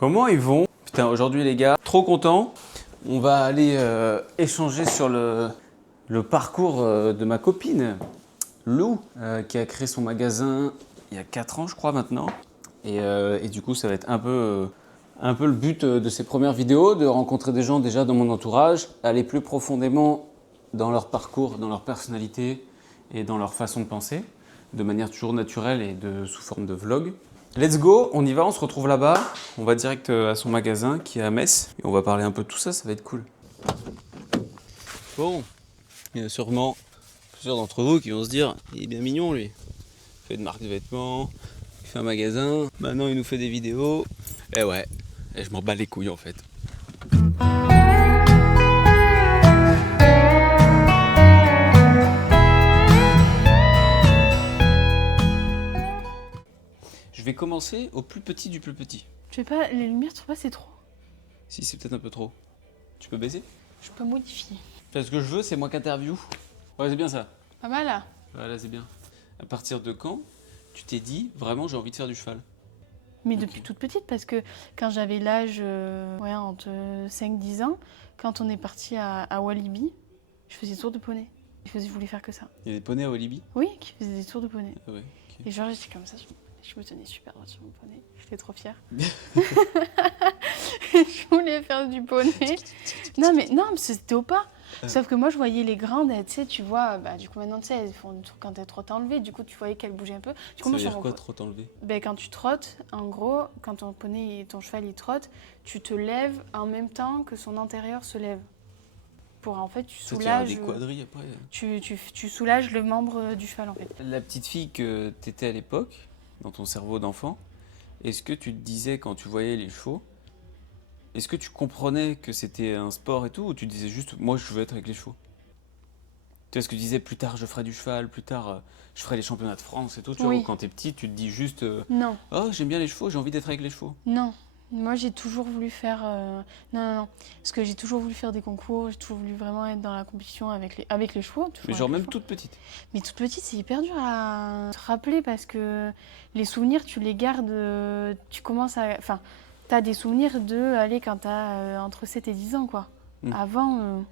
Comment ils vont? Putain, aujourd'hui les gars, trop content. On va aller échanger sur le parcours de ma copine, Lou, qui a créé son magasin il y a 4 ans, je crois, maintenant. Et du coup, ça va être un peu le but de ces premières vidéos, de rencontrer des gens déjà dans mon entourage, aller plus profondément dans leur parcours, dans leur personnalité et dans leur façon de penser, de manière toujours naturelle et sous forme de vlog. Let's go, on y va, on se retrouve là-bas. On va direct à son magasin qui est à Metz. Et on va parler un peu de tout ça, ça va être cool. Bon, il y a sûrement plusieurs d'entre vous qui vont se dire, il est bien mignon lui. Il fait une marque de vêtements, il fait un magasin, maintenant il nous fait des vidéos. Eh ouais, et je m'en bats les couilles en fait. Je vais commencer au plus petit du plus petit. Je sais pas, les lumières, tu trouves pas c'est trop? Si c'est peut-être un peu trop. Tu peux baisser? Je peux modifier. Ce que je veux, c'est moi qu'interview. Ouais, c'est bien ça. Pas mal là. Voilà, c'est bien. À partir de quand tu t'es dit, vraiment, j'ai envie de faire du cheval? Mais Ok. depuis toute petite, parce que quand j'avais l'âge, entre 5-10 ans, quand on est parti à Walibi, je faisais tour de poney. Je voulais faire que ça. Il y a des poneys à Walibi? Oui, qui faisaient des tours de poney. Ah ouais, ok. Et genre, j'étais comme ça, je me tenais super droit sur mon poney. J'étais trop fière. Je voulais faire du poney. Non, mais c'était au pas. Sauf que moi, je voyais les grandes, tu sais, tu vois, du coup, maintenant, tu sais, elles font du truc quand elles trottent enlevées. Du coup, tu voyais qu'elles bougeaient un peu. Du coup, Ça moi, veut je dire quoi, trop t'enlever? Quand tu trottes, en gros, quand ton poney et ton cheval il trotte, tu te lèves en même temps que son antérieur se lève. Pour en fait, tu Ça tient soulages. des quadrilles après. Tu soulages le membre du cheval en fait. La petite fille que t'étais à l'époque, dans ton cerveau d'enfant, est-ce que tu te disais quand tu voyais les chevaux, est-ce que tu comprenais que c'était un sport et tout, ou tu disais juste, moi je veux être avec les chevaux? Tu vois ce que tu disais, plus tard je ferai du cheval, plus tard je ferai les championnats de France et tout, tu vois, Oui. ou quand t'es petit, tu te dis juste, Non, oh j'aime bien les chevaux, j'ai envie d'être avec les chevaux. non. Moi, j'ai toujours voulu faire. Non. Parce que j'ai toujours voulu faire des concours, j'ai toujours voulu vraiment être dans la compétition avec les chevaux. Toujours Mais avec genre les même chevaux. toute petite. Mais toute petite, c'est hyper dur à te rappeler parce que les souvenirs, tu les gardes. Tu commences à. Enfin, t'as des souvenirs quand t'as entre 7 et 10 ans, quoi. Mm. Avant,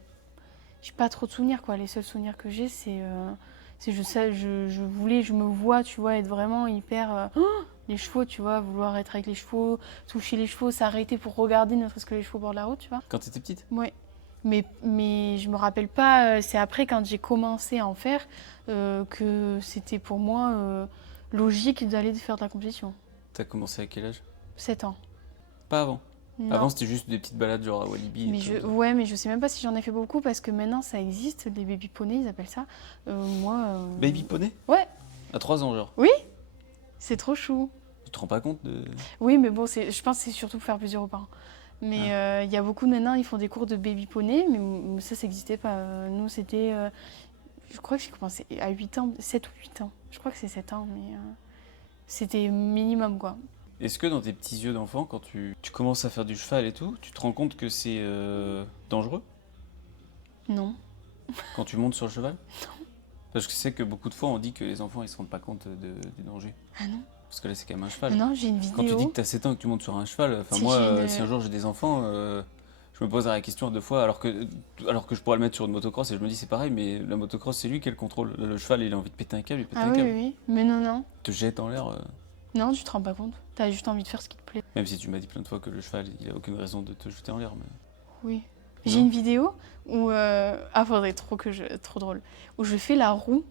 j'ai pas trop de souvenirs, quoi. Les seuls souvenirs que j'ai, c'est je me vois, tu vois, être vraiment hyper. Les chevaux, tu vois, vouloir être avec les chevaux, toucher les chevaux, s'arrêter pour regarder ne serait-ce que les chevaux bord de la route, tu vois. Quand t'étais petite? Ouais. Mais je me rappelle pas, c'est après quand j'ai commencé à en faire que c'était pour moi logique d'aller faire de la compétition. T'as commencé à quel âge? 7 ans. Pas avant. Non. Avant c'était juste des petites balades genre à Walibi. Mais et tout. mais je sais même pas si j'en ai fait beaucoup parce que maintenant ça existe, les baby poneys, ils appellent ça. Moi. Baby poney? Ouais, À 3 ans genre. c'est trop chou. Tu te rends pas compte de... Oui, mais bon, je pense que c'est surtout pour faire plaisir aux parents. Mais il y a beaucoup de maintenant, ils font des cours de baby poney, mais ça n'existait pas. Nous, c'était. Je crois que j'ai commencé à 8 ans, 7 ou 8 ans. Je crois que c'est 7 ans, mais c'était minimum, quoi. Est-ce que dans tes petits yeux d'enfant, quand tu commences à faire du cheval et tout, tu te rends compte que c'est dangereux Non. quand tu montes sur le cheval? Parce que je sais que beaucoup de fois on dit que les enfants ils se rendent pas compte du danger. Ah non. Parce que là c'est quand même un cheval. Non, j'ai une vidéo. Quand tu dis que tu as 7 ans et que tu montes sur un cheval, enfin Si moi, j'ai une- si un jour j'ai des enfants, je me poserai la question 2 fois, alors que je pourrais le mettre sur une motocross et je me dis c'est pareil, mais la motocross c'est lui qui a le contrôle. Le cheval il a envie de péter un câble, il pète Ah un oui, câble. oui. Mais non. Il te jette en l'air, Non, tu te rends pas compte. T'as juste envie de faire ce qui te plaît. même si tu m'as dit plein de fois que le cheval il a aucune raison de te jeter en l'air. Mais... Oui. J'ai Non. une vidéo où. faudrait trop drôle. Où je fais la roue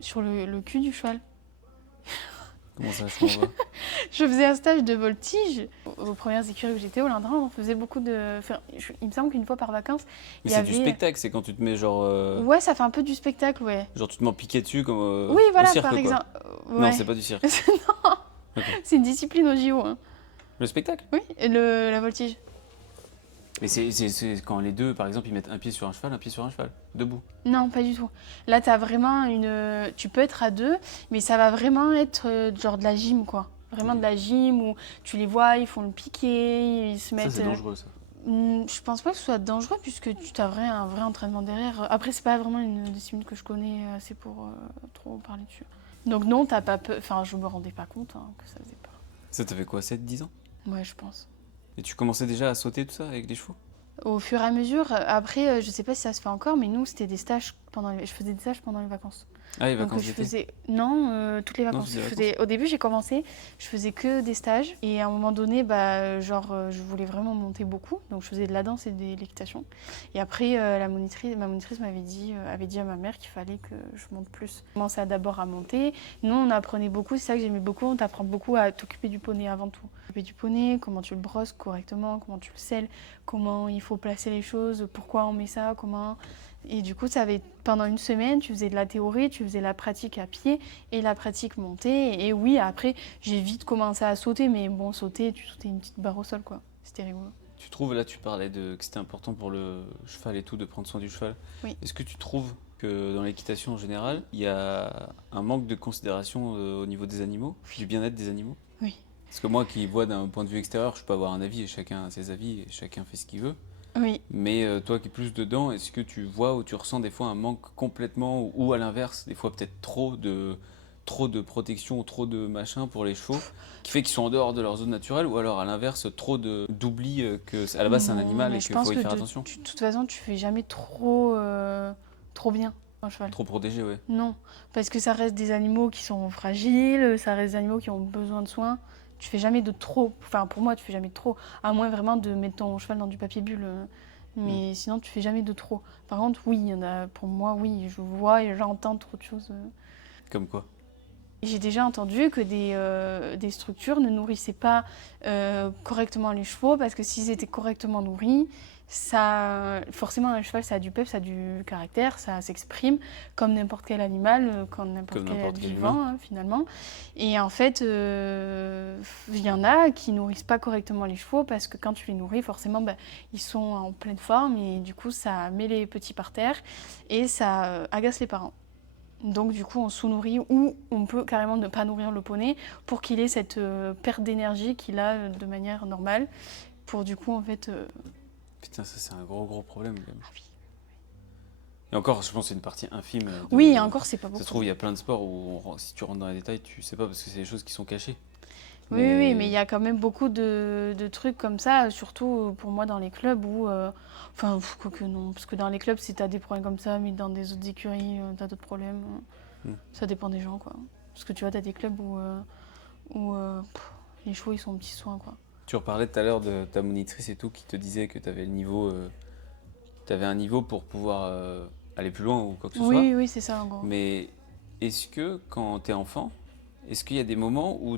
sur le cul du cheval. Comment ça je m'en va? Je faisais un stage de voltige aux premières écuries où j'étais au Lindrin. On faisait beaucoup de. Il me semble qu'une fois par vacances, Mais il y c'est avait. du spectacle, c'est quand tu te mets genre. Ouais, ça fait un peu du spectacle, ouais. Genre tu te mets piqué dessus comme Oui, voilà, au cirque, par quoi. exemple. Non, Ouais. c'est pas du cirque. Non, Ok. c'est une discipline au JO. Hein. Le spectacle? Oui, et la voltige. Mais c'est quand les deux, par exemple, ils mettent un pied sur un cheval, debout. Non, pas du tout. Là, t'as vraiment une. Tu peux être à deux, mais ça va vraiment être genre de la gym, quoi. Vraiment de la gym où tu les vois, ils font le piqué, ils se mettent. Ça, c'est dangereux, ça. Je pense pas que ce soit dangereux puisque tu as un vrai entraînement derrière. Après, c'est pas vraiment une discipline que je connais assez pour trop parler dessus. Donc non, t'as pas peur. Enfin, je me rendais pas compte que ça faisait peur. Ça te fait quoi, 7-10 ans? Ouais, je pense. Et tu commençais déjà à sauter tout ça avec les chevaux? Au fur et à mesure, après, je sais pas si ça se fait encore, mais nous, c'était des stages je faisais des stages pendant les vacances. Ah, les Donc vacances je d'été? faisais non toutes les Non, vacances. toutes les vacances. Au début j'ai commencé, je faisais que des stages et à un moment donné je voulais vraiment monter beaucoup donc je faisais de la danse et de l'équitation. Et après ma monitrice avait dit à ma mère qu'il fallait que je monte plus. Je commençais d'abord à monter. Nous on apprenait beaucoup, c'est ça que j'aimais beaucoup, on t'apprend beaucoup à t'occuper du poney avant tout. T'occuper du poney, comment tu le brosses correctement, comment tu le selles, comment il faut placer les choses, pourquoi on met ça, comment. Et du coup, pendant une semaine, tu faisais de la théorie, tu faisais la pratique à pied et la pratique montée. Et oui, après, j'ai vite commencé à sauter, mais bon, sauter, tu sautais une petite barre au sol, quoi. C'était rigolo. Tu trouves, là, tu parlais que c'était important pour le cheval et tout, de prendre soin du cheval. Oui. Est-ce que tu trouves que dans l'équitation en général, il y a un manque de considération au niveau des animaux, du bien-être des animaux? Oui. Parce que moi qui vois d'un point de vue extérieur, je peux avoir un avis et chacun a ses avis et chacun fait ce qu'il veut. Oui. Mais toi qui es plus dedans, est-ce que tu vois ou tu ressens des fois un manque complètement ou à l'inverse, des fois peut-être trop de protection ou trop de machin pour les chevaux qui fait qu'ils sont en dehors de leur zone naturelle ou alors à l'inverse d'oubli que à la base c'est un Non, animal mais et je qu'il pense faut y que faire attention. de toute façon, tu fais jamais trop bien un cheval. Trop protégé, ouais. Non, parce que ça reste des animaux qui sont fragiles, ça reste des animaux qui ont besoin de soins. Tu fais jamais de trop. Enfin, pour moi, tu fais jamais de trop. À moins vraiment de mettre ton cheval dans du papier bulle. Mais sinon, tu fais jamais de trop. Par contre, oui, il y en a. Pour moi, oui, je vois et j'entends trop de choses. Comme quoi? J'ai déjà entendu que des structures ne nourrissaient pas correctement les chevaux parce que s'ils étaient correctement nourris, forcément un cheval ça a du peps, ça a du caractère, ça s'exprime comme n'importe quel animal, comme n'importe quel être vivant hein, finalement. Et en fait, il y en a qui nourrissent pas correctement les chevaux parce que quand tu les nourris, forcément ils sont en pleine forme et du coup ça met les petits par terre et ça agace les parents. Donc du coup on sous-nourrit ou on peut carrément ne pas nourrir le poney pour qu'il ait cette perte d'énergie qu'il a de manière normale. Pour du coup en fait... Putain, ça c'est un gros problème quand même. Ah oui. Et encore, je pense que c'est une partie infime. Oui, et encore c'est pas beaucoup. Ça se trouve, il y a plein de sports où si tu rentres dans les détails, tu sais pas parce que c'est des choses qui sont cachées. Oui, mais il y a quand même beaucoup de trucs comme ça, surtout pour moi dans les clubs où... Enfin, quoique non, parce que dans les clubs, si t'as des problèmes comme ça, mais dans des autres écuries, t'as d'autres problèmes. Ça dépend des gens, quoi. Parce que tu vois, t'as des clubs où les chevaux, ils sont en petits soins, quoi. Tu reparlais tout à l'heure de ta monitrice et tout, qui te disait que t'avais le niveau... t'avais un niveau pour pouvoir aller plus loin ou quoi que ce soit. Oui, c'est ça, en gros. Mais est-ce que, quand t'es enfant, est-ce qu'il y a des moments où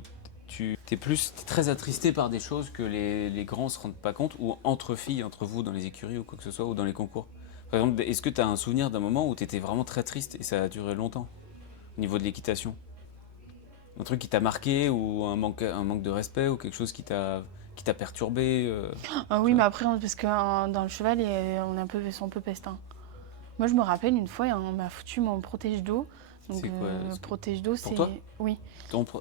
t'es très attristé par des choses que les grands se rendent pas compte, ou entre filles, entre vous, dans les écuries ou quoi que ce soit, ou dans les concours? Par exemple, est-ce que t'as un souvenir d'un moment où t'étais vraiment très triste et ça a duré longtemps, au niveau de l'équitation? Un truc qui t'a marqué, ou un manque de respect, ou quelque chose qui t'a perturbé Ah oui, mais après, parce que dans le cheval, ils sont un peu pestins. Moi, je me rappelle une fois, on m'a foutu mon protège d'eau. Donc, C'est quoi protège d'eau, c'est. toi Oui.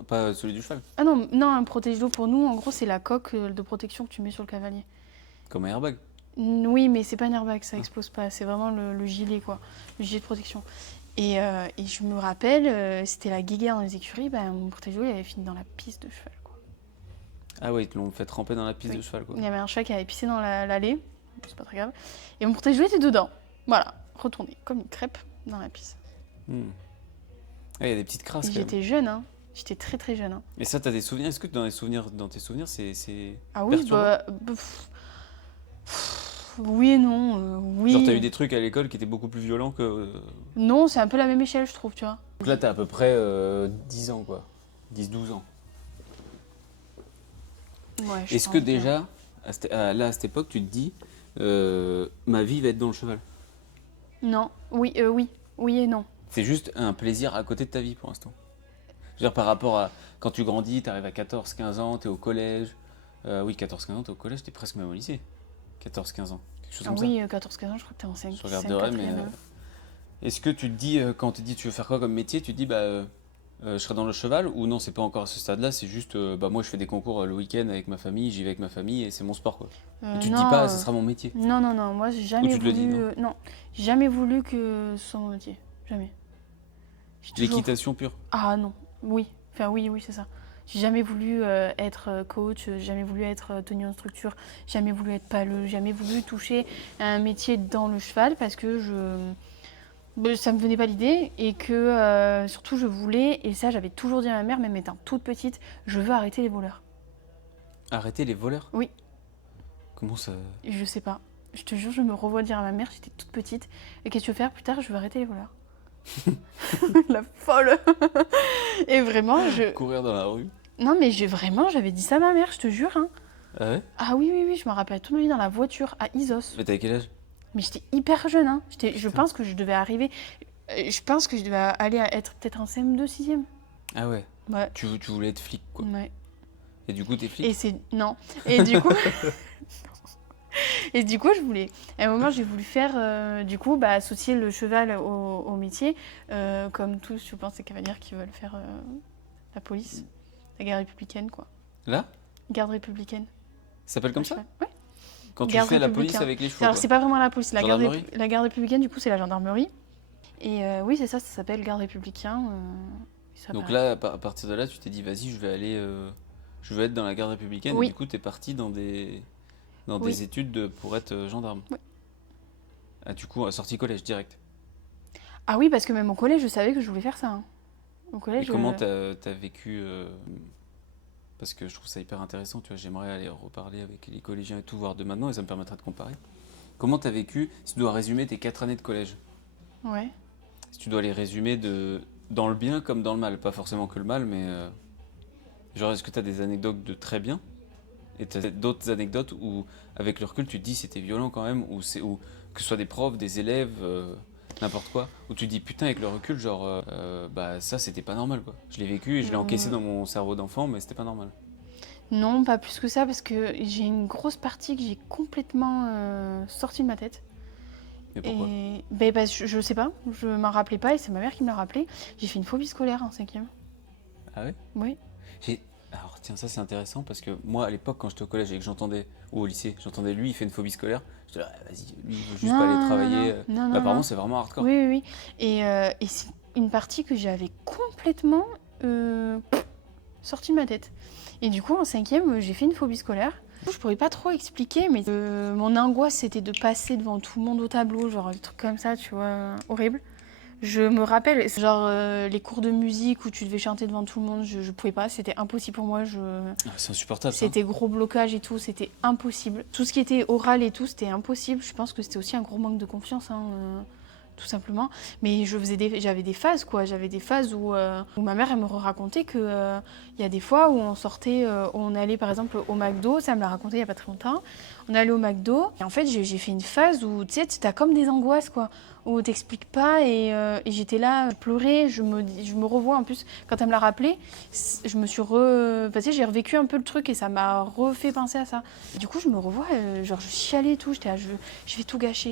Pas celui du cheval? Ah non, non, un protège d'eau pour nous, en gros, c'est la coque de protection que tu mets sur le cavalier. Comme un airbag? Oui, mais c'est pas un airbag, ça explose pas. C'est vraiment le gilet, quoi. Le gilet de protection. Et je me rappelle, c'était la guéguerre dans les écuries, mon protège d'eau, il avait fini dans la piste de cheval, quoi. Ah ouais, ils te l'ont fait tremper dans la piste Oui. de cheval, quoi. Il y avait un chat qui avait pissé dans l'allée, c'est pas très grave. Et mon protège d'eau était dedans. Voilà, retourné, comme une crêpe dans la piste. Ah, il y a des petites crasses, Et quand même. j'étais jeune, hein. J'étais très très jeune. Hein. Et ça, t'as des souvenirs? Est-ce que dans tes souvenirs, c'est Ah oui, perturbant? Oui et non, oui. Genre, t'as eu des trucs à l'école qui étaient beaucoup plus violents que... Non, c'est un peu la même échelle, je trouve, tu vois. Donc là, t'as à peu près 10 ans, quoi. 10-12 ans. Ouais, Est-ce que déjà, à cette époque, tu te dis, ma vie va être dans le cheval? Non, oui et non. C'est juste un plaisir à côté de ta vie pour l'instant. Je veux dire, par rapport à quand tu grandis, t'arrives à 14-15 ans, t'es au collège. Oui, 14-15 ans, t'es au collège, t'es presque même au lycée. 14-15 ans, quelque chose comme ça. Oui, 14-15 ans, je crois que t'es en 5. Je regarderai, mais... Est-ce que tu te dis, quand tu te dis tu veux faire quoi comme métier, tu te dis, je serai dans le cheval, ou non, c'est pas encore à ce stade-là, c'est juste, moi je fais des concours le week-end avec ma famille, j'y vais avec ma famille et c'est mon sport, quoi. Et tu te dis pas, ce sera mon métier. Non, moi j'ai jamais tu te le dis, voulu. Non, j'ai jamais voulu que ce soit mon métier. Jamais. L'équitation pure. Ah non, oui. Enfin, oui, c'est ça. J'ai jamais voulu être coach, j'ai jamais voulu être tenue en structure, jamais voulu être paleux, jamais voulu toucher à un métier dans le cheval parce que ça me venait pas l'idée et que surtout je voulais, et ça j'avais toujours dit à ma mère, même étant toute petite, je veux arrêter les voleurs. Arrêter les voleurs? Oui. Comment ça? Je sais pas. Je te jure, je me revois dire à ma mère, j'étais toute petite, et qu'est-ce que tu veux faire plus tard? Je veux arrêter les voleurs. La folle. Et vraiment, Courir dans la rue? Non mais j'avais dit ça à ma mère, je te jure. Hein. Ah ouais? Ah oui, je me rappelle toute ma vie dans la voiture à Isos. Mais t'avais quel âge? Mais j'étais hyper jeune, hein. Je pense que je devais arriver. Je pense que je devais aller être peut-être en CM2, 6e. Ah ouais. Ouais. Tu voulais être flic, quoi. Ouais. Et du coup, t'es flic? Et c'est. Non. Et du coup. Et du coup, à un moment, j'ai voulu faire, associer le cheval au métier, comme tous, je pense, les cavaliers qui veulent faire la police, la garde républicaine, quoi. Là? Garde républicaine. Ça s'appelle comme Le ça? cheval. Ouais. Quand tu Garde fais la police républicaine. avec les chevaux, Alors, quoi. c'est pas vraiment la police, la garde républicaine, du coup, c'est la gendarmerie. Et oui, c'est ça s'appelle garde républicain. Donc là, à partir de là, tu t'es dit, vas-y, je vais être dans la garde républicaine. Oui. Et du coup, t'es parti dans des Oui. études pour être gendarme. Oui. Ah, du coup, sortie collège direct. Ah oui, parce que même au collège, je savais que je voulais faire ça. Hein. Au Et collège. comment t'as vécu parce que je trouve ça hyper intéressant, tu vois, j'aimerais aller reparler avec les collégiens et tout, voir de maintenant, et ça me permettra de comparer. Comment t'as vécu, si tu dois résumer tes 4 années de collège? Ouais. Si tu dois les résumer dans le bien comme dans le mal, pas forcément que le mal, mais genre, est-ce que t'as des anecdotes de très bien? Et t'as d'autres anecdotes où, avec le recul, tu te dis c'était violent quand même, ou que ce soit des profs, des élèves, n'importe quoi, où tu te dis putain, avec le recul, genre, bah ça c'était pas normal quoi. Je l'ai vécu et je l'ai encaissé dans mon cerveau d'enfant, mais c'était pas normal. Non, pas plus que ça, parce que j'ai une grosse partie que j'ai complètement sortie de ma tête. Mais pourquoi? Parce que je sais pas, je m'en rappelais pas et c'est ma mère qui me l'a rappelé. J'ai fait une phobie scolaire en 5e. Ah ouais? Oui. Alors tiens, ça c'est intéressant parce que moi à l'époque quand j'étais au collège et que j'entendais, ou au lycée, j'entendais lui il fait une phobie scolaire, j'étais là, ah, vas-y, lui il veut juste pas aller travailler. Non, Bah, apparemment non. c'est vraiment hardcore. Oui. Et c'est une partie que j'avais complètement sortie de ma tête. Et du coup en 5e, j'ai fait une phobie scolaire. Je pourrais pas trop expliquer, mais mon angoisse c'était de passer devant tout le monde au tableau, genre des trucs comme ça, tu vois, horrible. Je me rappelle, genre les cours de musique où tu devais chanter devant tout le monde, je pouvais pas, c'était impossible pour moi. Ah, c'est insupportable ça. C'était gros blocage et tout, c'était impossible. Tout ce qui était oral et tout, c'était impossible. Je pense que c'était aussi un gros manque de confiance, hein, tout simplement. Mais j'avais des phases, quoi. J'avais des phases où ma mère, elle me racontait que il y a des fois où on sortait, on allait par exemple au McDo, ça me l'a raconté il y a pas très longtemps. On allait au McDo et en fait j'ai fait une phase où tu sais, t'as comme des angoisses, quoi. Où t'expliques pas et j'étais là, je pleurais, je me revois en plus, quand elle me l'a rappelé, je me suis j'ai revécu un peu le truc et ça m'a refait penser à ça. Du coup je me revois, genre je chialais et tout, j'étais là, je vais tout gâcher,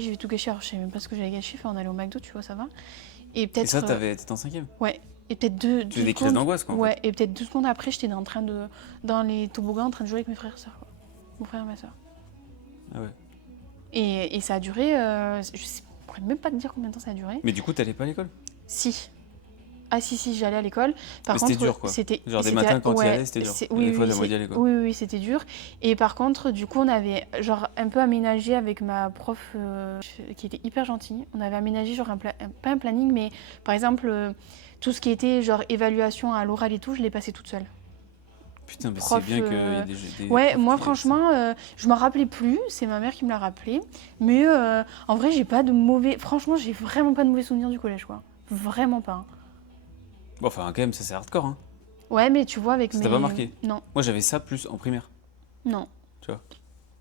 alors je savais même pas ce que j'allais gâcher, enfin on allait au McDo, tu vois, ça va. Et peut-être... Et ça t'étais en 5e? Ouais, et peut-être deux Tu faisais des crises d'angoisse quoi en ouais, et peut-être 2 secondes après j'étais dans les toboggans en train de jouer avec mes frères et sœurs, quoi. Mon frère et ma sœur. Ah ouais. Et ça a duré, je pourrais même pas te dire combien de temps ça a duré. Mais du coup t'allais pas à l'école? Si. Ah si, j'allais à l'école. Par Mais contre, c'était dur quoi. Genre des c'était- matins quand tu y ouais, allais, c'était dur. Oui, Des fois oui, la moitié à l'école. oui, c'était dur. Et par contre, du coup, on avait genre un peu aménagé avec ma prof qui était hyper gentille. On avait aménagé genre pas un planning, mais par exemple, tout ce qui était genre évaluation à l'oral et tout, je l'ai passé toute seule. Putain, mais c'est Prof, bien qu'il y ait des ouais, profs moi qui aident ça. franchement, je m'en rappelais plus, c'est ma mère qui me l'a rappelé. Mais en vrai, franchement, j'ai vraiment pas de mauvais souvenirs du collège, quoi. Vraiment pas. Hein. Bon, enfin quand même ça c'est hardcore hein. Ouais, mais tu vois, avec Ça t'a pas marqué? Non, Moi j'avais ça plus en primaire. non. Tu vois.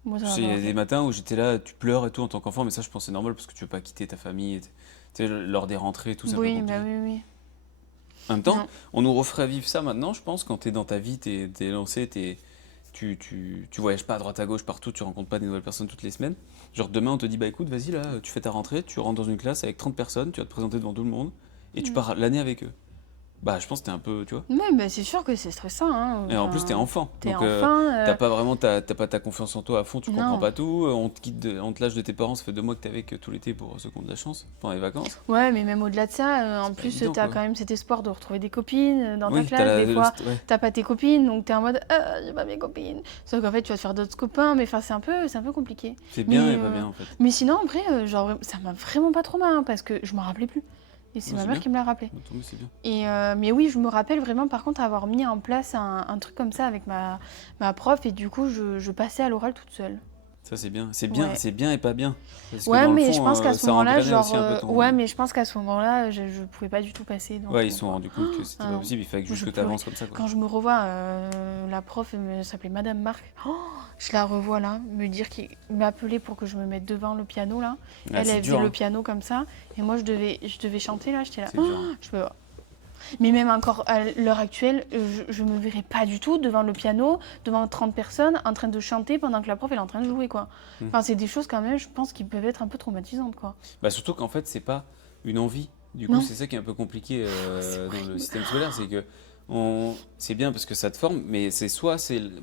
Moi, ça Tu m'a sais, pas il y a marqué. des matins où j'étais là, tu pleures et tout en tant qu'enfant, mais ça je pense que c'est normal parce que tu veux pas quitter ta famille. Tu sais, lors des rentrées et tout, ça peut Oui, compliqué. bah oui. En même temps, Non. on nous referait vivre ça maintenant, je pense, quand t'es dans ta vie, t'es lancé, tu voyages pas à droite à gauche partout, tu rencontres pas des nouvelles personnes toutes les semaines. Genre demain on te dit bah écoute, vas-y là, tu fais ta rentrée, tu rentres dans une classe avec 30 personnes, tu vas te présenter devant tout le monde et tu pars l'année avec eux. Bah, je pense que t'es un peu, tu vois. Mais bah, c'est sûr que c'est stressant. Hein. Et en plus, t'es enfant. T'es Donc, enfant. t'as pas vraiment t'as pas ta confiance en toi à fond, tu comprends Non. pas tout. On te quitte, on te lâche de tes parents, ça fait 2 mois que t'es avec tout l'été pour ceux qui ont de la chance, pendant les vacances. Ouais, mais même au-delà de ça, en C'est pas plus, évident, t'as quoi. quand même cet espoir de retrouver des copines dans ta Oui, classe. Des fois, ouais. t'as pas tes copines, donc t'es en mode j'ai pas mes copines. Sauf qu'en fait, tu vas te faire d'autres copains, mais enfin, c'est un peu compliqué. C'est bien Mais, et pas bien en fait. Mais sinon, en vrai, genre, ça m'a vraiment pas trop mal, hein, parce que je m'en rappelais plus. Et c'est Ouais, ma c'est mère bien. qui me l'a rappelé. Tant mieux, c'est bien. Et, mais oui, je me rappelle vraiment, par contre, avoir mis en place un truc comme ça avec ma prof, et du coup, je passais à l'oral toute seule. Ça c'est bien. Ouais. C'est bien et pas bien. Parce que Ouais, dans le mais fond, je pense qu'à ce ça moment-là, engrenait genre, aussi un peu ton. ouais, mais je pense qu'à ce moment-là, je pouvais pas du tout passer. Donc, Ouais, ils se sont rendus compte que c'était Ah pas non. possible, il fallait que Moi, juste je que t'avances comme ça, quoi. Quand je me revois, la prof, elle s'appelait Madame Marc. Oh, je la revois là, m'appeler pour que je me mette devant le piano là. Ah, Elle c'est faisait dur, le hein. piano comme ça, et moi je devais chanter là. J'étais là. C'est dur, hein. Je me... Mais même encore à l'heure actuelle, je me verrais pas du tout devant le piano, devant 30 personnes, en train de chanter pendant que la prof elle est en train de jouer, quoi. Enfin, c'est des choses quand même, je pense, qui peuvent être un peu traumatisantes, quoi. Bah surtout qu'en fait, c'est pas une envie. Du coup, Non. c'est ça qui est un peu compliqué C'est dans le horrible. système scolaire, c'est que c'est bien parce que ça te forme, mais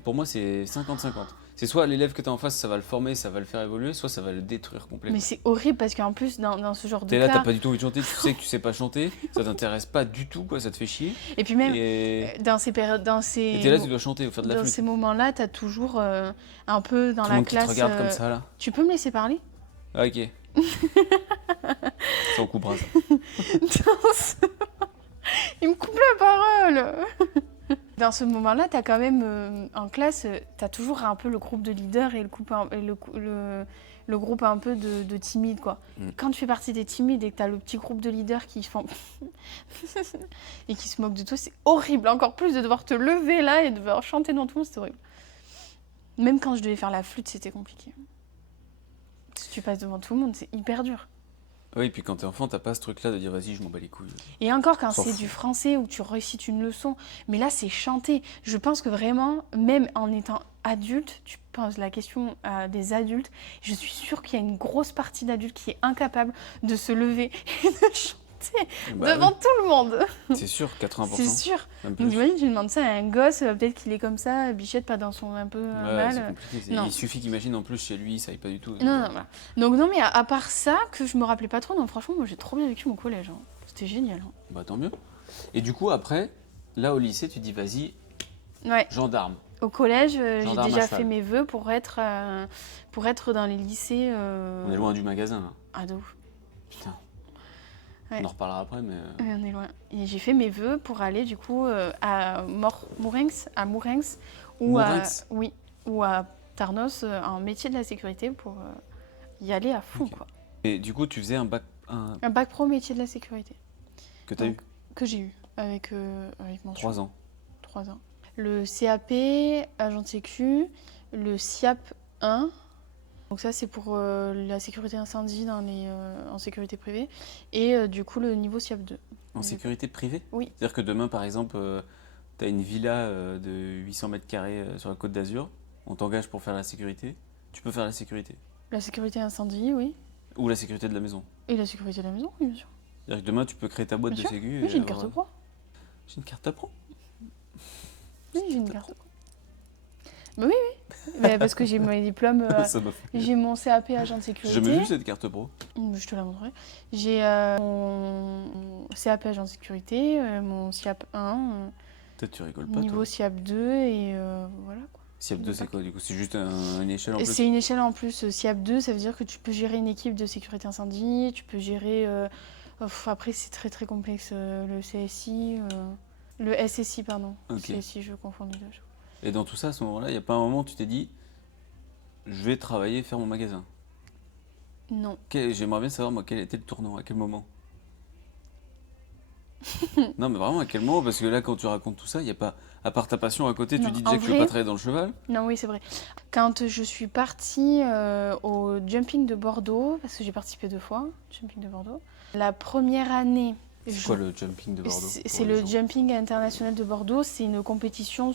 pour moi, c'est 50-50. C'est soit l'élève que tu as en face, ça va le former, ça va le faire évoluer, soit ça va le détruire Mais complètement. c'est horrible parce qu'en plus, dans ce genre de T'es là, t'as cas, pas du tout envie de chanter, tu sais que tu sais pas chanter, ça t'intéresse pas du tout, quoi, ça te fait chier. et puis même Et dans ces périodes, et t'es là, tu dois chanter ou faire de la dans flûte. ces moments-là, t'as toujours un peu dans Tout le la monde qui te classe. regarde comme ça, là. Tu peux me laisser parler? Ah, ok. Ça, on coupera ça. Dans ce- Il me coupe la parole. Dans ce moment-là, t'as quand même en classe, t'as toujours un peu le groupe de leaders et le groupe un peu de timides, quoi. Quand tu fais partie des timides et que t'as le petit groupe de leaders qui font et qui se moquent de toi, c'est horrible. Encore plus de devoir te lever là et de devoir chanter dans tout le monde, c'est horrible. Même quand je devais faire la flûte, c'était compliqué. Si tu passes devant tout le monde, c'est hyper dur. Oui, et puis quand t'es enfant, t'as pas ce truc-là de dire vas-y, je m'en bats les couilles. Et encore quand S'en c'est fout. du français où tu récites une leçon, mais là c'est chanté. Je pense que vraiment, même en étant adulte, tu poses la question à des adultes, je suis sûre qu'il y a une grosse partie d'adultes qui est incapable de se lever et de chanter Bah devant tout le monde. oui, c'est sûr, 80%. C'est sûr. Même Donc plus. j'imagine tu demandes ça à un gosse, peut-être qu'il est comme ça, bichette, pas dans son un peu Ouais, mal. c'est compliqué. non. Il suffit qu'imagine en plus chez lui, ça aille pas du tout. Non, voilà. Donc non, mais à part ça, que je me rappelais pas trop, non, franchement, moi j'ai trop bien vécu mon collège. Hein. C'était génial. Hein. Bah tant mieux. Et du coup, après, là au lycée, tu dis vas-y, Ouais. gendarme. Au collège, j'ai Gendarme à déjà cheval. fait mes vœux pour être dans les lycées. On est loin du magasin là. Ah, de ouf. Putain. Ouais. On en reparlera après, mais. On est loin. Et j'ai fait mes vœux pour aller du coup à Mourenx Mourenx ou à Tarnos en métier de la sécurité pour y aller à fond, Ok. quoi. Et du coup, tu faisais un bac Un bac pro métier de la sécurité que t'as eu que j'ai eu avec mention. 3 ans. 3 ans. Le CAP, agent de sécu, le SIAP 1. Donc ça, c'est pour la sécurité incendie en sécurité privée. Et du coup, le niveau SIAP 2. En sécurité privée? Oui. C'est-à-dire que demain, par exemple, tu as une villa de 800 mètres carrés sur la Côte d'Azur, on t'engage pour faire la sécurité, tu peux faire la sécurité. La sécurité incendie, oui. Ou la sécurité de la maison. Et la sécurité de la maison, oui, bien sûr. C'est-à-dire que demain, tu peux créer ta boîte Bien de sûr. sécu. Oui, et j'ai une avoir- carte pro. J'ai une carte à pro. Oui, j'ai une carte pro. Bah oui, oui. Mais parce que j'ai mes diplômes. Ça m'a fait. J'ai mon CAP agent de J'ai sécurité. jamais vu cette carte pro. Je te la montrerai. J'ai mon CAP agent de sécurité, mon SIAP 1, Peut-être tu rigoles pas. niveau Toi. SIAP 2 et voilà quoi. SIAP 2, c'est quoi du coup? C'est juste une échelle en plus. C'est une échelle en plus. SIAP 2, ça veut dire que tu peux gérer une équipe de sécurité incendie, tu peux gérer. Après, c'est très très complexe. Le CSI, le SSI, pardon. Ok. CSI, je confonds les deux. Et dans tout ça, à ce moment-là, il n'y a pas un moment où tu t'es dit je vais travailler, faire mon magasin. Non. J'aimerais bien savoir, moi, quel était le tournant, à quel moment. Non, mais vraiment, à quel moment? Parce que là, quand tu racontes tout ça, il n'y a pas. À part ta passion à côté, Non, tu dis en déjà que je ne veux vrai- pas travailler dans le cheval. Non, oui, c'est vrai. Quand je suis partie au jumping de Bordeaux, parce que j'ai participé 2 fois, jumping de Bordeaux, la première année, C'est quoi le jumping de Bordeaux? C'est le jumping international de Bordeaux. C'est une compétition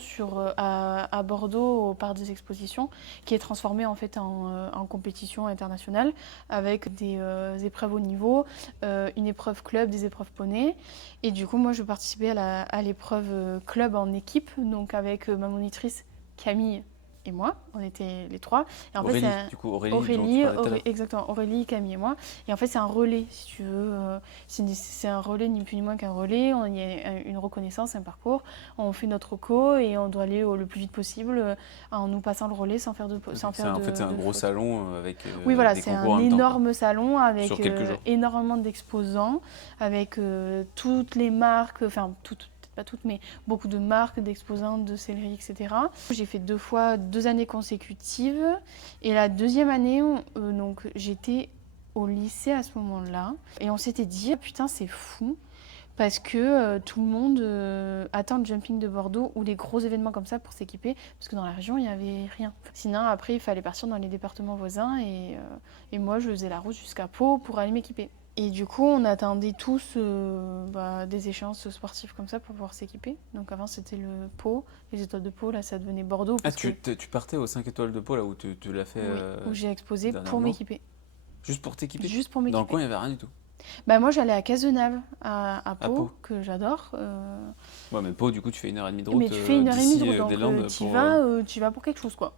à Bordeaux au Parc des Expositions qui est transformée en fait en compétition internationale avec des épreuves au niveau, une épreuve club, des épreuves poney. Et du coup, moi, je participais à l'épreuve club en équipe, donc avec ma monitrice Camille et moi, on était les trois. Et en Aurélie, fait, du coup, Aurélie, exactement, Aurélie, Camille et moi. Et en fait, c'est un relais, si tu veux. C'est un relais, ni plus ni moins qu'un relais. Il y a une reconnaissance, un parcours. On fait notre reco et on doit aller le plus vite possible en nous passant le relais sans faire de En fait, c'est un gros salon avec oui, voilà, des c'est concours un en même temps, énorme salon avec sur quelques jours. énormément d'exposants, avec toutes les marques, enfin, pas toutes, mais beaucoup de marques, d'exposants, de sellerie, etc. J'ai fait 2 années consécutives. Et la deuxième année, donc, j'étais au lycée à ce moment-là. Et on s'était dit, putain, c'est fou. Parce que tout le monde attend le jumping de Bordeaux ou les gros événements comme ça pour s'équiper. Parce que dans la région, il n'y avait rien. Sinon, après, il fallait partir dans les départements voisins. Et moi, je faisais la route jusqu'à Pau pour aller m'équiper. Et du coup, on attendait tous des échéances sportives comme ça pour pouvoir s'équiper. Donc avant, c'était le Pau, les étoiles de Pau. Là, ça devenait Bordeaux. Tu partais aux 5 étoiles de Pau, là où tu l'as fait Oui, où j'ai exposé pour dernièrement. m'équiper. Juste pour t'équiper? Juste pour m'équiper. Dans le coin, il n'y avait rien du tout. Bah, moi, j'allais à Cazenave, à Pau, Pau. que j'adore. Ouais, mais Pau, du coup, tu fais 1h30 de route. Mais tu fais 1h30 de route, des donc Landes tu vas pour quelque chose, quoi.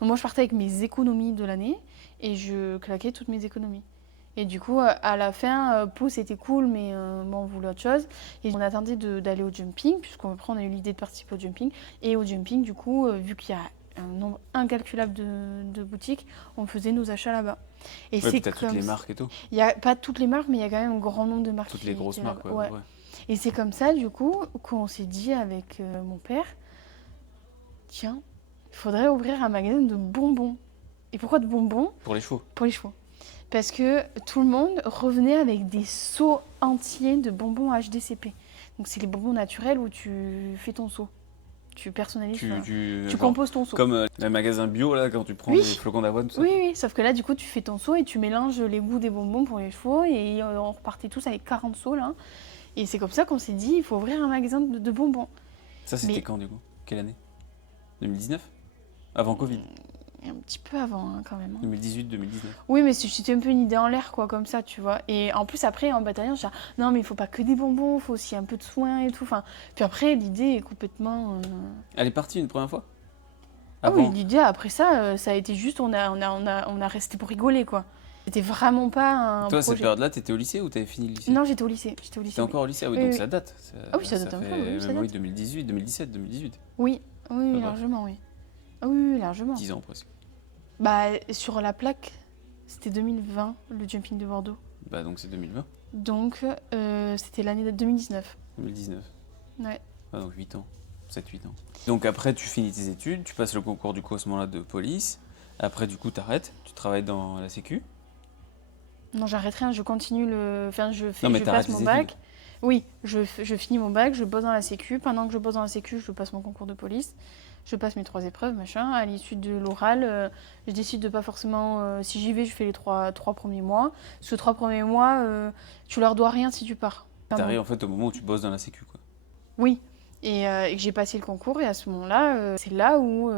Donc moi, je partais avec mes économies de l'année et je claquais toutes mes économies. Et du coup, à la fin, Pau, c'était cool, mais bon, on voulait autre chose. Et on attendait d'aller au jumping, puisqu'après, on a eu l'idée de participer au jumping. Et au jumping, du coup, vu qu'il y a un nombre incalculable de boutiques, on faisait nos achats là-bas. Et ouais, c'est t'as toutes les marques et tout. Il n'y a pas toutes les marques, mais il y a quand même un grand nombre de marques. Toutes les grosses marques, ouais. Et c'est comme ça, du coup, qu'on s'est dit avec mon père, tiens, il faudrait ouvrir un magasin de bonbons. Et pourquoi de bonbons? Pour les chevaux. Pour les chevaux. Parce que tout le monde revenait avec des seaux entiers de bonbons HDCP. Donc c'est les bonbons naturels où tu fais ton seau. Tu personnalises, tu composes ton seau. Comme les magasins bio, là, quand tu prends des flocons d'avoine, tout ça. Oui, sauf que là, du coup, tu fais ton seau et tu mélanges les goûts des bonbons pour les chevaux. Et on repartait tous avec 40 seaux, là. Et c'est comme ça qu'on s'est dit, il faut ouvrir un magasin de bonbons. Ça, c'était quand, du coup? Quelle année? 2019? Avant Covid? Un petit peu avant, hein, quand même. 2018, 2019. Oui, mais c'était un peu une idée en l'air, quoi, comme ça, tu vois. Et en plus, après, en bataillon, je dis, non, mais il faut pas que des bonbons, il faut aussi un peu de soin et tout. Enfin, puis après, l'idée est complètement... Elle est partie une première fois? Ah oui, l'idée, après ça, ça a été juste, on a resté pour rigoler, quoi. C'était vraiment pas un Toi, projet. cette période-là, t'étais au lycée ou t'avais fini le lycée? Non, j'étais au lycée. T'étais encore au lycée? Ah oui, donc ça date. Ah oui, ça date un peu. Oui, ça date. Oui, 2018, 2017, 2018. Oui, largement, oui. Ah oui, largement. 10 ans presque. Bah, sur la plaque, c'était 2020, le jumping de Bordeaux. Bah, donc c'est 2020. Donc, c'était l'année de 2019. 2019. Ouais. Ah, donc 8 ans. 7-8 ans. Donc après, tu finis tes études, tu passes le concours du coup à ce moment-là de police. Après, du coup, t'arrêtes, tu travailles dans la sécu. Non, j'arrête rien, je continue le... Enfin, je passe mon bac. Oui, je finis mon bac, je bosse dans la sécu. Pendant que je bosse dans la sécu, je passe mon concours de police. Je passe mes 3 épreuves, machin. À l'issue de l'oral, je décide de pas forcément... si j'y vais, je fais les 3 premiers mois. Ces 3 premiers mois, tu leur dois rien si tu pars. T'arrives en fait au moment où tu bosses dans la sécu, quoi. Oui, et que j'ai passé le concours. Et à ce moment-là, c'est là où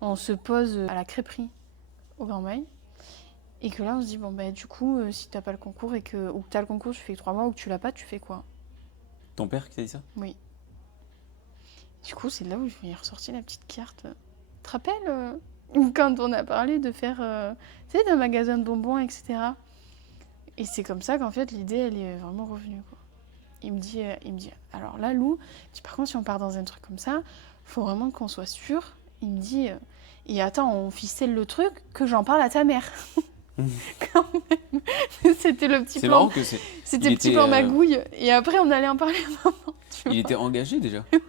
on se pose à la crêperie au Grand Mail. Et que là, on se dit, bon, bah, du coup, si t'as pas le concours ou que t'as le concours, tu fais 3 mois, ou que tu l'as pas, tu fais quoi? Ton père qui t'a dit ça? Oui. Du coup, c'est là où je vais ressortir la petite carte. Tu te rappelles quand on a parlé de faire, tu sais, d'un magasin de bonbons, etc. Et c'est comme ça qu'en fait, l'idée, elle est vraiment revenue, quoi. Il me dit, alors là, Lou, par contre, si on part dans un truc comme ça, faut vraiment qu'on soit sûr. Il me dit, et attends, on ficelle le truc, que j'en parle à ta mère. Quand même. C'était le petit c'est plan. Marrant que c'était le petit plan magouille. Et après, on allait en parler à maman. Il était engagé déjà. Oui.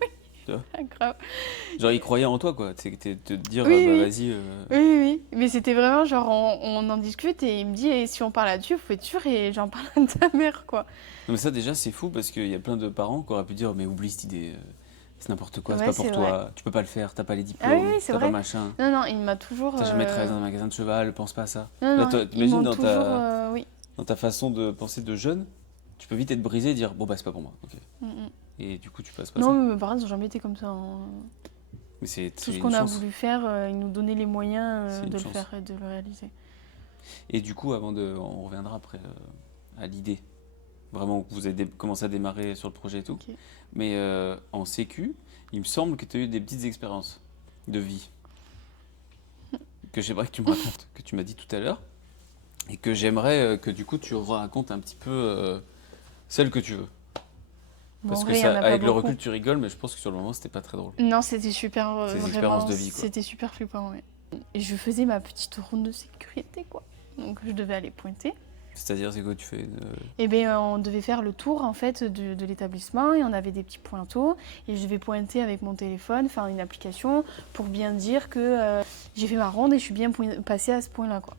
Tu vois, grave. genre, il croyait en toi, quoi. C'est de te dire, oui. vas-y. Oui. Mais c'était vraiment genre, on en discute et il me dit, et si on parle là-dessus, faut être sûr, et j'en parle à ta mère, quoi. Non, mais ça, déjà, c'est fou parce qu'il y a plein de parents qui auraient pu dire, mais oublie cette idée. C'est n'importe quoi, Ouais, c'est pas pour toi, tu peux pas le faire, t'as pas les diplômes, c'est t'as vrai. pas machin. Non, il m'a toujours... T'as jamais travaillé dans un magasin de cheval, pense pas à ça. Non, Là, ils m'ont t'imagines toujours... oui. dans ta façon de penser de jeune, Tu peux vite être brisé et dire bon bah c'est pas pour moi. Ok. Mm. Et du coup tu passes pas Non, ça. mais mes parents n'ont jamais été comme ça, hein. Mais c'est Tout ce une qu'on a chance. voulu faire, ils nous donnaient les moyens C'est une de le chance. faire et de le réaliser. Et du coup on reviendra après à l'idée. Vraiment que vous avez commencé à démarrer sur le projet et tout. Ok. Mais en sécu, il me semble que tu as eu des petites expériences de vie. Que j'aimerais que tu me racontes, que tu m'as dit tout à l'heure. Et que j'aimerais que du coup tu racontes un petit peu celle que tu veux. Bon, Parce en que vrai, il y en ça, a pas avec le beaucoup. recul tu rigoles, mais je pense que sur le moment c'était pas très drôle. Non, c'était super, C'est des vraiment, expériences de vie, quoi. c'était super flippant, ouais. Et je faisais ma petite ronde de sécurité, quoi. Donc je devais aller pointer. C'est-à-dire, c'est quoi tu fais Et bien, on devait faire le tour, en fait, de l'établissement et on avait des petits pointeaux. Et je devais pointer avec mon téléphone, faire une application pour bien dire que j'ai fait ma ronde et je suis bien passée à ce point-là, quoi.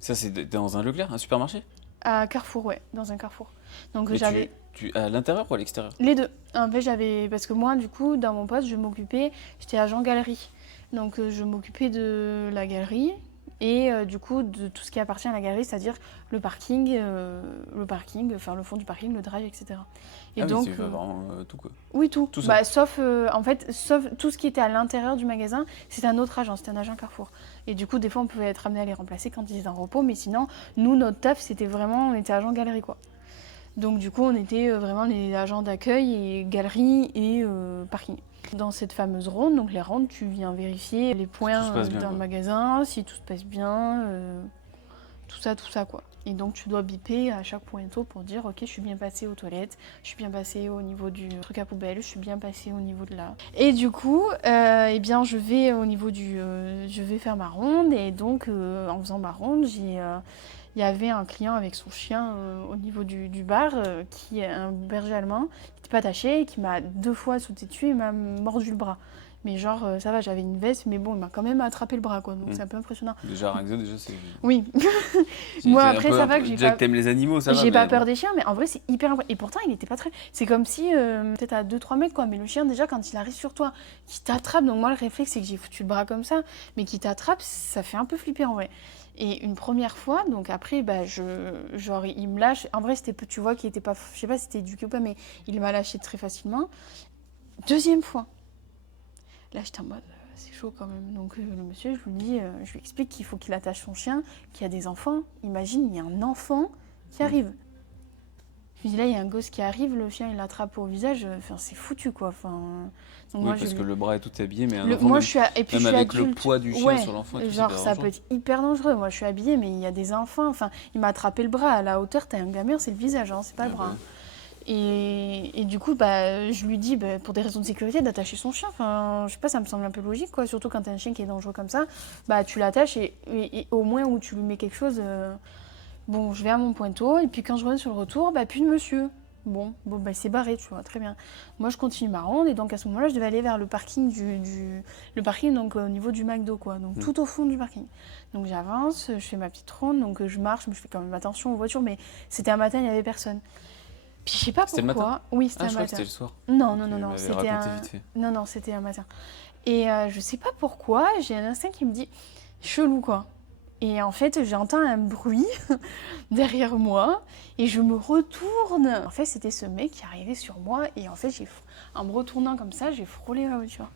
Ça, c'est dans un Leclerc, un supermarché? À Carrefour, ouais, dans un Carrefour. Donc Mais j'avais à l'intérieur ou à l'extérieur? les deux. En fait, j'avais. Parce que moi, du coup, dans mon poste, j'étais agent galerie. Donc je m'occupais de la galerie et du coup de tout ce qui appartient à la galerie, c'est-à-dire le parking, enfin le fond du parking, le drive, etc. Et Ah donc, oui, tu fais vraiment tout quoi. oui, tout. Tout ça. Bah, sauf tout ce qui était à l'intérieur du magasin, c'était un autre agent, c'était un agent Carrefour. Et du coup, des fois, on pouvait être amené à les remplacer quand ils étaient en repos, mais sinon, nous, notre taf, c'était vraiment, on était agent galerie, quoi. Donc du coup, on était vraiment les agents d'accueil et galerie et parking. Dans cette fameuse ronde, donc les rondes, tu viens vérifier les points passe bien, dans quoi. le magasin, si tout se passe bien, tout ça quoi. Et donc tu dois biper à chaque pointeau pour dire ok, je suis bien passée aux toilettes, je suis bien passée au niveau du truc à poubelle, je suis bien passée au niveau de la... Et du coup, eh bien je vais au niveau je vais faire ma ronde et donc en faisant ma ronde, il y avait un client avec son chien au niveau du bar, qui est un berger allemand, qui n'était pas attaché et qui m'a 2 fois sauté dessus et m'a mordu le bras. Mais genre, ça va, j'avais une veste, mais bon, il m'a quand même attrapé le bras, quoi. Donc c'est un peu impressionnant. Déjà, rien que ça, déjà, c'est. Oui, c'est moi un après, peu ça va que j'ai déjà pas... que t'aimes les animaux, ça va. J'ai pas mais peur bon. des chiens, mais en vrai, c'est hyper impressionnant. Et pourtant, il était pas très... C'est comme si, peut-être à 2-3 mètres, quoi. Mais le chien, déjà, quand il arrive sur toi, qui t'attrape, donc moi, le réflexe, c'est que j'ai foutu le bras comme ça, mais qui t'attrape, ça fait un peu flipper, en vrai. Et une première fois, donc après, bah, genre, il me lâche. En vrai, tu vois qu'il était pas... Je sais pas si c'était éduqué ou pas, mais il m'a lâché très facilement. Deuxième fois. Là, j'étais en mode, c'est chaud quand même. Donc le monsieur, je lui explique qu'il faut qu'il attache son chien, qu'il y a des enfants. Imagine, il y a un enfant qui arrive. Je lui dis là, il y a un gosse qui arrive, le chien il l'attrape au visage. Enfin, c'est foutu quoi. Enfin, donc Oui, moi, parce que le bras est tout habillé, mais un moi, enfant, même, je suis et puis même je suis avec le adulte. poids du chien Ouais, sur l'enfant, et tout, genre c'est ça pas peut être hyper dangereux. Moi, je suis habillée, mais il y a des enfants. Enfin, il m'a attrapé le bras à la hauteur. T'as un gamin, c'est le visage, hein, c'est pas le bras. bah, Et du coup, bah, je lui dis, bah, pour des raisons de sécurité, d'attacher son chien. Enfin, je sais pas, ça me semble un peu logique, quoi. Surtout quand t'as un chien qui est dangereux comme ça, bah, tu l'attaches et au moins où tu lui mets quelque chose. Bon, je vais à mon pointeau et puis quand je reviens sur le retour, bah, plus de monsieur. Bon, bah, il s'est barré, tu vois, très bien. Moi, je continue ma ronde et donc à ce moment-là, je devais aller vers le parking le parking donc au niveau du McDo, quoi. Donc tout au fond du parking. Donc j'avance, je fais ma petite ronde, donc je marche, mais je fais quand même attention aux voitures, mais c'était un matin, il n'y avait personne. Puis je sais pas C'était le pourquoi. matin? Oui, c'était Ah, un je crois que matin. c'était le soir. Non, Tu m'avais c'était raconté un... vite fait. Non, c'était un matin. Et je sais pas pourquoi, j'ai un instinct qui me dit chelou quoi. Et en fait, j'entends un bruit derrière moi et je me retourne. En fait, c'était ce mec qui arrivait sur moi et en fait, en me retournant comme ça, j'ai frôlé ma voiture.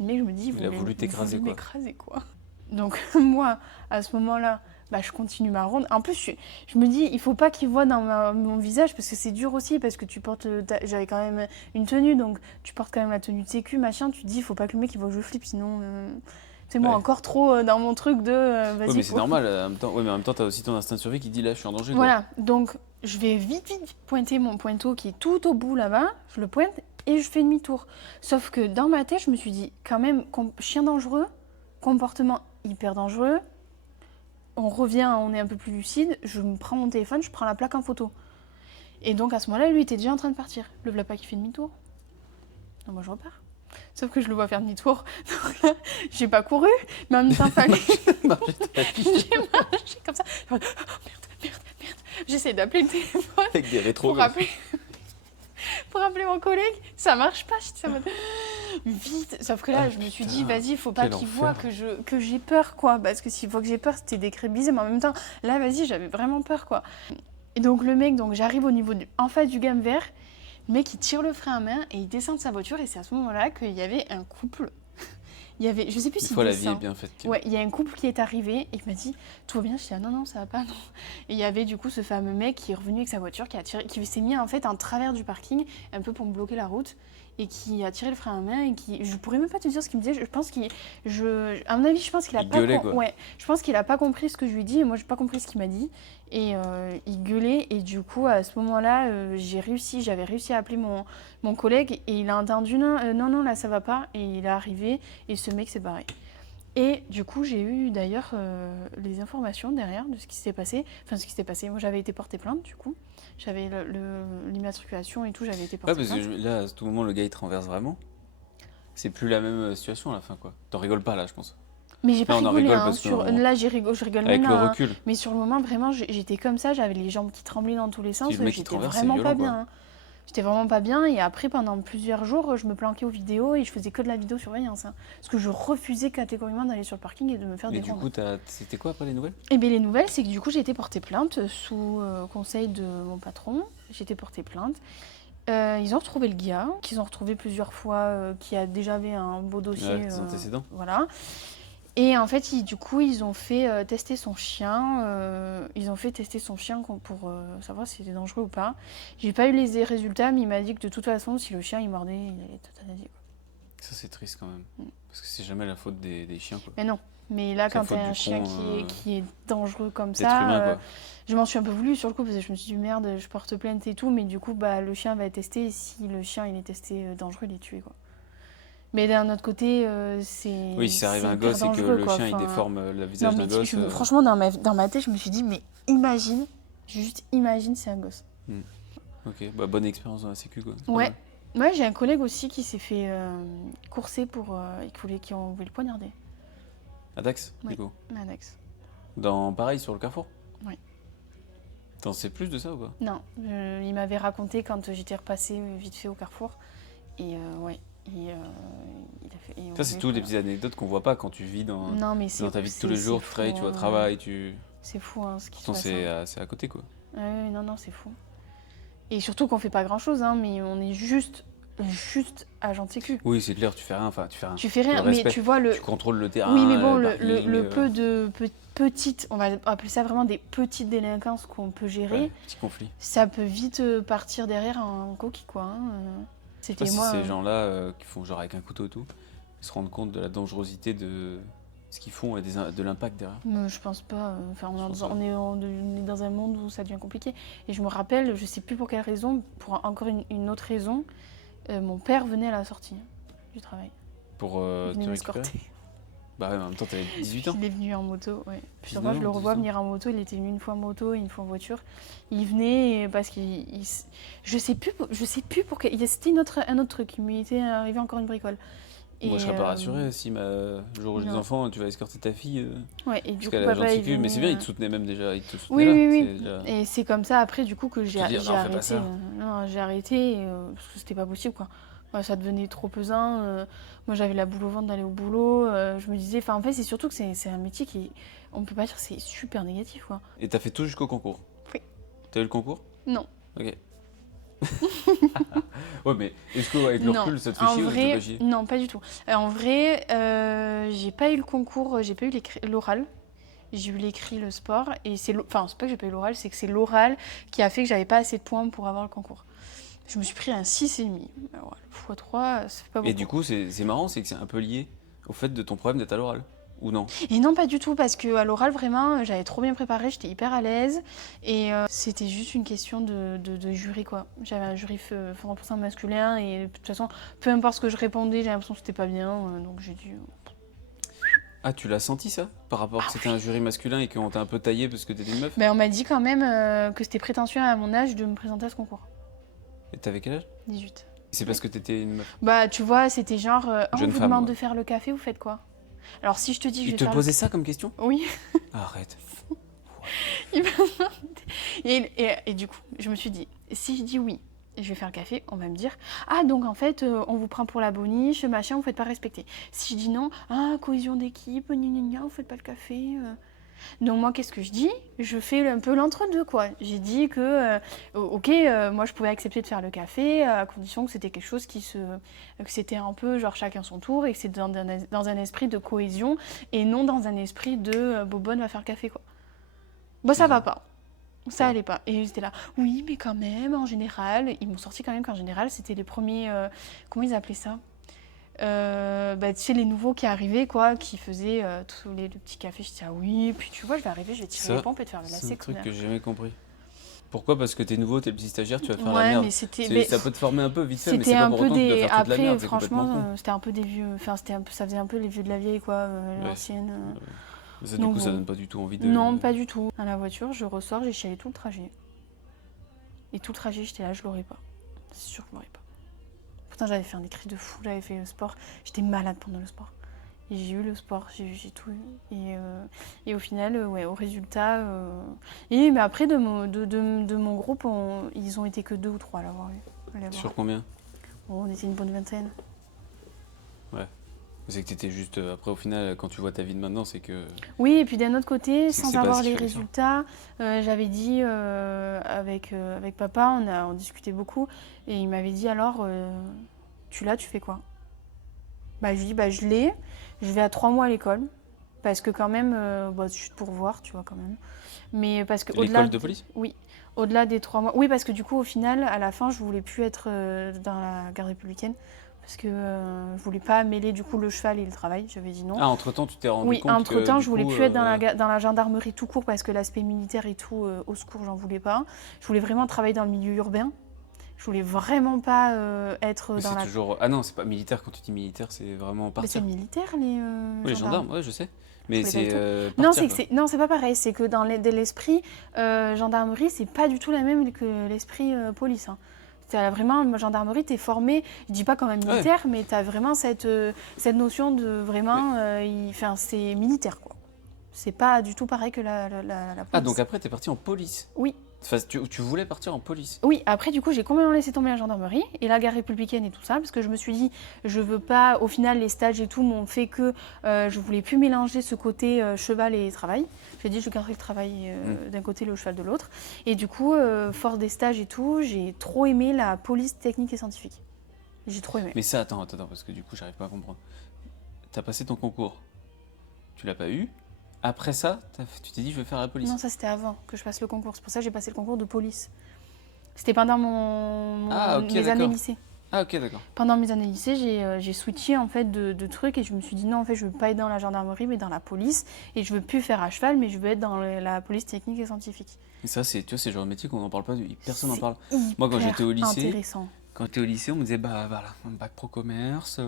Le mec, je me dis, Il a voulu t'écraser, quoi. m'écraser quoi. Donc moi, à ce moment-là, bah, je continue ma ronde. En plus, je me dis, il faut pas qu'il voit dans mon visage parce que c'est dur aussi parce que tu portes, j'avais quand même une tenue, donc tu portes quand même la tenue de sécu, machin. Tu te dis, il faut pas que le mec il voit que je flippe, sinon c'est moi Ouais. encore trop dans mon truc de vas-y. Oui, mais c'est normal. En même temps, ouais, mais en même temps, t'as aussi ton instinct de survie qui dit là, je suis en danger. Quoi. Voilà, donc je vais vite pointer mon pointeau qui est tout au bout là-bas. Je le pointe et je fais demi-tour. Sauf que dans ma tête, je me suis dit, quand même, chien dangereux, comportement hyper dangereux. On revient, on est un peu plus lucide. Je me prends mon téléphone, je prends la plaque en photo. Et donc à ce moment-là, lui était déjà en train de partir. Le voilà pas qui fait demi-tour. Donc moi je repars. Sauf que je le vois faire demi-tour. Donc là, j'ai pas couru, mais en même temps, fallait. J'ai marché comme ça. Oh, merde. J'essaie d'appeler le téléphone. Avec des rétros. Pour appeler mon collègue, ça marche pas. Ça m'a... Vite. Sauf que là, je me suis dit, vas-y, faut pas qu'il voit que j'ai peur, quoi. Parce que s'il faut que j'ai peur, c'était des crêpes bisées. Mais en même temps, là, vas-y, j'avais vraiment peur, quoi. Et donc le mec, donc j'arrive au niveau en face du gamme vert, le mec il tire le frein à main et il descend de sa voiture et c'est à ce moment-là qu'il y avait un couple. Il y avait, je sais plus Des si fois, la c'était vie ça. est bien faite. Ouais, il y a un couple qui est arrivé et il m'a dit tout va bien. Je dis ah non ça va pas non. Et il y avait du coup ce fameux mec qui est revenu avec sa voiture qui s'est mis en fait en travers du parking un peu pour me bloquer la route et qui a tiré le frein à main et qui je pourrais même pas te dire ce qu'il me disait. Je pense à mon avis je pense qu'il a Il pas gueulait, quoi. ouais, je pense qu'il a pas compris ce que je lui ai dit et moi j'ai pas compris ce qu'il m'a dit et il gueulait et du coup à ce moment-là j'avais réussi à appeler mon collègue et il a entendu non là ça va pas et il est arrivé et ce mec s'est barré. Et du coup, j'ai eu d'ailleurs les informations derrière de ce qui s'est passé. Enfin, ce qui s'est passé. Moi, j'avais été portée plainte, du coup. J'avais l'immatriculation et tout, j'avais été portée Ouais, parce plainte. que là, à tout moment, le gars, il te renverse vraiment. C'est plus la même situation à la fin, quoi. T'en rigoles pas, là, je pense. Mais j'ai pas Là, on en rigolé, rigole hein. parce que Là, je rigole avec même le là. recul, Mais sur le moment, vraiment, j'étais comme ça. J'avais les jambes qui tremblaient dans tous les sens. si le mec il te J'étais renverse, c'est vraiment violent, pas quoi. bien. Hein. J'étais vraiment pas bien. Et après, pendant plusieurs jours, je me planquais aux vidéos et je faisais que de la vidéosurveillance. Hein. Parce que je refusais catégoriquement d'aller sur le parking et de me faire Mais des du rondes. coup, c'était quoi après les nouvelles? Et bien les nouvelles, c'est que du coup j'ai été portée plainte sous conseil de mon patron. J'ai été portée plainte. Ils ont retrouvé le gars, qu'ils ont retrouvé plusieurs fois, qui a déjà avait un beau dossier. Ouais, des antécédents. Voilà. Et en fait, du coup, ils ont fait tester son chien. Ils ont fait tester son chien pour savoir si c'était dangereux ou pas. J'ai pas eu les résultats, mais il m'a dit que de toute façon, si le chien il mordait, il allait être euthanasié. Ça, c'est triste quand même. Parce que c'est jamais la faute des chiens, quoi. Mais non. Mais là, C'est la quand t'as faute un du chien con, qui est dangereux comme d'être ça, humain, quoi. je m'en suis un peu voulu sur le coup parce que je me suis dit merde, je porte plainte et tout, mais du coup, bah, le chien va être testé et si le chien il est testé dangereux, il est tué quoi. Mais d'un autre côté, c'est. Oui, si ça arrive à un hyper gosse et que dangereux, le quoi. chien il Enfin, déforme le non, visage mais d'un gosse. franchement, dans ma tête, je me suis dit, mais imagine, juste imagine, c'est un gosse. Ok, bah bonne expérience dans la sécu, quoi. C'est pas Ouais. mal. Ouais, j'ai un collègue aussi qui s'est fait courser pour. Qui ont voulu le poignarder. À Dax, Oui. du coup. Alex. Pareil, sur le Carrefour. Oui. T'en sais plus de ça ou pas? Non, il m'avait raconté quand j'étais repassée vite fait au Carrefour. Et ouais, il a fait. Ça, c'est toutes les petites anecdotes qu'on voit pas quand tu vis dans Non, mais ta vie de tous les jours, tu fou, travailles, tu vas au hein. travail, tu. C'est fou hein, ce qui se Pourtant, passe. Hein. c'est à côté, quoi. Ouais, non, c'est fou. Et surtout qu'on fait pas grand chose, hein, mais on est juste agent de sécu. Oui, c'est clair, tu fais rien. Enfin, tu fais rien. Tu fais rien, Le mais respect. tu vois le. Tu contrôles le terrain. Oui, mais bon, le parking, peu de petites, on va appeler ça vraiment des petites délinquances qu'on peut gérer, ouais, petit conflit. ça peut vite partir derrière un coquille, quoi. Hein. Je sais C'était pas si moi. ces gens-là qui font genre avec un couteau et tout, ils se rendent compte de la dangerosité de ce qu'ils font et de l'impact derrière. Mais je pense pas. Enfin, Je pense on est dans un monde où ça devient compliqué. Et je me rappelle, je sais plus pour quelle raison, pour encore une autre raison, mon père venait à la sortie du travail. Pour Il venait te m'escorter. récupérer. Bah ouais, mais en même temps, t'avais 18 ans. Il est venu en moto, ouais. Plusieurs 19 fois, je le ans, revois 18 ans. venir en moto. Il était venu une fois en moto et une fois en voiture. Il venait parce je sais plus pour quel. C'était un autre truc. Il m'était arrivé encore une bricole. Et, Moi, je serais pas rassuré si le jour où j'ai des non. enfants, tu vas escorter ta fille. Ouais, et Parce du coup, qu'elle est agent de papa, il sécu, mais c'est bien, venait, il te soutenait même déjà. Il te soutenait Oui, là. oui, c'est oui. déjà- Et c'est comme ça après du coup que j'ai te dire, non, fais pas arrêté. ça. Non, j'ai arrêté parce que c'était pas possible quoi. Ouais, ça devenait trop pesant. Moi j'avais la boule au ventre d'aller au boulot. Je me disais, enfin en fait c'est surtout que c'est un métier qui, on peut pas dire que c'est super négatif quoi. Et t'as fait tout jusqu'au concours? Oui. T'as eu le concours? Non. Ok. Ouais, mais est-ce qu'avec le Non. recul, ça te fait En chier ou ça te fait vrai, pas chier? non pas du tout. En vrai, j'ai pas eu le concours, j'ai pas eu l'oral. J'ai eu l'écrit, le sport, et enfin c'est pas que j'ai pas eu l'oral, c'est que c'est l'oral qui a fait que j'avais pas assez de points pour avoir le concours. Je me suis pris un 6,5. Alors, x3, ça fait pas beaucoup. Et du coup, c'est marrant, c'est que c'est un peu lié au fait de ton problème d'être à l'oral. Ou non? Et non, pas du tout, parce qu'à l'oral, vraiment, j'avais trop bien préparé, j'étais hyper à l'aise. Et c'était juste une question de jury, quoi. J'avais un jury 100% masculin, et de toute façon, peu importe ce que je répondais, j'avais l'impression que c'était pas bien, donc j'ai dû... Ah, tu l'as senti ça? Par rapport que c'était un jury masculin et qu'on t'a un peu taillé parce que t'étais une meuf? Mais on m'a dit quand même que c'était prétentieux à mon âge de me présenter à ce concours. Et t'avais quel âge? 18. C'est parce que t'étais une meuf? Bah, tu vois, c'était genre, on Jeune vous femme, demande ouais. de faire le café, vous faites quoi? Alors, si je te dis que je Il vais te faire posait ça comme question? Oui. Arrête. Et du coup, je me suis dit, si je dis oui, je vais faire le café, on va me dire, ah donc en fait, on vous prend pour la boniche, machin, vous faites pas respecter. Si je dis non, ah cohésion d'équipe, gna gna gna, vous faites pas le café. Donc moi, qu'est-ce que je dis? Je fais un peu l'entre-deux, quoi. J'ai dit que, ok, moi je pouvais accepter de faire le café à condition que c'était quelque chose que c'était un peu genre chacun son tour et que c'était dans un esprit de cohésion et non dans un esprit de Bobonne va faire le café, quoi. Bah ça va pas. Ça allait pas. Et j'étais là, oui, mais quand même, en général, ils m'ont sorti quand même qu'en général, c'était les premiers, comment ils appelaient ça? Tu sais, les nouveaux qui arrivaient, quoi, qui faisaient tous le petits cafés. Je disais, ah oui, puis tu vois, je vais arriver, je vais tirer les pompes et te faire de la C'est un truc secondaire. que j'ai jamais compris. Pourquoi? Parce que t'es nouveau, t'es le petit stagiaire, tu vas faire la Ouais, merde. mais c'était. Ça peut te former un peu vite fait, mais C'était c'est pas un pour peu autant que tu dois des. faire toute la Après, merde, c'est complètement con. franchement, c'était un peu des vieux. Enfin, ça faisait un peu les vieux de la vieille, quoi, Ouais. l'ancienne. Mais ça, du Donc coup, ça bon. donne pas du tout envie de... Non, pas du tout. Dans la voiture, je ressors, j'ai chialé tout le trajet. Et tout le trajet, j'étais là, je l'aurais pas. C'est sûr que je l'aurais pas. Pourtant, j'avais fait un écrit de fou, j'avais fait le sport. J'étais malade pendant le sport. Et j'ai eu le sport, j'ai tout eu. Et au final, ouais, au résultat. Mais après, de mon groupe, ils ont été que 2 ou 3 à l'avoir eu. Sur combien? Bon, on était une bonne vingtaine. Ouais. C'est que t'étais juste... Après, au final, quand tu vois ta vie de maintenant, c'est que... Oui, et puis d'un autre côté, C'est que sans c'est pas avoir ce qu'il les fallait faire. résultats, j'avais dit avec papa, on discutait beaucoup, et il m'avait dit alors, tu l'as, tu fais quoi? Bah, je lui dis, bah, je l'ai, je vais à 3 mois à l'école, parce que quand même, juste pour voir, tu vois, quand même. Mais parce que au-delà L'école de police? oui, au-delà des 3 mois. Oui, parce que du coup, au final, à la fin, je voulais plus être dans la garde républicaine, parce que je voulais pas mêler du coup le cheval et le travail. J'avais dit non. Ah, entre-temps, tu t'es rendu Oui, compte que, entre-temps, du je voulais coup, plus être dans la gendarmerie tout court, parce que l'aspect militaire et tout, au secours, j'en voulais pas. Je voulais vraiment travailler dans le milieu urbain. Je voulais vraiment pas être mais dans c'est la... toujours... Ah non, c'est pas militaire, quand tu dis militaire, c'est vraiment Mais c'est partir. militaire, Oui, les gendarmes, ouais, je sais. Mais voulais pas du c'est tout. Non, partir, quoi. non, c'est pas pareil. C'est que dans l'esprit, gendarmerie, c'est pas du tout la même que l'esprit police, hein. C'est vraiment, gendarmerie, t'es formé, je dis pas comme un militaire, mais t'as vraiment cette notion de vraiment, enfin, c'est militaire, quoi. C'est pas du tout pareil que la police. Ah, donc après, t'es parti en police? Oui. Enfin, tu voulais partir en police? Oui, après du coup j'ai complètement laissé tomber la gendarmerie et la garde républicaine et tout ça parce que je me suis dit je veux pas, au final les stages et tout m'ont fait que je voulais plus mélanger ce côté cheval et travail. J'ai dit je garderai le travail d'un côté, le cheval de l'autre. Et du coup, force des stages et tout, j'ai trop aimé la police technique et scientifique. J'ai trop aimé. Mais ça, attends, parce que du coup, j'arrive pas à comprendre. T'as passé ton concours, tu l'as pas eu. Après ça, tu t'es dit, je vais faire la police. Non, ça c'était avant que je passe le concours. C'est pour ça que j'ai passé le concours de police. C'était pendant mes années lycée. Ah, ok, d'accord. Pendant mes années lycée, j'ai switché en fait de trucs et je me suis dit non, en fait, je veux pas être dans la gendarmerie mais dans la police et je veux plus faire à cheval mais je veux être dans la police technique et scientifique. Et ça, c'est, tu vois, c'est le genre de métier qu'on n'en parle pas, personne n'en parle. Hyper Moi, quand j'étais au lycée, intéressant. On me disait, bah voilà, un bac pro commerce,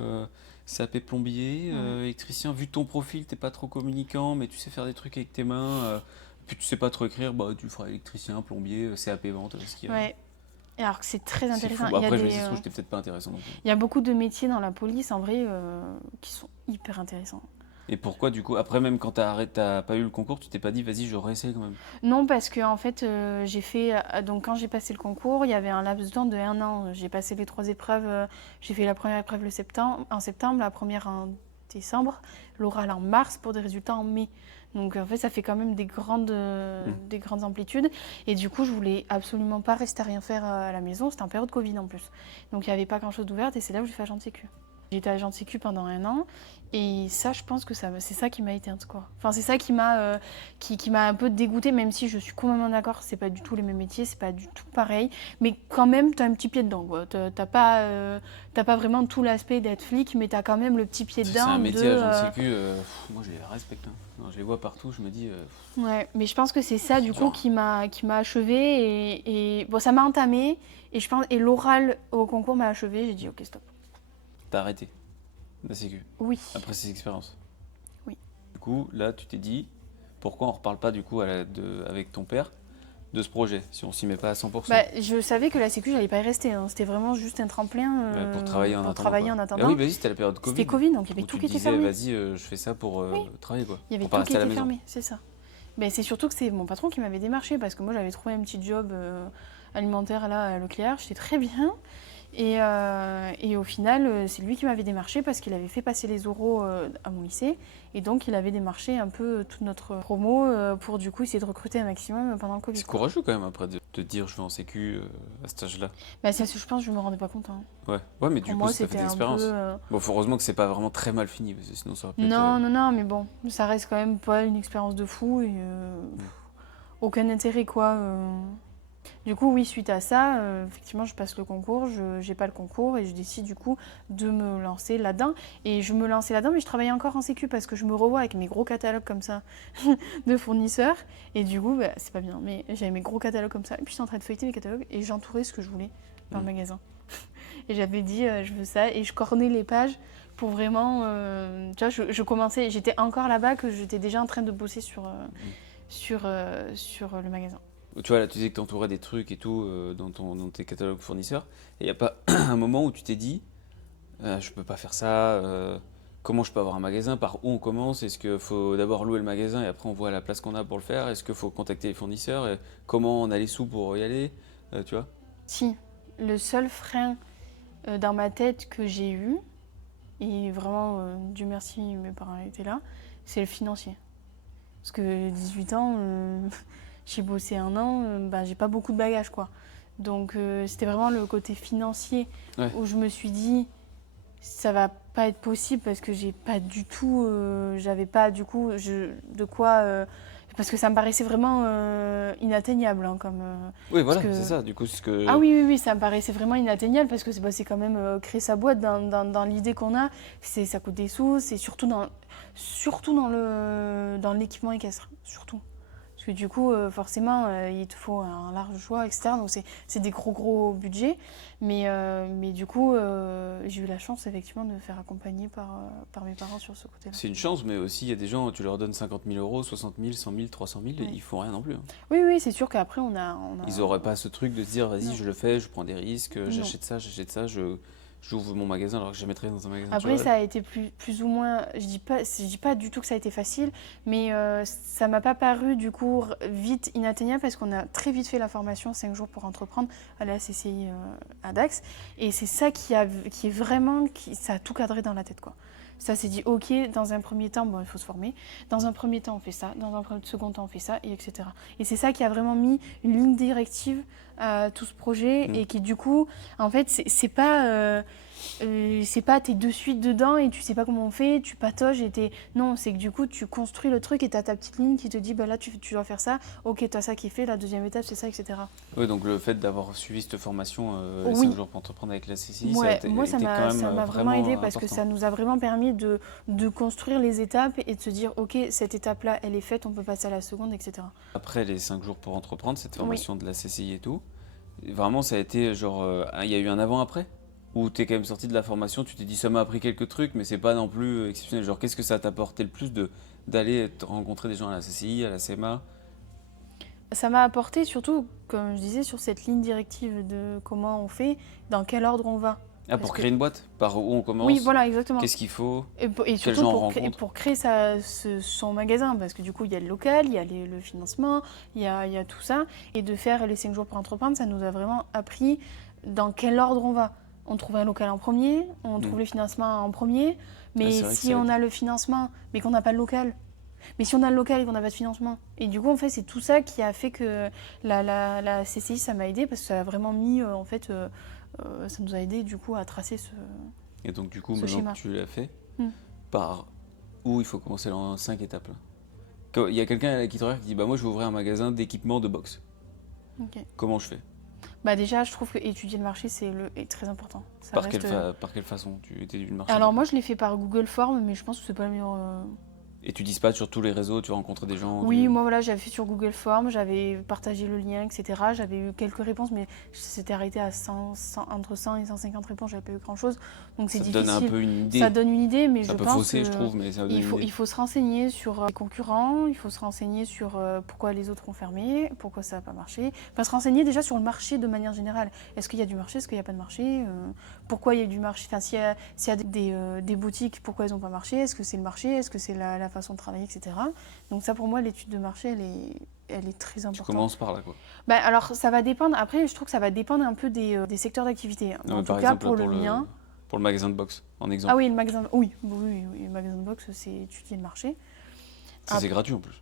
CAP plombier, électricien. Vu ton profil, t'es pas trop communicant, mais tu sais faire des trucs avec tes mains. Puis tu sais pas trop écrire, bah tu feras électricien, plombier, CAP vente, ce qu'il y a. Ouais. Et alors que c'est très C'est intéressant. fou. Après, je me dis, j'étais peut-être pas intéressant non plus. Il y a beaucoup de métiers dans la police en vrai qui sont hyper intéressants. Et pourquoi du coup, après même quand t'as pas eu le concours, tu t'es pas dit vas-y je réessaye quand même? Non, parce que en fait j'ai fait, donc quand j'ai passé le concours, il y avait un laps de temps de 1 an. J'ai passé les 3 épreuves, j'ai fait la première épreuve en septembre, la première en décembre, l'oral en mars pour des résultats en mai. Donc en fait ça fait quand même des grandes amplitudes et du coup je voulais absolument pas rester à rien faire à la maison, c'était en période Covid en plus. Donc il n'y avait pas grand chose d'ouvert et c'est là où j'ai fait agent de sécu. J'étais agent de sécu pendant 1 an et ça, je pense que c'est ça qui m'a éteinte, quoi. Enfin, c'est ça qui m'a un peu dégoûtée, même si je suis complètement d'accord, c'est pas du tout les mêmes métiers, c'est pas du tout pareil, mais quand même, t'as un petit pied dedans, quoi. T'as pas vraiment tout l'aspect d'être flic, mais t'as quand même le petit pied dedans. C'est un métier agent de sécu, moi je les respecte. Hein. Je les vois partout, je me dis. Ouais, mais je pense que c'est ça du coup qui m'a achevée et bon, ça m'a entamée et je pense et l'oral au concours m'a achevée. J'ai dit ok stop. T'as arrêté la sécu? Oui. Après ces expériences? Oui. Du coup, là, tu t'es dit, pourquoi on reparle pas du coup avec ton père de ce projet, si on s'y met pas à 100%? Bah, je savais que la sécu, j'allais pas y rester. Hein. C'était vraiment juste un tremplin pour travailler en attendant. Ah oui, vas-y, c'était la période Covid. C'était Covid, donc il y avait tout qui était fermé. Vas-y, je fais ça pour travailler, quoi. Il y avait pour tout qui était maison. fermé, c'est ça. Ben, c'est surtout que c'est mon patron qui m'avait démarché parce que moi j'avais trouvé un petit job alimentaire là à Leclerc, j'étais très bien. Et au final, c'est lui qui m'avait démarché parce qu'il avait fait passer les oraux à mon lycée. Et donc, il avait démarché un peu toute notre promo pour du coup essayer de recruter un maximum pendant le Covid. C'est courageux quand même après de te dire je vais en sécu à cet âge-là. Bah, ça, je pense que je me rendais pas compte. Hein. Ouais, mais du Pour coup, moi, ça fait c'était un d'expérience. peu. Bon, faut heureusement que c'est pas vraiment très mal fini, parce que sinon ça aurait pu être. Non, mais bon, ça reste quand même pas une expérience de fou et aucun intérêt quoi. Du coup, oui, suite à ça, effectivement, je passe le concours, j'ai pas le concours et je décide du coup de me lancer là-dedans. Et je me lançais là-dedans, mais je travaillais encore en sécu parce que je me revois avec mes gros catalogues comme ça de fournisseurs. Et du coup, bah, c'est pas bien, mais j'avais mes gros catalogues comme ça. Et puis j'étais en train de feuilleter mes catalogues et j'entourais ce que je voulais dans le magasin. Et j'avais dit, je veux ça. Et je cornais les pages pour vraiment. Tu vois, je commençais, j'étais encore là-bas que j'étais déjà en train de bosser sur le magasin. Tu vois, là, tu disais que tu entourais des trucs et tout dans tes catalogues fournisseurs. Et il n'y a pas un moment où tu t'es dit, je peux pas faire ça, comment je peux avoir un magasin, par où on commence? Est-ce qu'il faut d'abord louer le magasin et après on voit la place qu'on a pour le faire? Est-ce qu'il faut contacter les fournisseurs? Et comment on a les sous pour y aller? Tu vois? Si, le seul frein dans ma tête que j'ai eu, et vraiment, Dieu merci, mes parents étaient là, c'est le financier. Parce que 18 ans, j'ai bossé 1 an, bah, j'ai pas beaucoup de bagages, quoi. Donc c'était vraiment le côté financier où je me suis dit, ça va pas être possible parce que j'ai pas du tout, j'avais pas du coup de quoi... parce que ça me paraissait vraiment inatteignable. Hein, comme, Oui, voilà, que... c'est ça. Du coup, c'est ce que. Ah oui, ça me paraissait vraiment inatteignable parce que c'est quand même créer sa boîte dans l'idée qu'on a. Ça coûte des sous, c'est surtout dans l'équipement équestre. Surtout. Parce que du coup, forcément, il te faut un large choix, etc. Donc c'est des gros budgets. Mais du coup, j'ai eu la chance effectivement de me faire accompagner par mes parents sur ce côté-là. C'est une chance, mais aussi il y a des gens, tu leur donnes 50 000 euros, 60 000, 100 000, 300 000, et ils font rien non plus. Hein. Oui, c'est sûr qu'après on a... Ils n'auraient pas ce truc de se dire, vas-y, Non. je le fais, je prends des risques, j'achète ça, j'ouvre mon magasin alors que j'ai jamais travaillé dans un magasin. Après, ça a été plus ou moins... Je dis pas du tout que ça a été facile, mais ça m'a pas paru du coup vite inatteignable parce qu'on a très vite fait la formation 5 jours pour entreprendre à la CCI à Dax. Et c'est ça ça a tout cadré dans la tête, quoi. Ça s'est dit, ok, dans un premier temps, bon, il faut se former. Dans un premier temps, on fait ça. Dans un second temps, on fait ça, et etc. Et c'est ça qui a vraiment mis une ligne directive à tout ce projet et qui, du coup, en fait, c'est pas t'es de suite dedans et tu sais pas comment on fait, tu patauges et Non, c'est que du coup, tu construis le truc et t'as ta petite ligne qui te dit, bah là, tu dois faire ça. Ok, t'as ça qui est fait, la deuxième étape, c'est ça, etc. Oui, donc le fait d'avoir suivi cette formation, les 5 jours pour entreprendre avec la CCI, ça m'a vraiment aidé parce que important. ça nous a vraiment permis de construire les étapes et de se dire, ok, cette étape-là, elle est faite, on peut passer à la seconde, etc. Après les 5 jours pour entreprendre, cette formation de la CCI et tout, vraiment ça a été genre, il y a eu un avant-après? Ou t'es quand même sorti de la formation, tu t'es dit ça m'a appris quelques trucs, mais c'est pas non plus exceptionnel. Genre, qu'est-ce que ça t'a apporté le plus d'aller rencontrer des gens à la CCI, à la CMA? Ça m'a apporté surtout, comme je disais, sur cette ligne directive de comment on fait, dans quel ordre on va. Ah, pour créer une boîte? Par où on commence? Oui, voilà, exactement. Qu'est-ce qu'il faut? Et surtout pour créer son magasin, parce que du coup, il y a le local, il y a le financement, il y a tout ça. Et de faire les 5 jours pour entreprendre, ça nous a vraiment appris dans quel ordre on va. On trouve un local en premier, on trouve le financement en premier, mais si on a le financement, mais qu'on n'a pas le local, mais si on a le local et qu'on n'a pas de financement. Et du coup, en fait, c'est tout ça qui a fait que la CCI, ça m'a aidé parce que ça a vraiment mis, ça nous a aidé du coup à tracer ce Et donc, du coup, ce maintenant schéma. que tu l'as fait, par où il faut commencer dans 5 étapes là. Il y a quelqu'un qui te regarde qui dit, bah moi je vais ouvrir un magasin d'équipement de boxe. Okay. Comment je fais? Bah déjà, je trouve que étudier le marché, est très important. Par quelle façon tu étudies le marché? Alors moi, je l'ai fait par Google Form, mais je pense que c'est pas la meilleure... Et tu dispatches sur tous les réseaux, tu rencontres des gens? Oui, moi voilà, j'avais fait sur Google Form, j'avais partagé le lien, etc. J'avais eu quelques réponses, mais c'était arrêté à entre 100 et 150 réponses, j'avais pas eu grand-chose. Donc c'est difficile. Ça donne un peu une idée. Ça donne une idée, mais ça je peut pense fausser, que je trouve, mais ça donne une idée. il faut se renseigner sur les concurrents, il faut se renseigner sur pourquoi les autres ont fermé, pourquoi ça n'a pas marché. Enfin, se renseigner déjà sur le marché de manière générale. Est-ce qu'il y a du marché, est-ce qu'il n'y a pas de marché pourquoi il y a du marché, enfin s'il y a des boutiques, pourquoi elles n'ont pas marché? Est-ce que c'est le marché? Est-ce que c'est la façon de travailler, etc. Donc ça, pour moi, l'étude de marché, elle est très Tu importante. commences par là, quoi. Bah, alors, ça va dépendre. Après, je trouve que ça va dépendre un peu des secteurs d'activité. Non, En mais tout par cas, exemple, pour le mien. pour le magasin de boxe, en exemple. Ah oui, le magasin. Oui, le magasin de boxe, c'est étudier le marché. Ça, c'est Ah. gratuit en plus.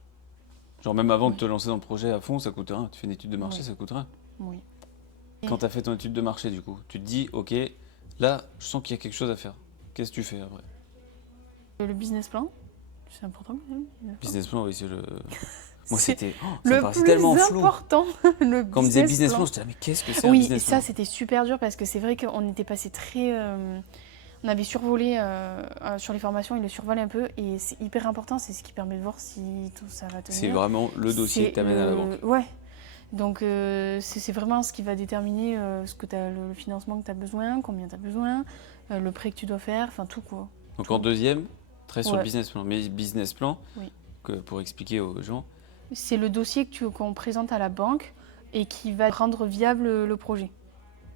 Genre, même avant de Oui. te lancer dans le projet à fond, ça coûte rien. Tu fais une étude de marché, Oui. ça coûte rien. Oui. Quand tu as fait ton étude de marché, du coup, tu te dis, ok, là, je sens qu'il y a quelque chose à faire. Qu'est-ce que tu fais après? Le business plan, c'est important quand même. Business plan, oui, c'est le. Moi, C'est c'était. ça le me paraissait plus tellement flou. important, le Quand on me disait business plan, plan. j'étais là, mais qu'est-ce que c'est un Oui, et business ça, plan? c'était super dur parce que c'est vrai qu'on était passé très. On avait survolé sur les formations, il le survole un peu et c'est hyper important, c'est ce qui permet de voir si tout ça va tenir. C'est vraiment le dossier C'est qui t'amène à la banque. Ouais. Donc c'est vraiment ce qui va déterminer ce que le financement que tu as besoin, combien tu as besoin, le prêt que tu dois faire, enfin tout quoi. Donc Tout. en deuxième, très sur le Ouais. business plan. Mais business plan, Oui. pour expliquer aux gens, C'est le dossier qu'on présente à la banque et qui va rendre viable le projet.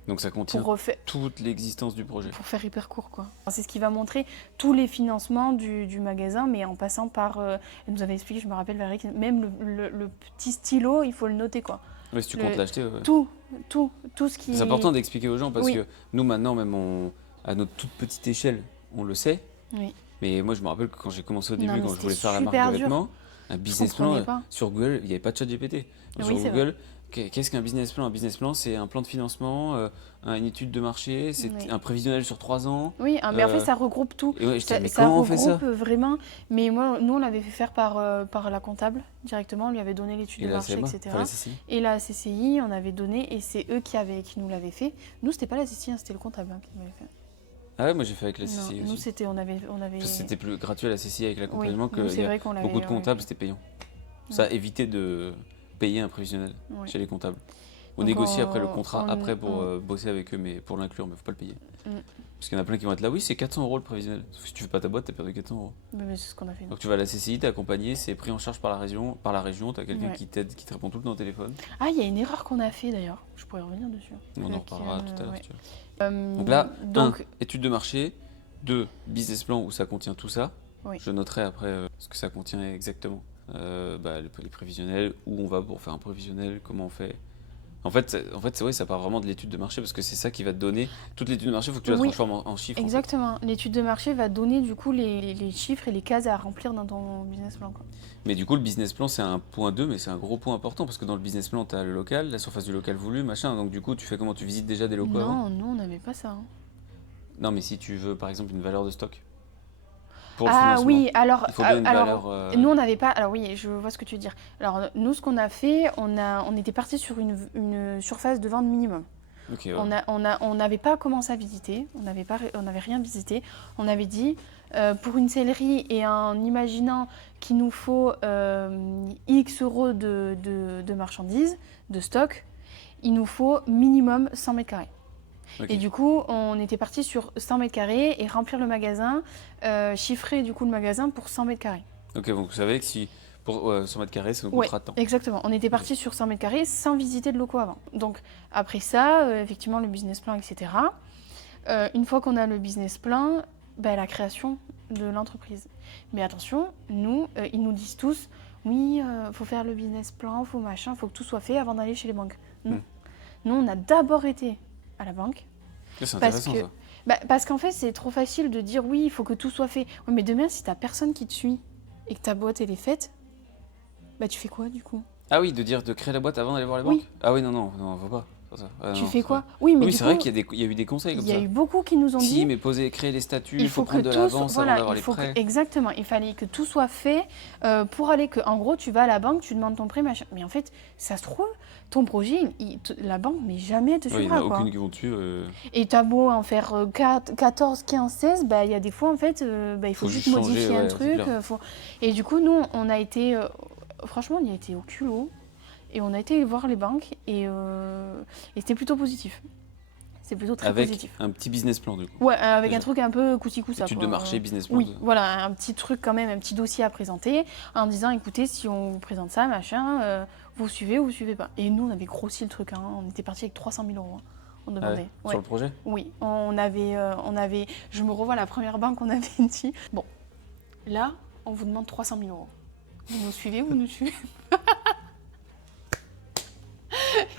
donc ça contient Pour toute l'existence du projet. faire hyper court quoi. C'est ce qui va montrer tous les financements du magasin, mais en passant par. Elle nous avait expliqué, je me rappelle Valérie, même le petit stylo, il faut le noter quoi. Ouais, si tu comptes l'acheter. Ouais. Tout ce qui. C'est important d'expliquer aux gens parce Oui. que nous maintenant, même à notre toute petite échelle, on le sait. Oui. Mais moi, je me rappelle que quand j'ai commencé au Non, début, mais quand je c'était voulais faire la marque super de dur. vêtements, un business plan comprenais pas. sur Google, il n'y avait pas de chat GPT. Oui, Sur c'est Google, qu'est-ce qu'un business plan? Un business plan, c'est un plan de financement, une étude de marché, c'est Oui. un prévisionnel sur 3 ans. Oui, mais en fait, ça regroupe tout. Et ouais, je disais, mais Ça comment on fait ça? regroupe vraiment. Mais nous, on l'avait fait faire par la comptable directement. On lui avait donné l'étude Et de la marché, CMA, etc. enfin, la CCI. Et la CCI, on avait donné, et c'est eux qui nous l'avaient fait. Nous, c'était pas la CCI, c'était le comptable qui nous l'avait fait. Ah ouais, moi j'ai fait avec la Non, CCI nous, aussi. on avait... Parce que c'était plus gratuit à la CCI avec l'accompagnement Oui, nous, que c'est vrai qu'on l'avait... beaucoup de comptables, c'était payant. Ça Ouais. évitait de payer un prévisionnel Ouais. chez les comptables. On Donc, négocie après le contrat, on- après pour on- bosser avec eux, mais pour l'inclure, mais faut pas le payer. Mm. Parce qu'il y en a plein qui vont être là, oui, c'est 400 € le prévisionnel. Sauf que si tu fais pas ta boîte, t'as perdu 400 €. Mais c'est ce qu'on a fait. Nous. Donc tu vas à la CCI, t'es accompagné, c'est pris en charge par la région, t'as quelqu'un Ouais. qui t'aide, qui te répond tout le temps au téléphone. Ah, il y a une erreur qu'on a fait d'ailleurs. Je pourrais revenir dessus. On en Qui, reparlera tout à l'heure ouais. si tu veux. Donc là, donc, 1, étude de marché, 2, business plan où ça contient tout ça. Oui. Je noterai après ce que ça contient exactement. Les prévisionnels, où on va pour faire un prévisionnel, comment on fait. En fait, c'est vrai, ça part vraiment de l'étude de marché parce que c'est ça qui va te donner. Toute l'étude de marché, il faut que tu la Oui. transformes en chiffres. en fait. Exactement. L'étude de marché va donner du coup les chiffres et les cases à remplir dans ton business plan. Quoi. Mais du coup, le business plan, c'est un point 2, mais c'est un gros point important parce que dans le business plan, tu as le local, la surface du local voulu, machin. Donc du coup, tu fais comment? Tu visites déjà des locaux avant? Non, nous on n'avait pas ça. Hein. Non, mais si tu veux, par exemple, une valeur de stock pour le Ah financement, oui, alors, il faut bien une alors valeur. nous on n'avait pas. Alors oui, je vois ce que tu veux dire. Alors nous, ce qu'on a fait, on était parti sur une surface de vente minimum. Ok, ouais. On n'avait pas commencé à visiter, on n'avait rien visité. On avait dit, pour une sellerie et en imaginant qu'il nous faut X euros de marchandises, de stock, il nous faut minimum 100 mètres carrés. Ok. Et du coup, on était parti sur 100 mètres carrés et remplir le magasin, chiffrer du coup le magasin pour 100 mètres carrés. Ok, donc vous savez que si pour 100 mètres carrés, ça nous Ouais, coûtera de temps. exactement. On était parti sur 100 mètres carrés sans visiter de locaux avant. Donc après ça, effectivement, le business plan, etc. Une fois qu'on a le business plan, la création de l'entreprise. Mais attention, nous, ils nous disent tous, oui, faut faire le business plan, faut machin, faut que tout soit fait avant d'aller chez les banques. Non. Nous, on a d'abord été à la banque. C'est Parce intéressant que- ça. Parce qu'en fait, c'est trop facile de dire oui, il faut que tout soit fait. Oui, mais demain, si t'as personne qui te suit et que ta boîte elle est faite, tu fais quoi du coup? Ah oui, de créer la boîte avant d'aller voir les Oui. banques? Ah oui, non, faut pas. Faut ça. Ah, Tu non, fais c'est quoi? vrai. Oui, mais Oui, du c'est coup, vrai qu'il y a eu des conseils comme il y ça. a eu beaucoup qui nous ont Si, dit. mais créer les statuts, Il il faut faut que prendre de tout, l'avance avant voilà, d'avoir les il faut prêts. exactement. Il fallait que tout soit fait pour aller que, en gros, tu vas à la banque, tu demandes ton prêt, machin. Mais en fait, ça se trouve, ton projet, la banque, mais jamais te Ouais, il n'y en suivra, a quoi. aucune qui vont dessus. Et t'as beau en faire 14, 15, 16, il y a des fois, en fait, il faut juste juste modifier changer, un ouais, truc. c'est clair. Et du coup, nous, on a été, franchement, on y a été au culot. Et on a été voir les banques et c'était plutôt positif. C'est plutôt très Avec positif. un petit business plan du coup. Ouais, avec Déjà. un truc un peu cousi-coussa. Étude quoi. de marché, business plan. Oui, voilà, un petit truc quand même, un petit dossier à présenter en disant écoutez, si on vous présente ça, machin, vous suivez ou vous suivez pas. Et nous, on avait grossi le truc, hein. On était parti avec 300 000 €. Hein. On Ah demandait. ouais, Ouais. sur le projet? Oui, on avait, je me revois la première banque qu'on avait dit. Bon, là, on vous demande 300 000 euros. Vous nous suivez, vous nous suivez.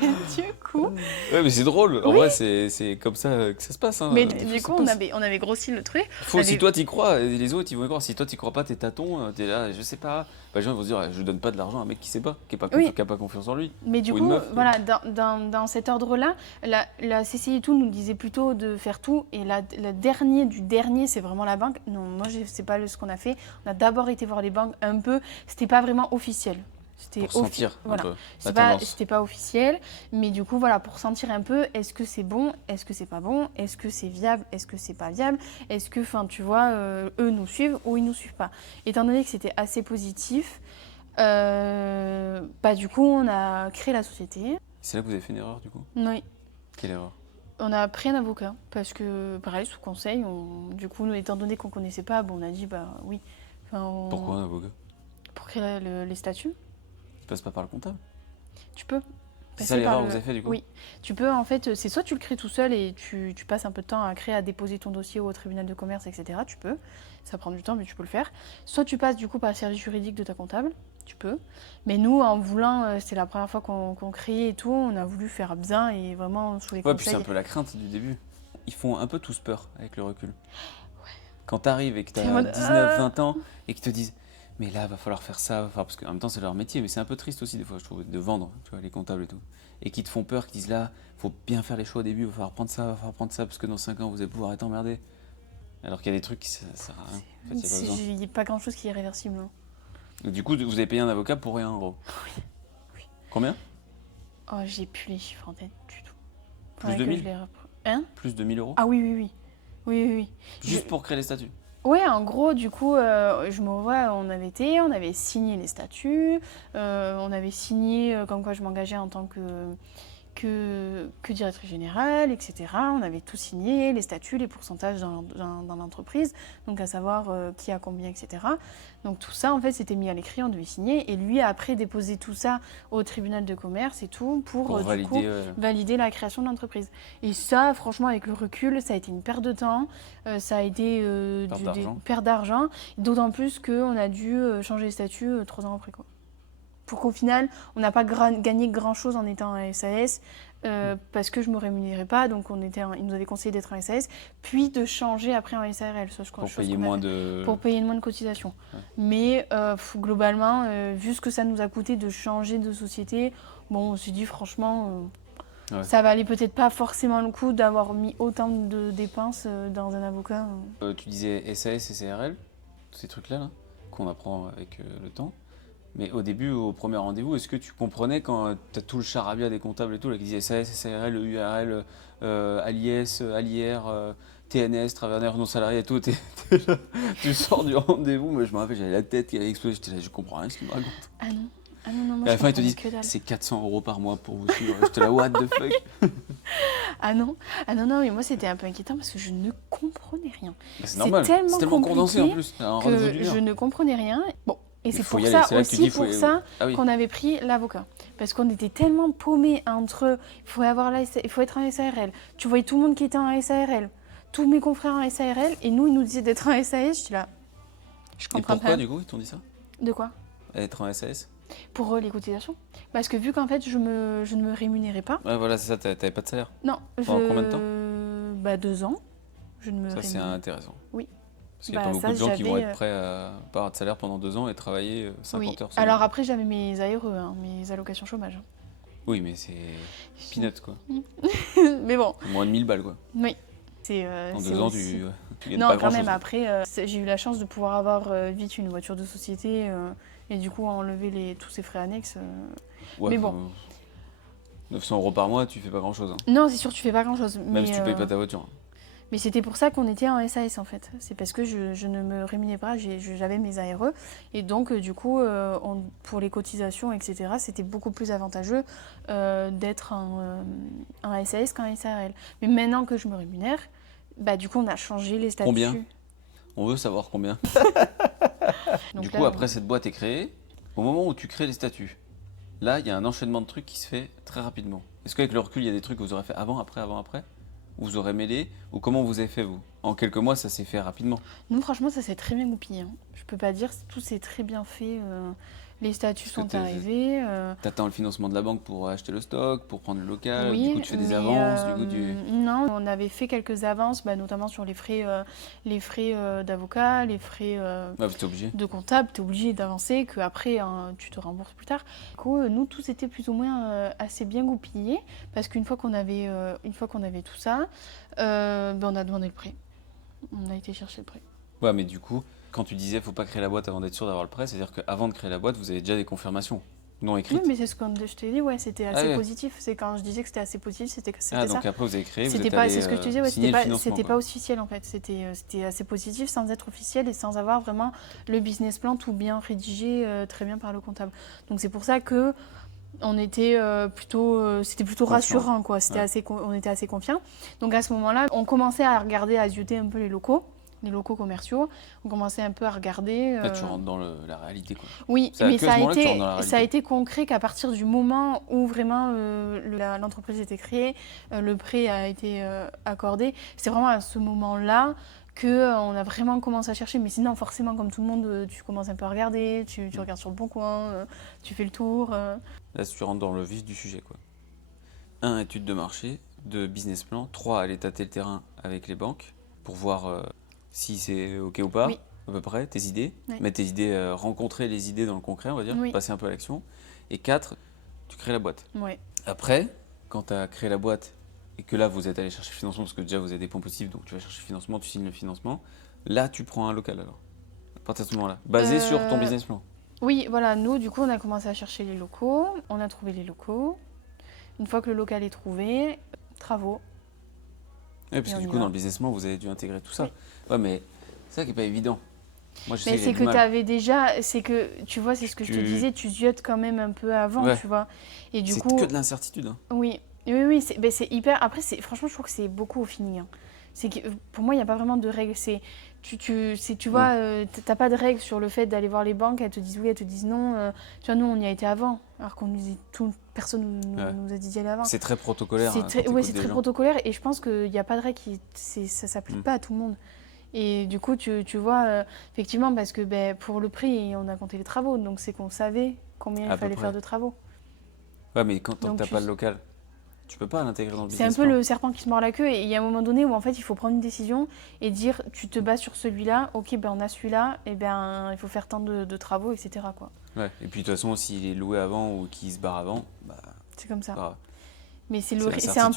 Et du coup... Ouais, mais c'est drôle. En Oui. vrai, c'est comme ça que ça se passe. Hein. Mais Ça du se coup, passe. on avait grossi le truc. Faut, On si avait- toi t'y crois, les autres ils vont y croire. Si toi t'y crois pas, t'es tâton, t'es là, je sais pas. Bah, les gens vont se dire, je donne pas de l'argent à un mec qui sait pas, qui a pas confiance en lui. Mais du Ou une coup, meuf. voilà, dans cet ordre-là, la CCI et tout nous disait plutôt de faire tout. Et la dernier du dernier, c'est vraiment la banque. Non, moi, c'est pas ce qu'on a fait. On a d'abord été voir les banques un peu. C'était pas vraiment officiel. C'était Pour sentir un voilà. peu la C'était tendance. pas officiel, mais du coup, voilà, pour sentir un peu, est-ce que c'est bon, est-ce que c'est pas bon, est-ce que c'est viable, est-ce que c'est pas viable, est-ce que, enfin, tu vois, eux nous suivent ou ils nous suivent pas. Étant donné que c'était assez positif, bah du coup, on a créé la société. C'est là que vous avez fait une erreur du coup. Oui. Quelle erreur? On a pris un avocat parce que, pareil, sous conseil, du coup, nous, étant donné qu'on connaissait pas, bon, on a dit, bah oui. Enfin, Pourquoi un avocat? Pour créer les statuts. Tu passes pas par le comptable? Tu peux. C'est ça l'erreur que vous avez fait du coup? Oui. Tu peux, en fait, c'est soit tu le crées tout seul et tu passes un peu de temps à créer, à déposer ton dossier au tribunal de commerce, etc. Tu peux. Ça prend du temps, mais tu peux le faire. Soit tu passes du coup par le service juridique de ta comptable. Tu peux. Mais nous, en voulant, c'est la première fois qu'on créait et tout, on a voulu faire bien et vraiment sous les Ouais, puis c'est conseils. un peu la crainte du début. Ils font un peu tous peur avec le recul. Quand t'arrives et que T'es en t'as mode, 19, 20 ans et qu'ils te disent mais là va falloir faire ça, enfin, parce qu'en même temps c'est leur métier, mais c'est un peu triste aussi des fois je trouve de vendre, tu vois, les comptables et tout. Et qui te font peur, qui disent là, faut bien faire les choix au début, va falloir prendre ça, va falloir prendre ça, parce que dans 5 ans vous allez pouvoir être emmerdé. Alors qu'il y a des trucs qui ça sert à rien. En fait, y a pas besoin. Il n'y a pas grand-chose qui est réversible. Hein. Et du coup, vous avez payé un avocat pour rien en gros. Oui. Combien? Oh, j'ai plus les chiffres en tête du tout. Plus Faudrait de que 1000? je les Hein? Plus de 1000 euros? Ah oui, oui, oui. Oui, oui, oui. Juste pour créer les statuts. Ouais, en gros, du coup, je me vois, on avait signé les statuts, on avait signé comme quoi je m'engageais en tant que directrice générale, etc. On avait tout signé, les statuts, les pourcentages dans l'entreprise, donc à savoir qui a combien, etc. Donc tout ça, en fait, c'était mis à l'écrit, on devait signer, et lui a après déposé tout ça au tribunal de commerce et tout pour du valider. coup, valider la création de l'entreprise. Et ça, franchement, avec le recul, ça a été une perte de temps, ça a été des pertes d'argent, d'autant plus qu'on a dû changer les statuts 3 ans après, quoi. Pour qu'au final, on n'a pas gagné grand-chose en étant un SAS, parce que je ne me rémunérais pas, donc ils nous avaient conseillé d'être un SAS, puis de changer après en SARL. Pour payer moins de... Pour payer moins de cotisations. Ouais. Mais globalement, vu ce que ça nous a coûté de changer de société, bon, on s'est dit franchement, ça valait peut-être pas forcément le coup d'avoir mis autant de dépenses dans un avocat. Tu disais SAS et CRL, tous ces trucs-là là, qu'on apprend avec le temps. Mais au début, au premier rendez-vous, est-ce que tu comprenais quand tu as tout le charabia des comptables et tout, là, qui disaient SAS, SARL, URL, ALIS, ALIR, TNS, travailleur non salarié et tout, tu sors du rendez-vous, moi je me rappelle, j'avais la tête qui avait explosé, j'étais là, je comprends rien ce qu'il me raconte. Ah non. Ah non, moi, et à la fin, ils te disent, que dalle. c'est 400 € par mois pour vous suivre. J'étais là, what the fuck? Ah non, mais moi c'était un peu inquiétant parce que je ne comprenais rien. Bah, c'est normal, c'est tellement condensé en plus. Que je ne comprenais rien. Bon, et c'est pour ça qu'on avait pris l'avocat. Parce qu'on était tellement paumés entre il faut être un SARL. Tu voyais tout le monde qui était en SARL, tous mes confrères en SARL, et nous ils nous disaient d'être en SAS. Je suis là, je comprends pas. Et pourquoi du coup ils t'ont dit ça? De quoi? Être en SAS? Pour les cotisations. Parce que vu qu'en fait je ne me rémunérais pas. Ouais voilà, c'est ça, t'avais pas de salaire? Non. Pendant combien de temps? 2 ans. Je ne me Ça c'est intéressant. Oui. Parce qu'il y a pas beaucoup de gens qui vont être prêts à pas avoir de salaire pendant 2 ans et travailler 50 heures. Alors après j'avais mes ARE, mes allocations chômage. Oui mais c'est peanuts quoi. Mais bon. Moins de 1000 balles quoi. Oui. En 2 ans tu gagnes non, pas quand grand-chose. même, après, j'ai eu la chance de pouvoir avoir vite une voiture de société et du coup enlever tous ces frais annexes. Ouais, mais bon. 900 € par mois, tu fais pas grand-chose. Hein. Non, c'est sûr, tu fais pas grand-chose. Même si tu payes pas ta voiture. Mais c'était pour ça qu'on était en SAS en fait. C'est parce que je ne me rémunérais pas, j'avais mes ARE. Et donc, du coup, pour les cotisations, etc., c'était beaucoup plus avantageux d'être en SAS qu'en SARL. Mais maintenant que je me rémunère, bah, du coup, on a changé les statuts. Combien? On veut savoir combien. Du coup, après cette boîte est créée, au moment où tu crées les statuts, là, il y a un enchaînement de trucs qui se fait très rapidement. Est-ce qu'avec le recul, il y a des trucs que vous aurez fait avant, après? Vous aurez mêlé? Ou comment vous avez fait, vous? En quelques mois, ça s'est fait rapidement. Nous, franchement, ça s'est très bien goupillé, hein. Je peux pas dire, tout s'est très bien fait. Les statuts Parce que sont arrivés. t'attends le financement de la banque pour acheter le stock, pour prendre le local, du Oui, coup tu fais des mais avances, du coup non, on avait fait quelques avances, notamment sur les frais d'avocat, les frais Ouais, t'es obligé. de comptable, tu es obligé d'avancer, que après tu te rembourses plus tard. Du coup, nous, tout était plus ou moins assez bien goupillé, parce qu'une fois qu'on avait, tout ça, on a demandé le prêt. On a été chercher le prêt. Ouais, mais du coup, quand tu disais faut pas créer la boîte avant d'être sûr d'avoir le prêt, c'est-à-dire qu'avant de créer la boîte, vous avez déjà des confirmations non Oui, écrites. mais c'est ce que je t'ai dit, ouais, c'était assez ouais. positif. C'est quand je disais que c'était assez positif, c'était Ah, ça. donc après vous avez créé, vous C'était êtes pas, allé c'est ce que je te disais, ouais, signer le financement. c'était quoi. pas officiel en fait. C'était assez positif sans être officiel et sans avoir vraiment le business plan tout bien rédigé, très bien par le comptable. Donc c'est pour ça que on était c'était plutôt Confiant. rassurant, quoi. C'était Ouais. on était assez confiants. Donc à ce moment-là, on commençait à regarder, à zioter un peu les locaux commerciaux. On commençait un peu à regarder. Là, tu rentres dans la réalité, quoi. Oui, C'est mais que à ce moment-là que tu rentres dans la ça a réalité. été concret qu'à partir du moment où vraiment l'entreprise était créée, le prêt a été accordé. C'est vraiment à ce moment-là qu'on a vraiment commencé à chercher. Mais sinon, forcément, comme tout le monde, tu commences un peu à regarder, tu regardes sur le bon coin, tu fais le tour. Là, tu rentres dans le vif du sujet, quoi. 1, étude de marché. 2, business plan. 3, aller tâter le terrain avec les banques pour voir si c'est OK ou pas, Oui. à peu près, tes idées. Oui. Mettre tes idées, rencontrer les idées dans le concret, on va dire, Oui. passer un peu à l'action. Et 4, tu crées la boîte. Ouais. Après, quand tu as créé la boîte et que là, vous êtes allé chercher le financement, parce que déjà, vous avez des points positifs, donc tu vas chercher le financement, tu signes le financement. Là, tu prends un local, alors. À partir de ce moment-là. Basé sur ton business plan. Oui, voilà, nous, du coup, on a commencé à chercher les locaux. On a trouvé les locaux. Une fois que le local est trouvé, travaux. Oui, parce Et que on du y coup, va. dans le business plan, vous avez dû intégrer tout ça. Oui. Ouais, mais c'est ça qui n'est pas évident. Moi, je sais Mais que j'ai c'est du que mal. tu avais déjà, c'est que, tu vois, c'est ce que je te disais, tu ziotes quand même un peu avant, Ouais. tu vois. Et du C'est coup, que de l'incertitude. Hein. oui, oui, c'est hyper. Après, franchement, je trouve que c'est beaucoup au feeling, hein. C'est que, pour moi, il n'y a pas vraiment de règles. Tu vois, t'as pas de règles sur le fait d'aller voir les banques, elles te disent oui, elles te disent non. Tu vois, nous, on y a été avant, alors qu'on nous disait personne nous a dit d'y aller avant. C'est très protocolaire. C'est quand très, t'écoutes c'est des très gens. protocolaire et je pense qu'il n'y a pas de règle ça s'applique pas à tout le monde. Et du coup, tu vois, effectivement, parce que pour le prix, on a compté les travaux, donc c'est qu'on savait combien À il peu fallait près. faire de travaux. Ouais, mais tant que Donc t'as pas le local, tu peux pas l'intégrer dans le c'est un business peu plan. le serpent qui se mord la queue et il y a un moment donné où en fait il faut prendre une décision et dire tu te bases sur celui-là, ok on a celui-là, et il faut faire tant de travaux, etc. quoi. Ouais. Et puis de toute façon, s'il est loué avant ou qu'il se barre avant, bah. C'est comme ça. Bah, Mais c'est un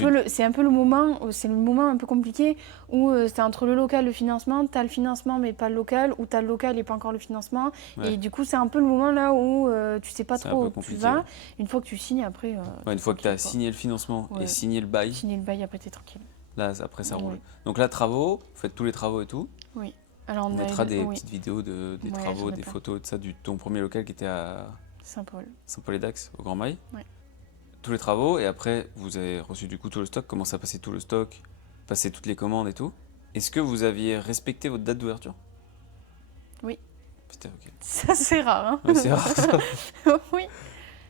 peu le moment, c'est le moment un peu compliqué où c'est entre le local, le financement, t'as le financement mais pas le local, ou t'as le local et pas encore le financement. ouais. Et du coup, c'est un peu le moment là où tu sais pas C'est trop un peu où tu compliqué, vas. ouais. Une fois que tu signes, après. Ouais, une fois que tu as signé le financement et signé le bail, Signer le bail, après t'es tranquille. là, après, ça roule. Ouais. Donc là, travaux, vous faites tous les travaux et tout. Oui. Alors On on mettra des oui. petites vidéos des Ouais, travaux, j'en ai des plein. photos, de ça, de ton premier local qui était à Saint-Paul. Saint-Paul-et-Dax, au Grand Mail. Ouais. Tous les travaux, et après, vous avez reçu du coup tout le stock, commencé à passer tout le stock, passer toutes les commandes et tout. Est-ce que vous aviez respecté votre date d'ouverture? Oui. Putain, ok. Ça c'est rare, hein. Ouais, c'est rare ça. Oui.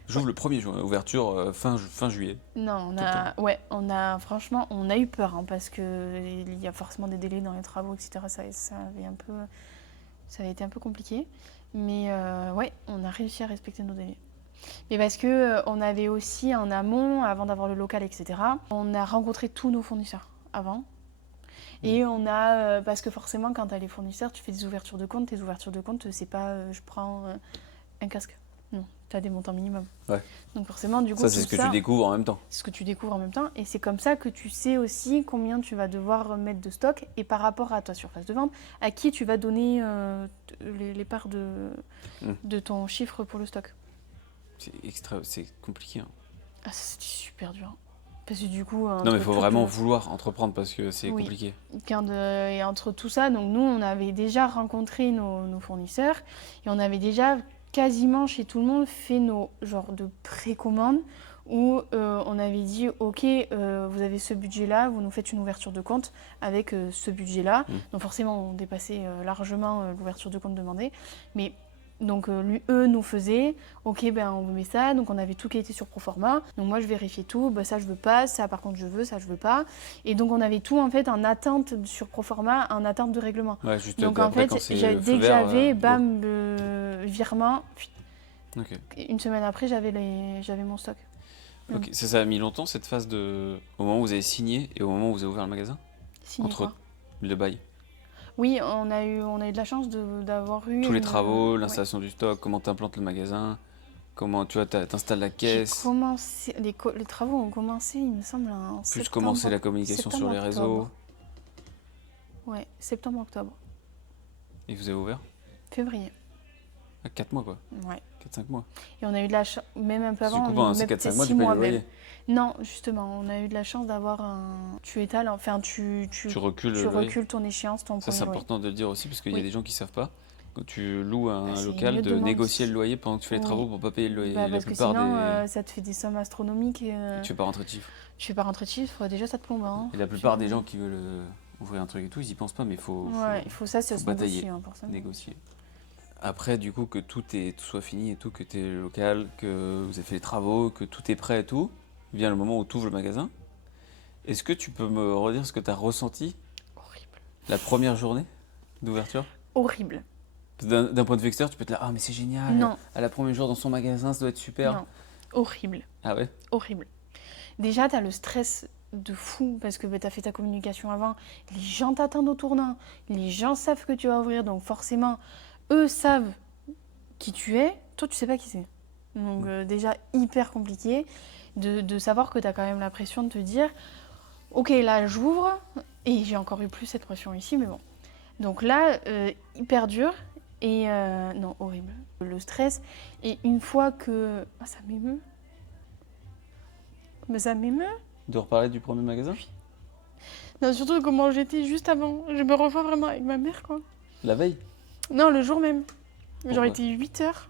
J'ouvre le 1er juin, ouverture fin juillet. Non, franchement, on a eu peur, hein, parce qu'il y a forcément des délais dans les travaux, etc. Ça avait été un peu compliqué. Mais ouais, on a réussi à respecter nos délais. Mais parce que on avait aussi en amont, avant d'avoir le local, etc., on a rencontré tous nos fournisseurs avant. Et on a, parce que forcément, quand tu as les fournisseurs, tu fais des ouvertures de compte. Tes ouvertures de compte, c'est pas je prends un casque. Non, tu as des montants minimum. Ouais. Donc forcément, du coup, Ça, c'est ce que tu découvres en même temps. C'est ce que tu découvres en même temps. Et c'est comme ça que tu sais aussi combien tu vas devoir mettre de stock et par rapport à ta surface de vente, à qui tu vas donner les parts de ton chiffre pour le stock. C'est compliqué. Hein. Ah, ça, c'était super dur. Parce que du coup... Non, mais il faut vraiment vouloir entreprendre parce que c'est compliqué. Et entre tout ça, donc nous, on avait déjà rencontré nos fournisseurs et on avait déjà quasiment chez tout le monde fait nos genres de précommandes où on avait dit ok, vous avez ce budget-là, vous nous faites une ouverture de compte avec ce budget-là. Donc forcément, on dépassait largement l'ouverture de compte demandée. Mais Donc eux nous faisaient, ok ben on vous met ça, donc on avait tout qui était sur Proforma, donc moi je vérifiais tout, ben, ça je veux pas, ça par contre je veux, ça je veux pas, et donc on avait tout en fait en attente sur Proforma, en attente de règlement. Ouais, juste Donc en après, fait quand c'est dès feu que vert, j'avais, go. bam, le virement, Ok. une semaine après j'avais mon stock. Ok, ça a mis longtemps cette phase au moment où vous avez signé et au moment où vous avez ouvert le magasin? Signé Entre quoi. le bail. Oui, on a eu de la chance d'avoir eu Tous les une- travaux, ouais. l'installation du stock, comment t'implantes le magasin, comment tu vois, t'installes la J'ai caisse, commencé, les travaux ont commencé, il me semble, en plus septembre. commencer la communication sur les réseaux. Ouais, septembre-octobre. Et vous avez ouvert? Février. 4 mois quoi. Ouais. 4-5 mois. Et on a eu de la chance, même un peu Du avant, coup, pendant ces même 4-5 peut-être mois, 6 tu payes mois le même. loyer. Non, justement, on a eu de la chance d'avoir un... Tu étales, enfin, tu recules le loyer. recules ton échéance, ton Ça, premier c'est loyer. important de le dire aussi parce qu'il y a Oui. des gens qui savent pas. Quand tu loues un C'est local, mieux de demander. négocier le loyer pendant que tu fais les Oui. travaux pour pas payer le loyer. Bah, La parce que plupart sinon, ça te fait des sommes astronomiques. Tu fais pas rentrer de chiffres. Tu fais pas rentrer de chiffres, déjà ça te plombe. Hein. Et la plupart des gens qui veulent ouvrir un truc et tout, ils y pensent pas, mais Ouais, il faut ça, ça faut se batailler, négocie, hein, forcément. négocier. Après, du coup, que tout soit fini et tout, que tu es local, que vous avez fait les travaux, que tout est prêt et tout, vient le moment où tu ouvres le magasin. Est-ce que tu peux me redire ce que tu as ressenti Horrible. la première journée d'ouverture? Horrible. D'un point de vue extérieur, tu peux te dire ah mais c'est génial, Non. à la première jour dans son magasin, ça doit être super. Non. Horrible. Ah ouais? Horrible. Déjà, t'as le stress de fou parce que t'as fait ta communication avant. Les gens t'attendent au tournant. Les gens savent que tu vas ouvrir. Donc forcément, eux savent qui tu es. Toi, tu sais pas qui c'est. Donc déjà, hyper compliqué de savoir que t'as quand même la pression de te dire ok, là, j'ouvre. Et j'ai encore eu plus cette pression ici, mais bon. Donc là, hyper dur. Et non, horrible. Le stress. Et une fois que... Ah, ça m'émeut. Mais ça m'émeut. De reparler du premier magasin? Non, surtout comment j'étais juste avant. Je me revois vraiment avec ma mère, quoi. La veille? Non, le jour même. Pourquoi? Genre, il était 8 heures.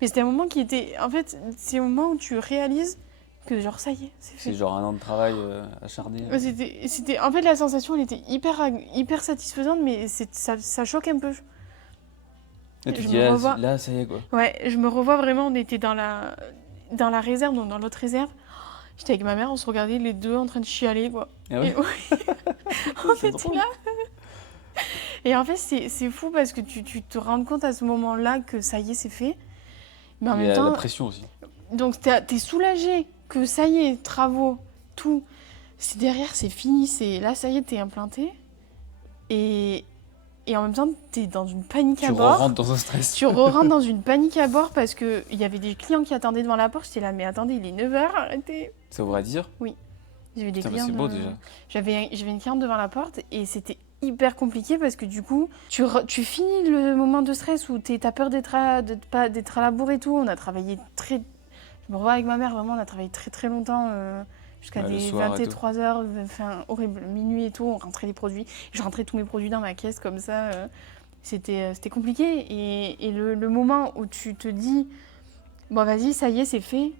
Mais c'était un moment qui était... En fait, c'est au moment où tu réalises que genre, ça y est, c'est fait. C'est genre un an de travail acharné. Ouais, c'était... En fait, la sensation, elle était hyper satisfaisante, mais ça choque un peu. Et tu je dis me là, revois- là, ça y est quoi. Ouais, je me revois vraiment, on était dans la réserve, donc dans l'autre réserve. J'étais avec ma mère, on se regardait les deux en train de chialer, quoi. Ah ouais? Et en fait, drôle. là... Et en fait, c'est fou parce que tu te rends compte à ce moment-là que ça y est, c'est fait. Mais en Il y même a temps, la pression aussi. donc t'es soulagé que ça y est, travaux, tout. C'est derrière, c'est fini, là, ça y est, t'es implanté. Et en même temps, t'es dans une panique à Tu bord. rentres dans un stress. Tu rentres dans une panique à bord parce qu'il y avait des clients qui attendaient devant la porte. J'étais là, mais attendez, il est 9h, arrêtez. Ça ouvre à 10h? J'avais des Putain, mais clients. c'est beau déjà. J'avais une cliente devant la porte et c'était hyper compliqué parce que du coup, tu finis le moment de stress où t'as peur d'être à la bourre et tout. On a travaillé très... Je me revois avec ma mère, vraiment, on a travaillé très très longtemps, jusqu'à Ouais, le des soir et tout. 23h, enfin horrible, minuit et tout, on rentrait les produits. Je rentrais tous mes produits dans ma caisse comme ça. C'était compliqué. Et le moment où tu te dis, bon vas-y, ça y est, c'est fait.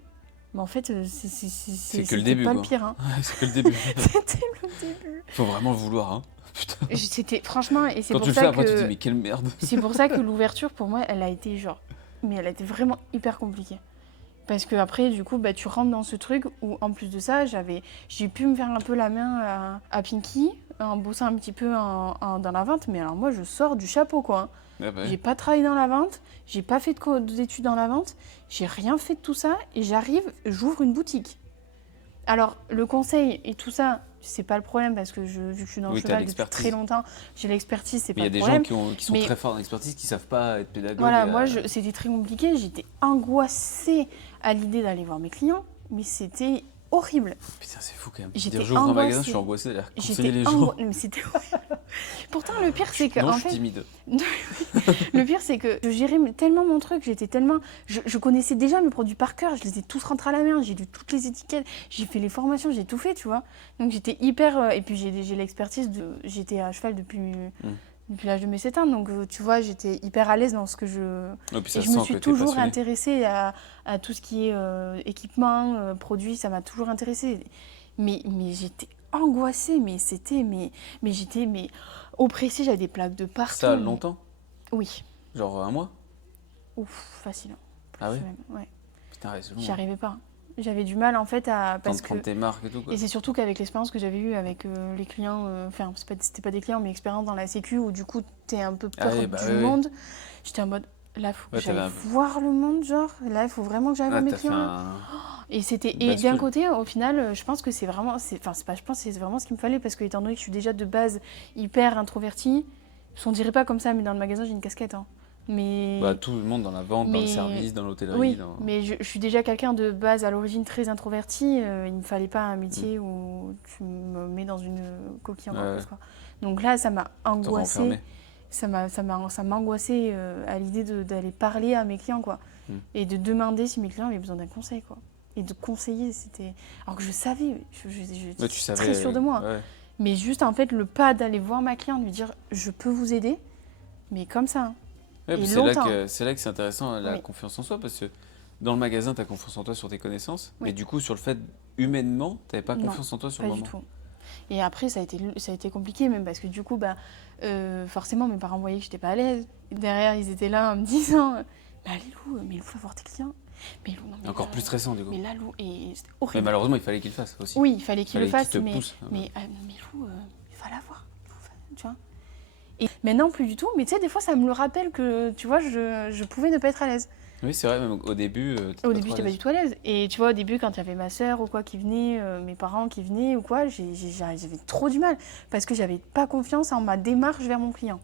Mais en fait, C'est que le c'était début, pas quoi. le pire. Hein. Ouais, c'est que le début. C'était le début. Faut vraiment le vouloir, hein. Putain. C'était franchement, et c'est Quand pour tu le fais ça après, tu te dis que mais quelle merde. c'est pour ça que l'ouverture pour moi, elle a été genre, mais elle a été vraiment hyper compliquée. Parce que après, du coup, bah, tu rentres dans ce truc où, en plus de ça, j'ai pu me faire un peu la main à Pinky en bossant un petit peu dans la vente. Mais alors moi, je sors du chapeau, quoi. Hein. Ah bah ouais. J'ai pas travaillé dans la vente, j'ai pas fait d'études dans la vente, j'ai rien fait de tout ça et j'ouvre une boutique. Alors, le conseil et tout ça, c'est pas le problème parce que vu que je suis dans le Oui, t'as cheval depuis l'expertise. très longtemps, j'ai l'expertise, c'est Mais il y pas a le des problème. gens qui sont Mais- très forts dans l'expertise, qui savent pas être pédagogues. Voilà, et, moi, c'était très compliqué. J'étais angoissée à l'idée d'aller voir mes clients, mais c'était horrible. Putain, c'est fou quand même. J'étais Dire j'ouvre un magasin, angoissée. je suis angoissé d'aller conseiller J'étais les gens. mais c'était... Pourtant, le pire, c'est que... Non, en je suis fait, timide. le pire, c'est que je gérais tellement mon truc, j'étais tellement... Je connaissais déjà mes produits par cœur, je les ai tous rentrés à la main, j'ai lu toutes les étiquettes, j'ai fait les formations, j'ai tout fait, tu vois. Donc j'étais hyper... Et puis j'ai l'expertise J'étais à cheval depuis l'âge de mes 7 ans, donc tu vois, j'étais hyper à l'aise dans ce que je... Ouais, puis ça Et se je me sent suis que t'es toujours passionné. intéressée à tout ce qui est équipement, produits, ça m'a toujours intéressée. Mais j'étais angoissée, mais j'étais oppressée, j'avais des plaques de partout. Ça, longtemps? Oui. Genre un mois? Ouf, facile. Plus Ah oui même, ouais. Putain, ouais, c'est long. J'y arrivais pas. J'avais du mal en fait à... Temps de prendre tes marques et tout, quoi. Et c'est surtout qu'avec l'expérience que j'avais eue avec les clients, enfin c'était pas des clients mais expérience dans la sécu où du coup t'es un peu peur du monde. J'étais en mode, là faut que j'aille voir le monde, genre, là il faut vraiment que j'aille voir mes clients. Et c'était d'un côté, au final, je pense que c'est vraiment, c'est vraiment ce qu'il me fallait parce que étant donné que je suis déjà de base hyper introvertie, on dirait pas comme ça, mais dans le magasin j'ai une casquette. Hein. Mais... Bah, tout le monde dans la vente, dans le service, dans l'hôtellerie. Oui, mais je suis déjà quelqu'un de base à l'origine très introverti. Il ne me fallait pas un métier où tu me mets dans une coquille encore plus. Quoi. Donc là, ça m'a angoissée. Ça m'a angoissée à l'idée d'aller parler à mes clients quoi. Et de demander si mes clients avaient besoin d'un conseil. Quoi. Et de conseiller, c'était... Alors que je savais, j'étais très sûre de moi. Ouais. Mais juste en fait, le pas d'aller voir ma cliente, lui dire « je peux vous aider », mais comme ça. Hein. Ouais, c'est là que c'est intéressant la confiance en soi parce que dans le magasin tu as confiance en toi sur tes connaissances mais du coup sur le fait humainement tu n'avais pas confiance en toi sur le moment. Pas du tout. Et après ça a été compliqué même parce que du coup forcément mes parents voyaient que j'étais pas à l'aise. Derrière ils étaient là en me disant Lou va voir tes clients. Mais Lou, non, mais encore plus stressant du coup. Mais là Lou et c'était horrible. Mais malheureusement il fallait qu'il le fasse aussi. Oui il fallait qu'il le fasse mais Lou il fallait la voir tu vois. Et maintenant, plus du tout, mais tu sais, des fois, ça me le rappelle que, tu vois, je pouvais ne pas être à l'aise. Oui, c'est vrai, même au début... Au début, j'étais pas du tout à l'aise. Et tu vois, au début, quand il y avait ma sœur ou quoi qui venait, mes parents qui venaient ou quoi, j'avais trop du mal. Parce que j'avais pas confiance en ma démarche vers mon client.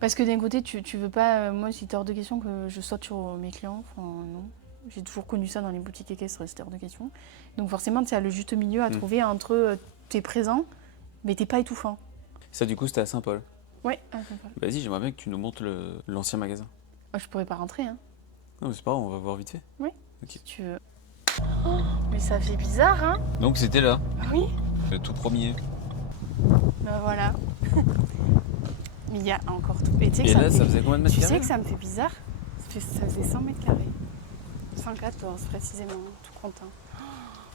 Parce que d'un côté, tu veux pas... moi, c'était hors de question que je saute sur mes clients. Enfin, non. J'ai toujours connu ça dans les boutiques équestres, c'était hors de question. Donc forcément, tu as le juste milieu à trouver entre t'es présent, mais t'es pas étouffant. Ça, du coup, c'était à Saint-Paul. Oui. Vas-y, j'aimerais bien que tu nous montres l'ancien magasin. Je pourrais pas rentrer. Hein. Non, mais c'est pas grave, on va voir vite fait. Oui. Okay. Si tu veux. Oh, mais ça fait bizarre, hein. Donc c'était là. Oui. Le tout premier. Ben voilà. Mais il y a encore tout. Et, et là, ça faisait combien de mètres carrés? Tu sais que ça me fait bizarre. Ça faisait 100 mètres carrés. 114 précisément, tout content. Oh,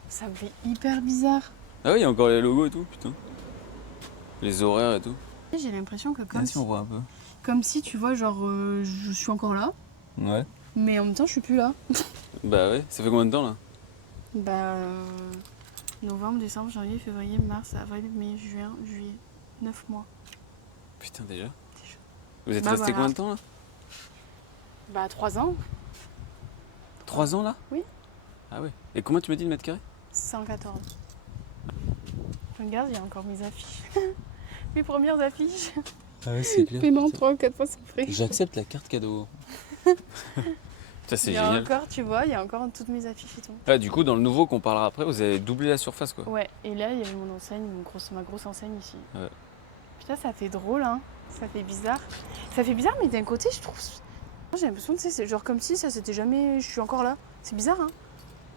ça me fait hyper bizarre. Ah oui, il y a encore les logos et tout, putain. Les horaires et tout. J'ai l'impression que si on voit un peu. Comme si tu vois, genre, je suis encore là. Ouais. Mais en même temps, je suis plus là. Bah ouais, ça fait combien de temps là? Bah. Novembre, décembre, janvier, février, mars, avril, mai, juin, juillet. 9 mois. Putain, déjà. Vous êtes resté combien de temps là? Bah 3 ans. 3 ans là? Oui. Ah ouais. Et combien tu m'as dit de mètres carrés? 114. Regarde, il y a encore mes affiches. Mes premières affiches. Ah ouais, c'est clair. Paiement 3 ou 4 fois sans frais. J'accepte la carte cadeau. Ça, c'est génial. Encore, tu vois, il y a encore toutes mes affiches et tout. Ah, du coup, dans le nouveau qu'on parlera après, vous avez doublé la surface, quoi. Ouais, et là, il y avait mon enseigne, ma grosse enseigne ici. Ouais. Putain, ça fait drôle, hein. Ça fait bizarre. Ça fait bizarre, mais d'un côté, je trouve... J'ai l'impression que c'est genre comme si ça s'était jamais... Je suis encore là. C'est bizarre, hein.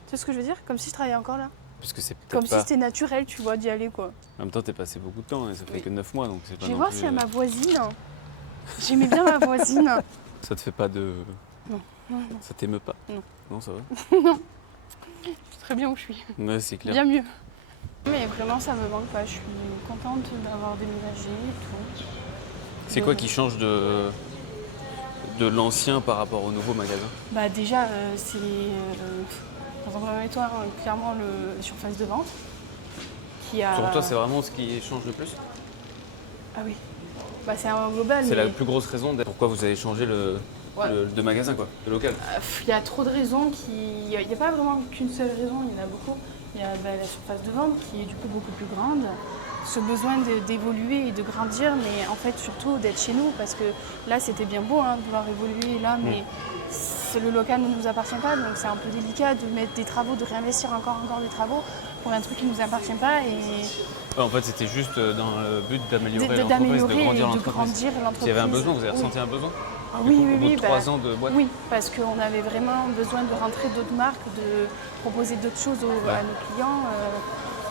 Tu vois ce que je veux dire? Comme si je travaillais encore là. Parce que c'est peut-être comme si c'était naturel, tu vois, d'y aller, quoi. En même temps, t'es passé beaucoup de temps, et ça fait que 9 mois, donc c'est pas. Je vais voir s'il y a ma voisine. J'aimais bien ma voisine. Ça te fait pas de... Non. Ça t'émeut pas? Non. Non, ça va? Non. Je suis très bien où je suis. Ouais, c'est clair. Bien mieux. Mais vraiment, ça me manque pas. Je suis contente d'avoir déménagé et tout. C'est quoi qui change de l'ancien par rapport au nouveau magasin? Bah déjà, c'est... dans un premier temps, clairement, la surface de vente. Qui a... Pour toi, c'est vraiment ce qui change le plus? Ah oui. Bah c'est un global. C'est la plus grosse raison pourquoi vous avez changé de magasin, quoi, de local. Il y a trop de raisons il n'y a pas vraiment qu'une seule raison, il y en a beaucoup. Il y a la surface de vente qui est du coup beaucoup plus grande. Ce besoin d'évoluer et de grandir, mais en fait surtout d'être chez nous, parce que là c'était bien beau de vouloir évoluer là, mais le local ne nous appartient pas, donc c'est un peu délicat de mettre des travaux, de réinvestir encore des travaux pour un truc qui ne nous appartient pas. En fait, c'était juste dans le but d'améliorer l'entreprise, de grandir l'entreprise. Il y avait un besoin, vous avez ressenti un besoin? Oui. 3 ans de boîte. Oui, parce qu'on avait vraiment besoin de rentrer d'autres marques, de proposer d'autres choses à nos clients.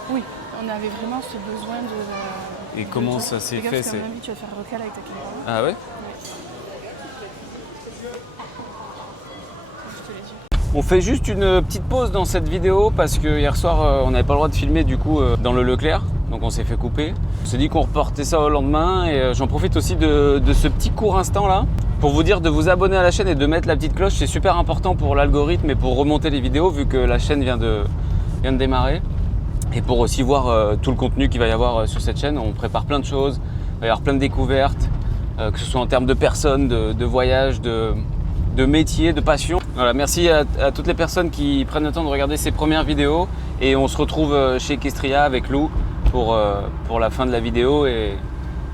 Oui, on avait vraiment ce besoin de... Et comment ça s'est fait? Tu vas faire un recal avec ta caméra. Ah ouais? On fait juste une petite pause dans cette vidéo parce que hier soir on n'avait pas le droit de filmer du coup dans le Leclerc, donc on s'est fait couper. On s'est dit qu'on reportait ça au lendemain et j'en profite aussi de ce petit court instant là Pour vous dire de vous abonner à la chaîne et de mettre la petite cloche, c'est super important pour l'algorithme et pour remonter les vidéos vu que la chaîne vient de démarrer. Et pour aussi voir tout le contenu qu'il va y avoir sur cette chaîne. On prépare plein de choses, il va y avoir plein de découvertes, que ce soit en termes de personnes, de voyages, de métiers, de passion. Voilà, merci à toutes les personnes qui prennent le temps de regarder ces premières vidéos. Et on se retrouve chez Equestria avec Lou pour la fin de la vidéo et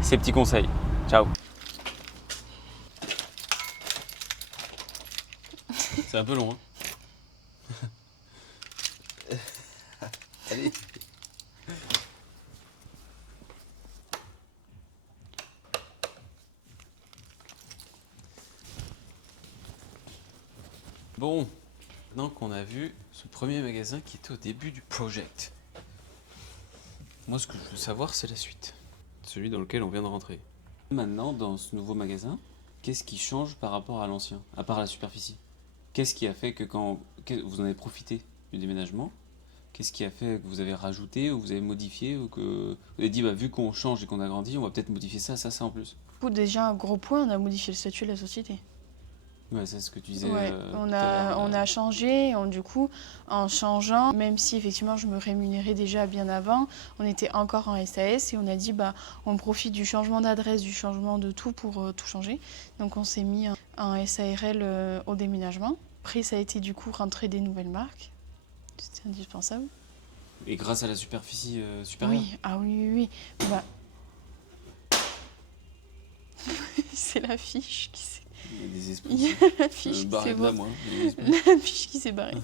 ses petits conseils. Ciao. C'est un peu long, hein. Allez. Bon, maintenant qu'on a vu ce premier magasin qui était au début du project, moi ce que je veux savoir c'est la suite, celui dans lequel on vient de rentrer. Maintenant dans ce nouveau magasin, qu'est-ce qui change par rapport à l'ancien, à part la superficie? Qu'est-ce qui a fait que quand vous en avez profité du déménagement, qu'est-ce qui a fait que vous avez rajouté ou vous avez modifié ou que vous avez dit bah, vu qu'on change et qu'on a grandi, on va peut-être modifier ça en plus? Déjà, un gros point, on a modifié le statut de la société. Ouais, c'est ce que tu disais. Ouais, on a changé, du coup, en changeant, même si effectivement je me rémunérais déjà bien avant, on était encore en SAS et on a dit bah on profite du changement d'adresse, du changement de tout pour tout changer. Donc on s'est mis en SARL au déménagement. Après ça a été du coup rentrer des nouvelles marques, c'était indispensable. Et grâce à la superficie supérieure. Oui, ah oui. Bah... c'est la fiche qui s'est... Il y a des esprits. Il y a la fiche qui s'est barrée. La fiche qui s'est barrée.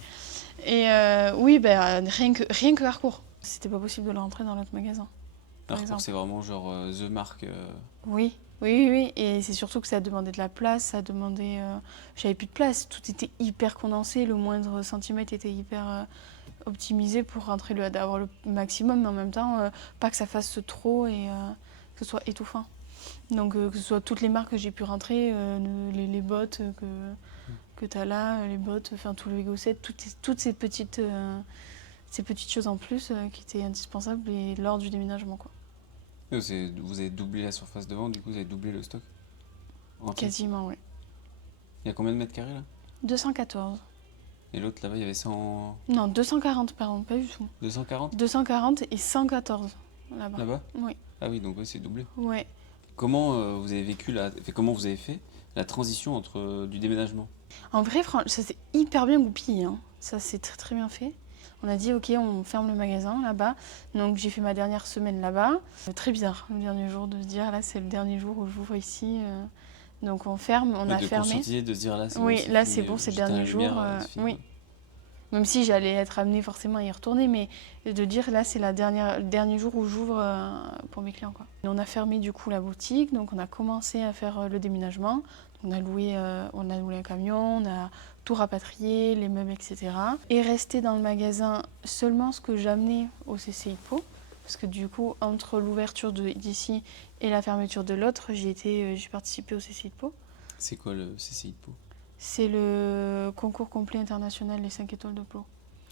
Et oui, bah, rien que Harcourt. C'était pas possible de le rentrer dans l'autre magasin. Harcourt, c'est vraiment genre The Mark. Oui. Et c'est surtout que ça demandait de la place, ça demandait... J'avais plus de place, tout était hyper condensé, le moindre centimètre était hyper optimisé pour rentrer d'avoir le maximum, mais en même temps, pas que ça fasse trop et que ce soit étouffant. Donc que ce soit toutes les marques que j'ai pu rentrer, les bottes que tu as là, les bottes, enfin tout le Lego set, toutes ces petites choses en plus qui étaient indispensables et lors du déménagement quoi. Vous avez doublé la surface de vente, du coup vous avez doublé le stock entier. Quasiment, oui. Il y a combien de mètres carrés là? 214. Et l'autre là-bas il y avait 100... Non, 240 pardon, pas du tout. 240? 240 et 114 là-bas. Là-bas? Oui. Ah oui, donc ouais, c'est doublé. Ouais. Comment vous avez comment vous avez fait la transition entre du déménagement? En vrai, ça s'est hyper bien goupillé, hein. Ça s'est très très bien fait. On a dit ok, on ferme le magasin là-bas. Donc j'ai fait ma dernière semaine là-bas. Très bizarre le dernier jour de se dire là c'est le dernier jour où j'ouvre ici. Donc on ferme, on a fermé. De se dire là c'est oui, bon, là c'est bon, c'est le dernier jour. Oui. Même si j'allais être amenée forcément à y retourner, mais de dire là c'est le dernier jour où j'ouvre pour mes clients quoi. Et on a fermé du coup la boutique, donc on a commencé à faire le déménagement. On a loué un camion, on a tout rapatrié, les meubles, etc. Et resté dans le magasin seulement ce que j'amenais au CCI de Pau. Parce que du coup, entre l'ouverture d'ici et la fermeture de l'autre, j'ai participé au CCI de Pau. C'est quoi le CCI de Pau? C'est le concours complet international des 5 étoiles de Pau.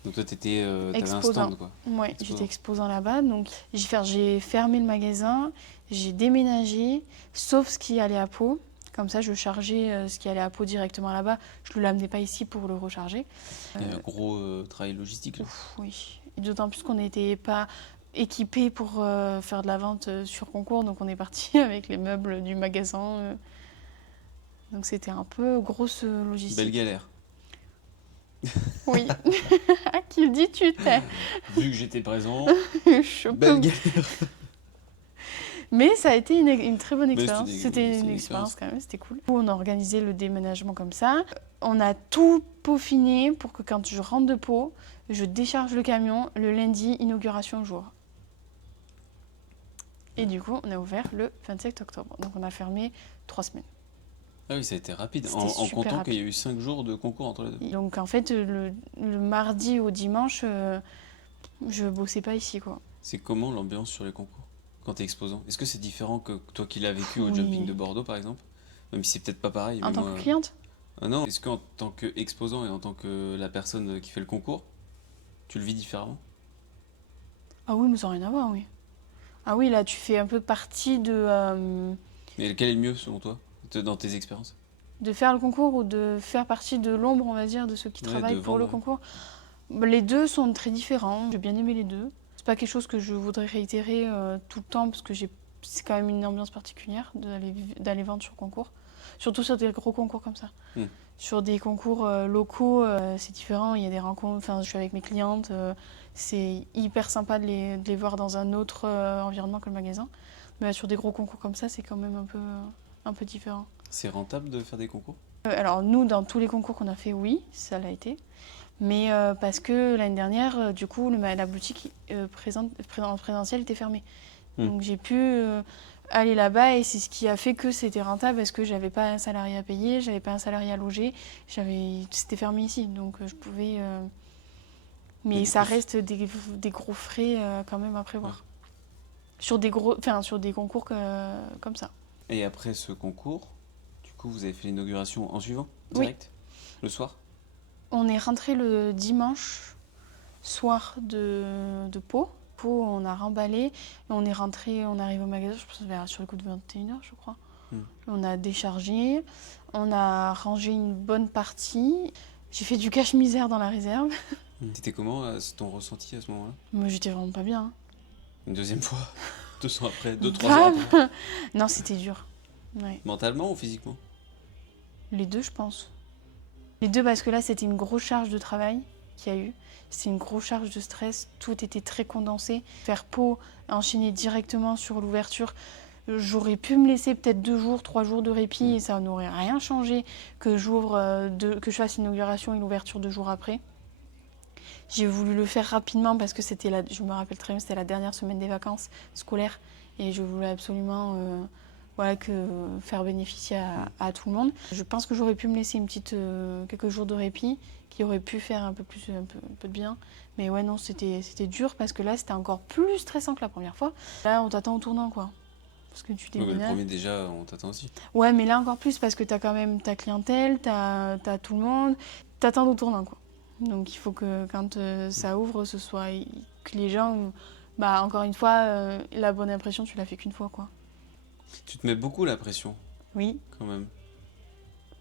Donc toi, t'avais un stand quoi? Oui, j'étais exposant là-bas. Donc j'ai fermé le magasin, j'ai déménagé, sauf ce qui allait à Pau. Comme ça, je chargeais ce qui allait à Pau directement là-bas. Je ne l'amenais pas ici pour le recharger. Il y a un gros travail logistique là. Oui, d'autant plus qu'on n'était pas équipés pour faire de la vente sur concours. Donc on est parti avec les meubles du magasin. Donc c'était un peu grosse logistique. Belle galère. Oui. Qui le dit, tu t'es. Vu que j'étais présent, belle galère. Mais ça a été une très bonne expérience. C'était une expérience quand même, c'était cool. On a organisé le déménagement comme ça. On a tout peaufiné pour que quand je rentre de Pau, je décharge le camion le lundi, inauguration jour. Et du coup, on a ouvert le 27 octobre. Donc on a fermé 3 semaines. Ah oui, ça a été rapide, en comptant qu'il y a eu 5 jours de concours entre les deux. Donc en fait, le mardi au dimanche, je bossais pas ici quoi. C'est comment l'ambiance sur les concours quand t'es exposant? Est-ce que c'est différent que toi qui l'as vécu au Jumping de Bordeaux par exemple? Même si c'est peut-être pas pareil. En tant que cliente? Ah non, est-ce qu'en tant qu'exposant et en tant que la personne qui fait le concours, tu le vis différemment? Ah oui, mais ça n'a rien à voir, oui. Ah oui, là tu fais un peu partie de... Mais quel est le mieux selon toi, dans tes expériences? De faire le concours ou de faire partie de l'ombre, on va dire, de ceux qui travaillent pour le concours. Les deux sont très différents. J'ai bien aimé les deux. C'est pas quelque chose que je voudrais réitérer tout le temps parce que c'est quand même une ambiance particulière d'aller vendre sur concours. Surtout sur des gros concours comme ça. Sur des concours locaux, c'est différent. Il y a des rencontres. Enfin, je suis avec mes clientes. C'est hyper sympa de les voir dans un autre environnement que le magasin. Mais sur des gros concours comme ça, c'est quand même un peu différent. C'est rentable de faire des concours ? Alors nous, dans tous les concours qu'on a fait, oui, ça l'a été. Mais parce que l'année dernière, du coup, la boutique en présentiel était fermée. Donc j'ai pu aller là-bas et c'est ce qui a fait que c'était rentable parce que j'avais pas un salarié à payer, j'avais pas un salarié à loger, c'était fermé ici. Donc je pouvais... Mais ça reste des gros frais quand même à prévoir. Sur des concours comme ça. Et après ce concours, du coup, vous avez fait l'inauguration en suivant, direct, le soir ? On est rentré le dimanche soir de Pau. Pau, on a remballé, et on est arrivé au magasin, je pense vers sur le coup de 21h, je crois. On a déchargé, on a rangé une bonne partie. J'ai fait du cache-misère dans la réserve. C'était comment, c'est ton ressenti à ce moment-là ? Moi, j'étais vraiment pas bien. Une deuxième fois 2 ans après, 2-3 ans après. Non, c'était dur. Ouais. Mentalement ou physiquement ? Les deux, je pense. Les deux, parce que là, c'était une grosse charge de travail qu'il y a eu. C'est une grosse charge de stress. Tout était très condensé. Faire Pau, enchaîner directement sur l'ouverture. J'aurais pu me laisser peut-être 2 jours, 3 jours de répit et ça n'aurait rien changé que je fasse l'inauguration et l'ouverture 2 jours après. J'ai voulu le faire rapidement parce que je me rappelle très bien, c'était la dernière semaine des vacances scolaires et je voulais absolument faire bénéficier à tout le monde. Je pense que j'aurais pu me laisser quelques jours de répit qui aurait pu faire un peu de bien. Mais ouais, non, c'était dur parce que là, c'était encore plus stressant que la première fois. Là, on t'attend au tournant, quoi. Parce que tu le premier, déjà, on t'attend aussi. Ouais, mais là, encore plus parce que t'as quand même ta clientèle, t'as tout le monde. T'attends au tournant, quoi. Donc il faut que quand ça ouvre, que les gens, encore une fois, la bonne impression, tu l'as fait qu'une fois, quoi. Tu te mets beaucoup la pression. Oui. Quand même.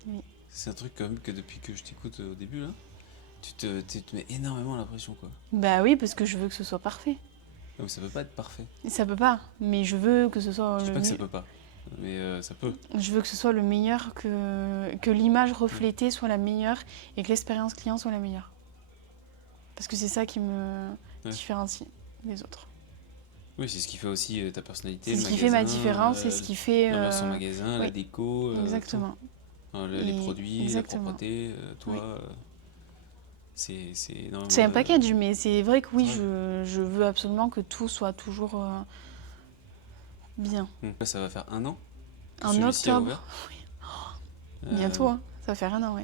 Oui. C'est un truc quand même que depuis que je t'écoute au début, là, tu te mets énormément la pression, quoi. Bah oui, parce que je veux que ce soit parfait. Donc ça peut pas être parfait. Ça peut pas, mais je veux que ce soit... Je dis pas que ça peut pas, mais ça peut. Je veux que ce soit le meilleur, que l'image reflétée soit la meilleure et que l'expérience client soit la meilleure. Parce que c'est ça qui me différencie des autres. Oui, c'est ce qui fait aussi ta personnalité. C'est ce qui fait ma différence, c'est ce qui fait... l'ambiance en magasin, la déco. Exactement. Les produits, exactement. La propreté, toi... C'est énormément... C'est un package, mais c'est vrai que oui, je veux absolument que tout soit toujours bien. Ça va faire 1 an en octobre. Oui. Bientôt, hein. Ça va faire 1 an, oui.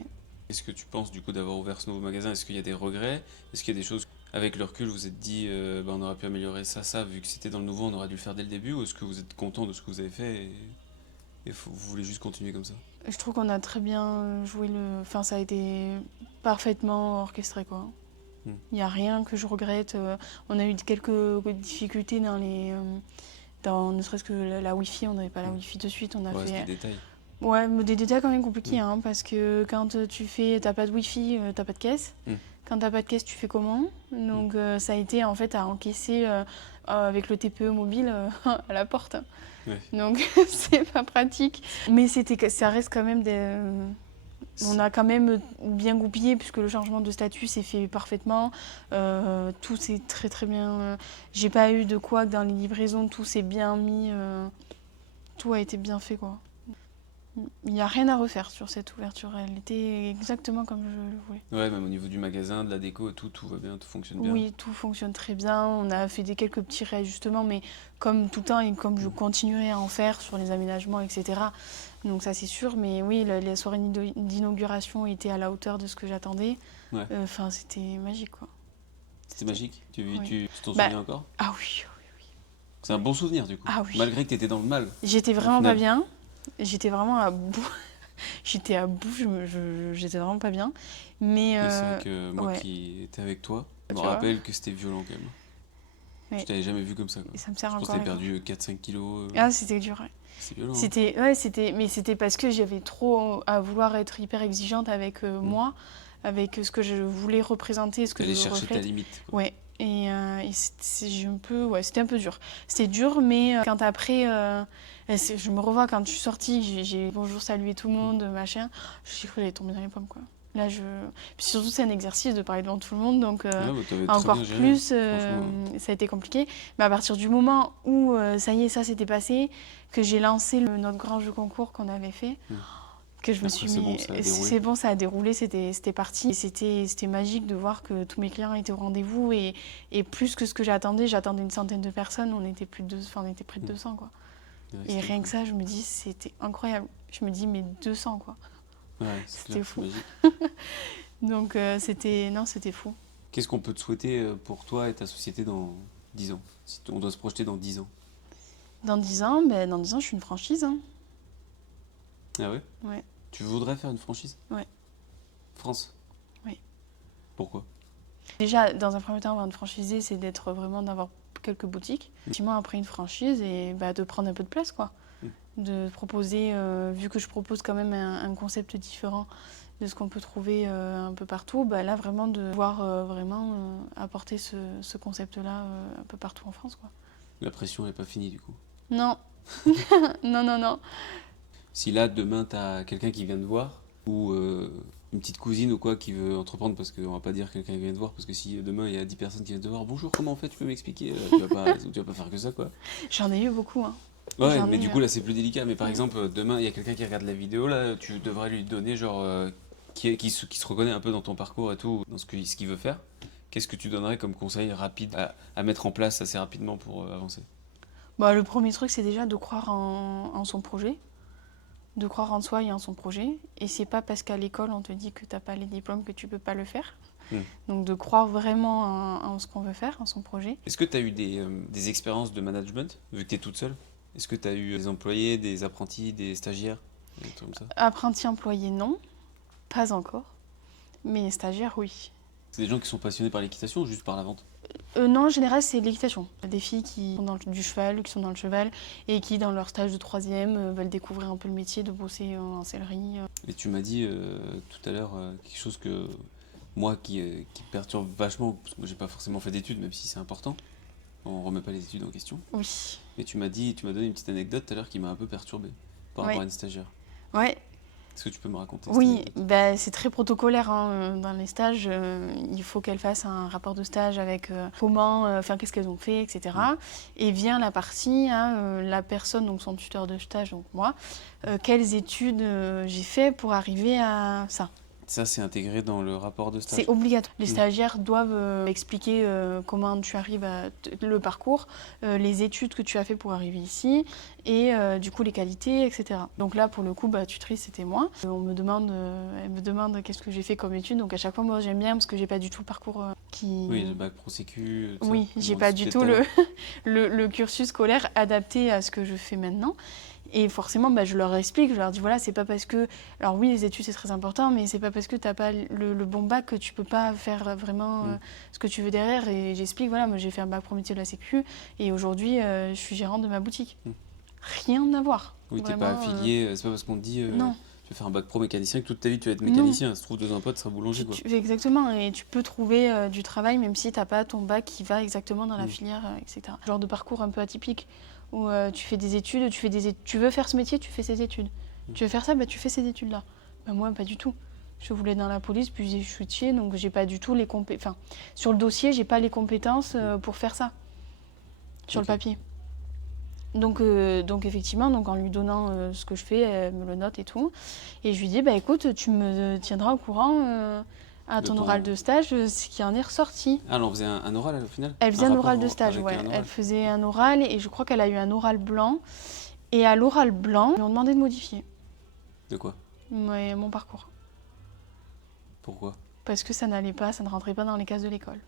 Qu'est-ce que tu penses du coup d'avoir ouvert ce nouveau magasin ? Est-ce qu'il y a des regrets ? Est-ce qu'il y a des choses, avec le recul, vous vous êtes dit on aurait pu améliorer ça, vu que c'était dans le nouveau, on aurait dû le faire dès le début ? Ou est-ce que vous êtes content de ce que vous avez fait et vous voulez juste continuer comme ça ? Je trouve qu'on a très bien joué Enfin, ça a été parfaitement orchestré, quoi. Il n'y a rien que je regrette. On a eu quelques difficultés dans ne serait-ce que la Wi-Fi. On n'avait pas la Wi-Fi de suite. On a fait... c'est des détails. Ouais, mais des détails quand même compliqués, hein, parce que quand t'as pas de Wi-Fi, t'as pas de caisse. Quand t'as pas de caisse, tu fais comment ? Donc ça a été en fait à encaisser avec le TPE mobile à la porte. Ouais. Donc c'est pas pratique. Mais ça reste quand même on a quand même bien goupillé puisque le changement de statut s'est fait parfaitement. Tout s'est très très bien... J'ai pas eu de couac dans les livraisons, tout s'est bien mis. Tout a été bien fait, quoi. Il n'y a rien à refaire sur cette ouverture. Elle était exactement comme je le voulais. Ouais, même au niveau du magasin, de la déco et tout va bien, tout fonctionne bien. Oui, tout fonctionne très bien. On a fait quelques petits réajustements, mais comme tout le temps et comme je continuerai à en faire sur les aménagements, etc. Donc ça, c'est sûr. Mais oui, les soirées d'inauguration étaient à la hauteur de ce que j'attendais. Ouais. Enfin, c'était magique, quoi. C'était magique ? Tu t'en souviens encore ? Ah oui. C'est un bon souvenir, du coup. Ah oui. Malgré que tu étais dans le mal. J'étais vraiment pas bien. J'étais vraiment à bout. J'étais à bout, j'étais vraiment pas bien. Mais c'est vrai que moi qui étais avec toi, je me rappelle que c'était violent quand même. Ouais. Je t'avais jamais vu comme ça, quoi. Et ça me sert Je pense que encore. t'avais perdu 4-5 kilos. Ah, c'était dur, ouais. C'est violent. Mais c'était parce que j'avais trop à vouloir être hyper exigeante avec moi, avec ce que je voulais représenter, ce que je T'allais chercher ta reflète. limite, quoi. Ouais, c'était un peu dur. C'était dur, mais quand après, je me revois quand je suis sortie, j'ai bonjour, salué tout le monde, machin, j'ai cru que j'allais tomber dans les pommes, quoi. Là, Puis surtout, c'est un exercice de parler devant tout le monde, donc Ouais, bah, t'avais très encore bien géré, plus, franchement. ça a été compliqué. Mais à partir du moment où, ça y est, ça s'était passé, que j'ai lancé notre grand jeu concours qu'on avait fait, que je me Après, suis c'est mis... bon, ça a déroulé. C'est bon, ça a déroulé, c'était parti. Et c'était magique de voir que tous mes clients étaient au rendez-vous, et plus que ce que j'attendais une centaine de personnes, on était près de 200, quoi. Ouais, Et c'était rien fou. que ça, je me dis, c'était incroyable. Je me dis, mais 200, quoi. Ouais, c'est C'était clair, fou. magique. Donc, c'était fou. Qu'est-ce qu'on peut te souhaiter pour toi et ta société dans 10 ans? Si on doit se projeter dans 10 ans. Dans 10 ans, je suis une franchise, hein. Ah ouais? Ouais. Tu voudrais faire une franchise? Ouais. France? Oui. Pourquoi? Déjà, dans un premier temps, avant de franchiser, c'est d'avoir quelques boutiques. Effectivement, après une franchise, et de prendre un peu de place, quoi. De proposer, vu que je propose quand même un concept différent de ce qu'on peut trouver un peu partout, là, vraiment de pouvoir apporter ce concept-là un peu partout en France, quoi. La pression n'est pas finie, du coup. Non. Non. Si là, demain, t'as quelqu'un qui vient te voir, ou une petite cousine ou quoi qui veut entreprendre, parce qu'on va pas dire quelqu'un qui vient te voir, parce que si demain il y a 10 personnes qui viennent te voir, bonjour, comment on fait, tu peux m'expliquer? Tu vas pas faire que ça, quoi. J'en ai eu beaucoup, hein. Ouais, mais du coup, là, c'est plus délicat. Mais par exemple, demain, il y a quelqu'un qui regarde la vidéo, là, tu devrais lui donner, genre, qui se reconnaît un peu dans ton parcours et tout, dans ce qu'il veut faire. Qu'est-ce que tu donnerais comme conseil rapide à mettre en place assez rapidement pour avancer? Le premier truc, c'est déjà de croire en son projet, de croire en soi et en son projet. Et c'est pas parce qu'à l'école, on te dit que t'as pas les diplômes que tu peux pas le faire. Donc de croire vraiment en ce qu'on veut faire, en son projet. Est-ce que tu as eu des expériences de management, vu que tu es toute seule? Est-ce que tu as eu des employés, des apprentis, des stagiaires, des trucs comme ça? Apprenti employé, non. Pas encore. Mais stagiaire, oui. C'est des gens qui sont passionnés par l'équitation ou juste par la vente? Non, en général, c'est l'équitation. Des filles qui sont du cheval, qui sont dans le cheval, et qui, dans leur stage de 3e, veulent découvrir un peu le métier de bosser en sellerie. Et tu m'as dit tout à l'heure quelque chose que moi qui me perturbe vachement, parce que moi j'ai pas forcément fait d'études, même si c'est important. On remet pas les études en question. Oui. Mais tu m'as donné une petite anecdote tout à l'heure qui m'a un peu perturbé par rapport à une stagiaire. Ouais. Est-ce que tu peux me raconter? Oui, c'est très protocolaire, hein. Dans les stages, il faut qu'elles fassent un rapport de stage avec qu'est-ce qu'elles ont fait, etc. Et vient la partie, la personne, donc son tuteur de stage, donc moi, quelles études j'ai fait pour arriver à ça. Ça, c'est intégré dans le rapport de stage? C'est obligatoire. Les stagiaires doivent expliquer comment tu arrives à le parcours, les études que tu as fait pour arriver ici, et du coup les qualités, etc. Donc là, pour le coup, tutrice, c'était moi. Elle me demande qu'est-ce que j'ai fait comme études. Donc à chaque fois, moi, j'aime bien parce que j'ai pas du tout le parcours qui... Oui, le bac pro sécu. Oui, j'ai pas du tout le cursus scolaire adapté à ce que je fais maintenant. Et forcément, je leur explique, je leur dis voilà, c'est pas parce que... Alors oui, les études, c'est très important, mais c'est pas parce que t'as pas le bon bac que tu peux pas faire vraiment ce que tu veux derrière. Et j'explique, voilà, moi j'ai fait un bac pro métier de la sécu, et aujourd'hui, je suis gérante de ma boutique. Rien à voir. Oui, t'es Vraiment, pas affilié, c'est pas parce qu'on te dit non. tu vas faire un bac pro mécanicien que toute ta vie tu vas être mécanicien. Ça se trouve, dans un pote, tu seras boulanger, quoi. Exactement, et tu peux trouver du travail même si t'as pas ton bac qui va exactement dans la filière, etc. Genre de parcours un peu atypique, où tu fais des études, tu veux faire ce métier, tu fais ces études. Tu veux faire ça, tu fais ces études-là. Moi, pas du tout. Je voulais dans la police, puis j'ai switché, donc j'ai pas du tout les compétences... Enfin, sur le dossier, j'ai pas les compétences pour faire ça, sur le papier. Donc effectivement, en lui donnant ce que je fais, elle me le note et tout. Et je lui dis, écoute, tu me tiendras au courant à ton oral de stage, ce qui en est ressorti. Ah, elle en faisait un oral au final? Elle faisait un oral de stage, ouais. Elle faisait un oral, et je crois qu'elle a eu un oral blanc. Et à l'oral blanc, ils lui ont demandé de modifier. De quoi? Mon parcours. Pourquoi? Parce que ça n'allait pas, ça ne rentrait pas dans les cases de l'école.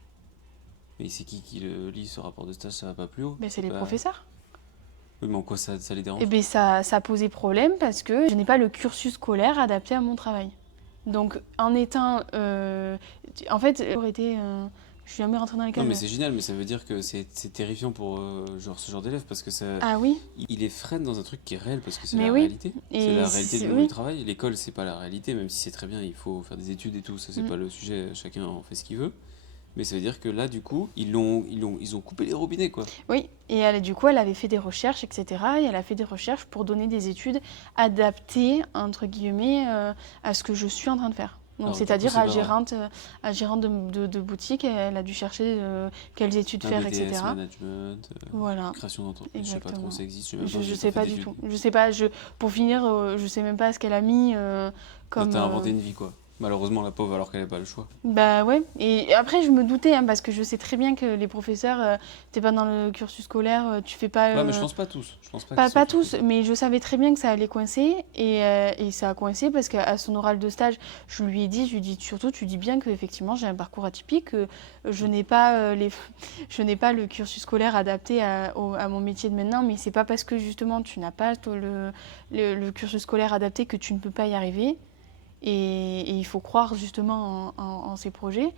Mais c'est qui le lit, ce rapport de stage? Ça va pas plus haut? C'est les professeurs. Oui, mais en quoi ça les dérange? Ça posait problème parce que je n'ai pas le cursus scolaire adapté à mon travail. Donc, en étant... en fait, j'aurais été Je suis jamais rentrée dans les Non, cases. mais c'est génial, mais ça veut dire que c'est terrifiant pour genre, ce genre d'élève parce que ça, Ah oui, il les freine dans un truc qui est réel parce que c'est mais la oui. réalité. C'est Et la réalité du monde oui. du travail. L'école, c'est pas la réalité, même si c'est très bien, il faut faire des études et tout, ça c'est Mm. pas le sujet, chacun en fait ce qu'il veut. Mais ça veut dire que là, du coup, ils ont coupé les robinets, quoi. Oui, et elle, du coup, elle avait fait des recherches, etc. Et elle a fait des recherches pour donner des études adaptées, entre guillemets, à ce que je suis en train de faire. Donc, Alors, du coup, c'est-à-dire c'est marrant. à gérante de boutique, elle a dû chercher quelles études Un faire, BTS, etc. management, Voilà, création d'entreprise, je sais pas trop, exactement. ça existe, je sais même pas, Je j'ai pas sais fait pas du d'études. tout. Je sais pas, pour finir, je sais même pas ce qu'elle a mis Bah, comme. t'as inventé une vie, quoi. Malheureusement, la pauvre, alors qu'elle n'a pas le choix. Bah ouais, et après je me doutais, hein, parce que je sais très bien que les professeurs, t'es pas dans le cursus scolaire, tu fais pas. Ouais, mais je pense pas tous. Je pense pas qu'ils Pas, sont pas tous comme tous, ça. mais je savais très bien que ça allait coincer, et ça a coincé parce qu'à son oral de stage, je lui ai dit surtout, tu dis bien qu'effectivement j'ai un parcours atypique, que je n'ai pas, je n'ai pas le cursus scolaire adapté à mon métier de maintenant, mais c'est pas parce que justement tu n'as pas toi, le cursus scolaire adapté que tu ne peux pas y arriver. Et il faut croire justement en ces projets.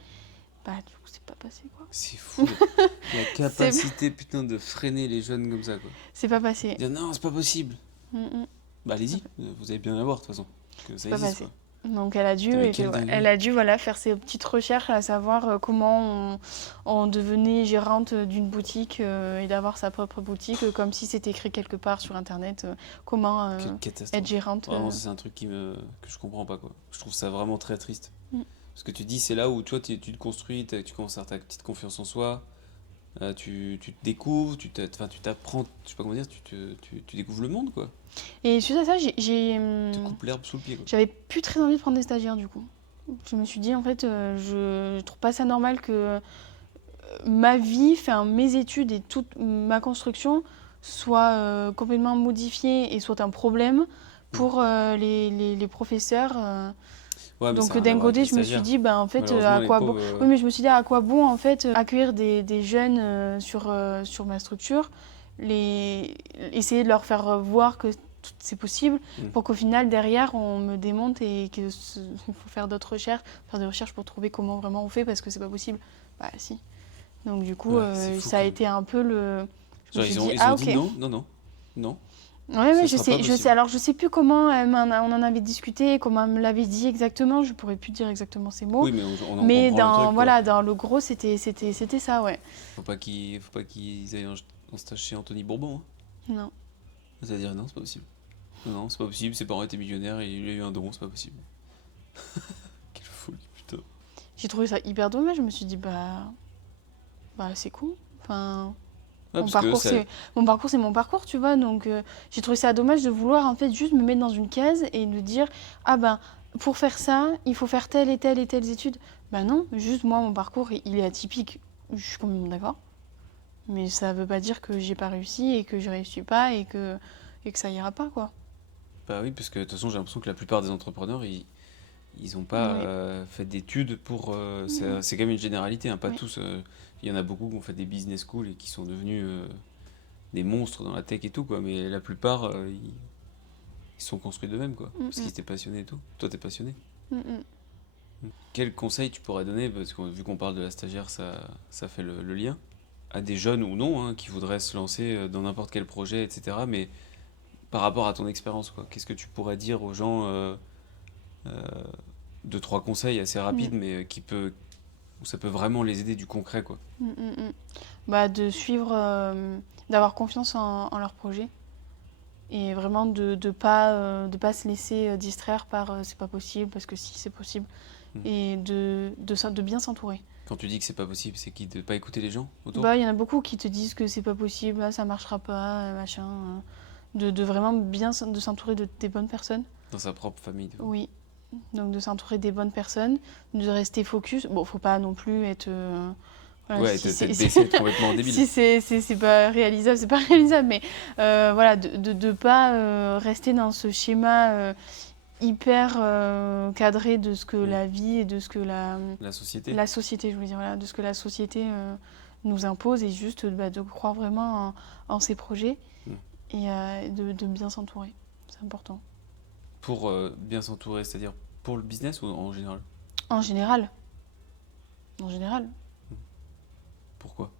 Bah, du coup, c'est pas passé, quoi. C'est fou, la C'est capacité, putain, de freiner les jeunes comme ça, quoi. c'est pas passé. Dire non, c'est pas possible. Mm, mm. Bah, allez-y, vous allez bien l'avoir, de toute façon. Que ça C'est pas existe, passé. quoi. Donc Putain, mais quelle elle dinguerie. a dû voilà, faire ses petites recherches à savoir comment on devenait gérante d'une boutique et d'avoir sa propre boutique, comme si c'était écrit quelque part sur Internet, comment Quelle être catastrophe. gérante. Vraiment, ça, c'est un truc que je comprends pas, quoi. Je trouve ça vraiment très triste. Mm. Parce que tu dis, c'est là où toi, tu te construis, tu commences à avoir ta petite confiance en soi, tu te découvres, enfin, tu t'apprends, je sais pas comment dire, tu découvres le monde, quoi. Et suite à ça, Tu te coupes l'herbe sous le pied, quoi. j'avais plus très envie de prendre des stagiaires du coup. Je me suis dit, en fait, je trouve pas ça normal que ma vie, enfin, mes études et toute ma construction soit complètement modifiée et soit un problème pour les professeurs. Ouais, mais ça Donc n'a rien à d'un voir avec côté, les je me suis stagiaires. dit, ben, en fait, Malheureusement, à les quoi bon. pauvres. Oui, mais je me suis dit, à quoi bon, en fait, accueillir des jeunes sur ma structure, essayer de leur faire voir que c'est possible, Mm. pour qu'au final, derrière, on me démonte et qu'il faut faire d'autres recherches, faire des recherches pour trouver comment vraiment on fait, parce que c'est pas possible. Bah, si. Donc du coup, Ouais, c'est fou ça a quand même. été un peu le. Je me Genre, suis dit, ils ont ah dit ok. non, non, non, non, Ouais, ce ouais, sera pas je sais. possible. Alors, je sais plus comment on en avait discuté, comment elle me l'avait dit exactement. Je pourrais plus dire exactement ces mots. Oui, mais on en Mais comprend le truc, quoi. voilà, dans le gros, c'était ça, ouais. Faut pas qu'ils aillent en stage chez Anthony Bourbon, hein. Non. C'est-à-dire, non, c'est pas possible. Non, non, c'est pas possible, ses parents étaient millionnaires et il a eu un don, c'est pas possible. Quelle folie, putain. J'ai trouvé ça hyper dommage. Je me suis dit, bah c'est con. Enfin, Ouais, parce que ça. c'est mon parcours, tu vois. Donc, j'ai trouvé ça dommage de vouloir, en fait, juste me mettre dans une case et de dire, ah ben, pour faire ça, il faut faire telle et telle et telle étude. Bah non, juste moi, mon parcours, il est atypique. Je suis complètement d'accord. Mais ça veut pas dire que j'ai pas réussi et que je réussis pas et que ça ira pas, quoi. Bah oui, parce que de toute façon, j'ai l'impression que la plupart des entrepreneurs, ils ont pas Oui. fait d'études pour. C'est quand même une généralité, hein, pas Oui. tous. Il y en a beaucoup qui ont fait des business schools et qui sont devenus des monstres dans la tech et tout, quoi. Mais la plupart, ils sont construits d'eux-mêmes, quoi. Mm, Parce qu'ils étaient passionnés et tout. Toi, t'es passionné. mm, mm. Quel conseil tu pourrais donner, parce que vu qu'on parle de la stagiaire, ça fait le lien, à des jeunes ou non, hein, qui voudraient se lancer dans n'importe quel projet, etc. Mais par rapport à ton expérience, quoi, qu'est-ce que tu pourrais dire aux gens, euh, deux, trois conseils assez rapides, Mm. mais où ça peut vraiment les aider du concret, quoi. Mm, mm, mm. Bah, de suivre, d'avoir confiance en leur projet et vraiment de pas se laisser distraire par c'est pas possible parce que si c'est possible Mm. et de bien s'entourer. Quand tu dis que c'est pas possible, c'est qui de pas écouter les gens autour? Bah, il y en a beaucoup qui te disent que c'est pas possible, là, ça marchera pas, machin. De vraiment de s'entourer de des bonnes personnes. Dans sa propre famille. Oui, donc de s'entourer des bonnes personnes, de rester focus. Bon, faut pas non plus être. Voilà, Ouais, si t'être c'est baissé, être complètement débile. si c'est pas réalisable, c'est pas réalisable. Mais voilà, de pas rester dans ce schéma hyper cadré de ce que Mm. la vie et de ce que La société. la société, je voulais dire, voilà, de ce que la société nous impose et juste de croire vraiment en ses projets Mm. et de bien s'entourer. C'est important. Pour bien s'entourer, c'est-à-dire pour le business ou en général? En général. En général. Pourquoi?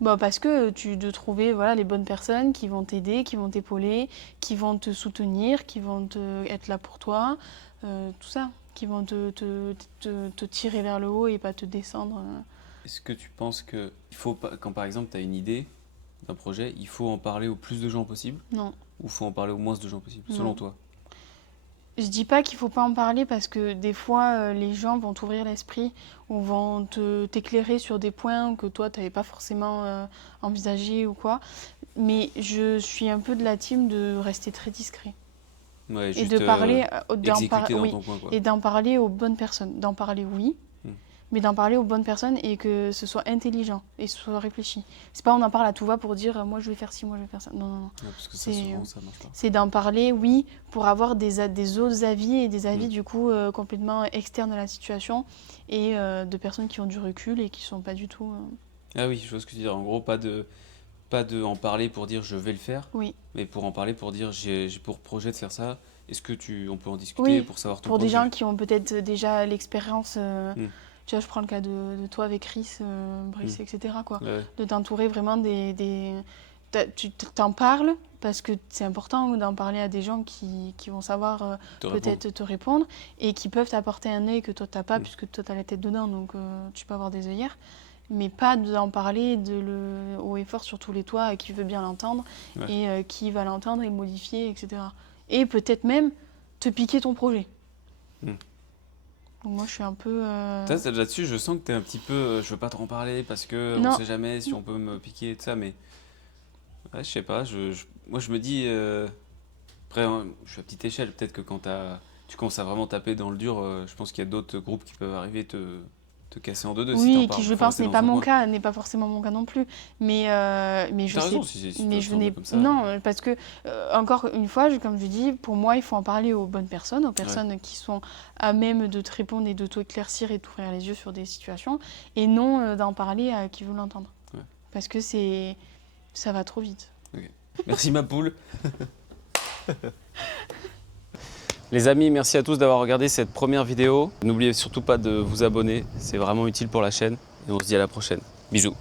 Bah parce que de trouver voilà, les bonnes personnes qui vont t'aider, qui vont t'épauler, qui vont te soutenir, qui vont être là pour toi, tout ça, qui vont te tirer vers le haut et pas te descendre. Est-ce que tu penses que il faut pas, quand par exemple tu as une idée d'un projet, il faut en parler au plus de gens possible Non. ou faut en parler au moins de gens possible, Non. selon toi? Je dis pas qu'il faut pas en parler parce que des fois les gens vont t'ouvrir l'esprit ou vont t'éclairer sur des points que toi tu n'avais pas forcément envisagé ou quoi. Mais je suis un peu de la team de rester très discret. Ouais, Et juste de parler, exécuter dans oui, ton coin, quoi. et d'en parler aux bonnes personnes. D'en parler, oui, mais d'en parler aux bonnes personnes et que ce soit intelligent et ce soit réfléchi. C'est pas on en parle à tout va pour dire moi je vais faire ci, moi je vais faire ça. Non, non, non. Ouais, parce que ça, souvent, ça marche pas. C'est d'en parler, oui, pour avoir des autres avis et des avis du coup complètement externes à la situation et de personnes qui ont du recul et qui sont pas du tout. Ah oui, je vois ce que tu veux dire. En gros, pas de en parler pour dire je vais le faire, Oui. mais pour en parler pour dire j'ai pour projet de faire ça. Est-ce que on peut en discuter Oui, pour savoir ton pour point des de vue? gens qui ont peut-être déjà l'expérience. Tu vois, je prends le cas de toi avec Chris, Brice, etc. Quoi. Ouais. De t'entourer vraiment tu t'en parles parce que c'est important d'en parler à des gens qui vont savoir peut-être te répondre et qui peuvent t'apporter un œil que toi t'as pas puisque toi t'as la tête dedans donc tu peux avoir des œillères. Mais pas d'en parler haut et fort sur tous les toits qui veut bien l'entendre et qui va l'entendre et le modifier, etc. Et peut-être même te piquer ton projet. Donc moi, je suis un peu. Là-dessus, je sens que t'es un petit peu. Je veux pas trop en parler parce que on sait jamais si on peut me piquer et tout ça, mais. Ouais, je sais pas. Moi, je me dis. Après, hein, je suis à petite échelle. Peut-être que quand tu commences à vraiment taper dans le dur, je pense qu'il y a d'autres groupes qui peuvent arriver te casser en deux si Oui, t'en qui parles. je Faut pense rester n'est dans pas son mon coin. cas, n'est pas forcément mon cas non plus. Mais je T'as sais. raison, si Mais toi, je t'en es n'ai. comme ça. Non, parce que encore une fois, comme je dis, pour moi, il faut en parler aux bonnes personnes, aux personnes qui sont à même de te répondre et de t'éclaircir et t'ouvrir les yeux sur des situations, et non d'en parler à qui veut l'entendre. Ouais. Parce que ça va trop vite. Okay. Merci ma poule. Les amis, merci à tous d'avoir regardé cette première vidéo. N'oubliez surtout pas de vous abonner, c'est vraiment utile pour la chaîne. Et on se dit à la prochaine. Bisous.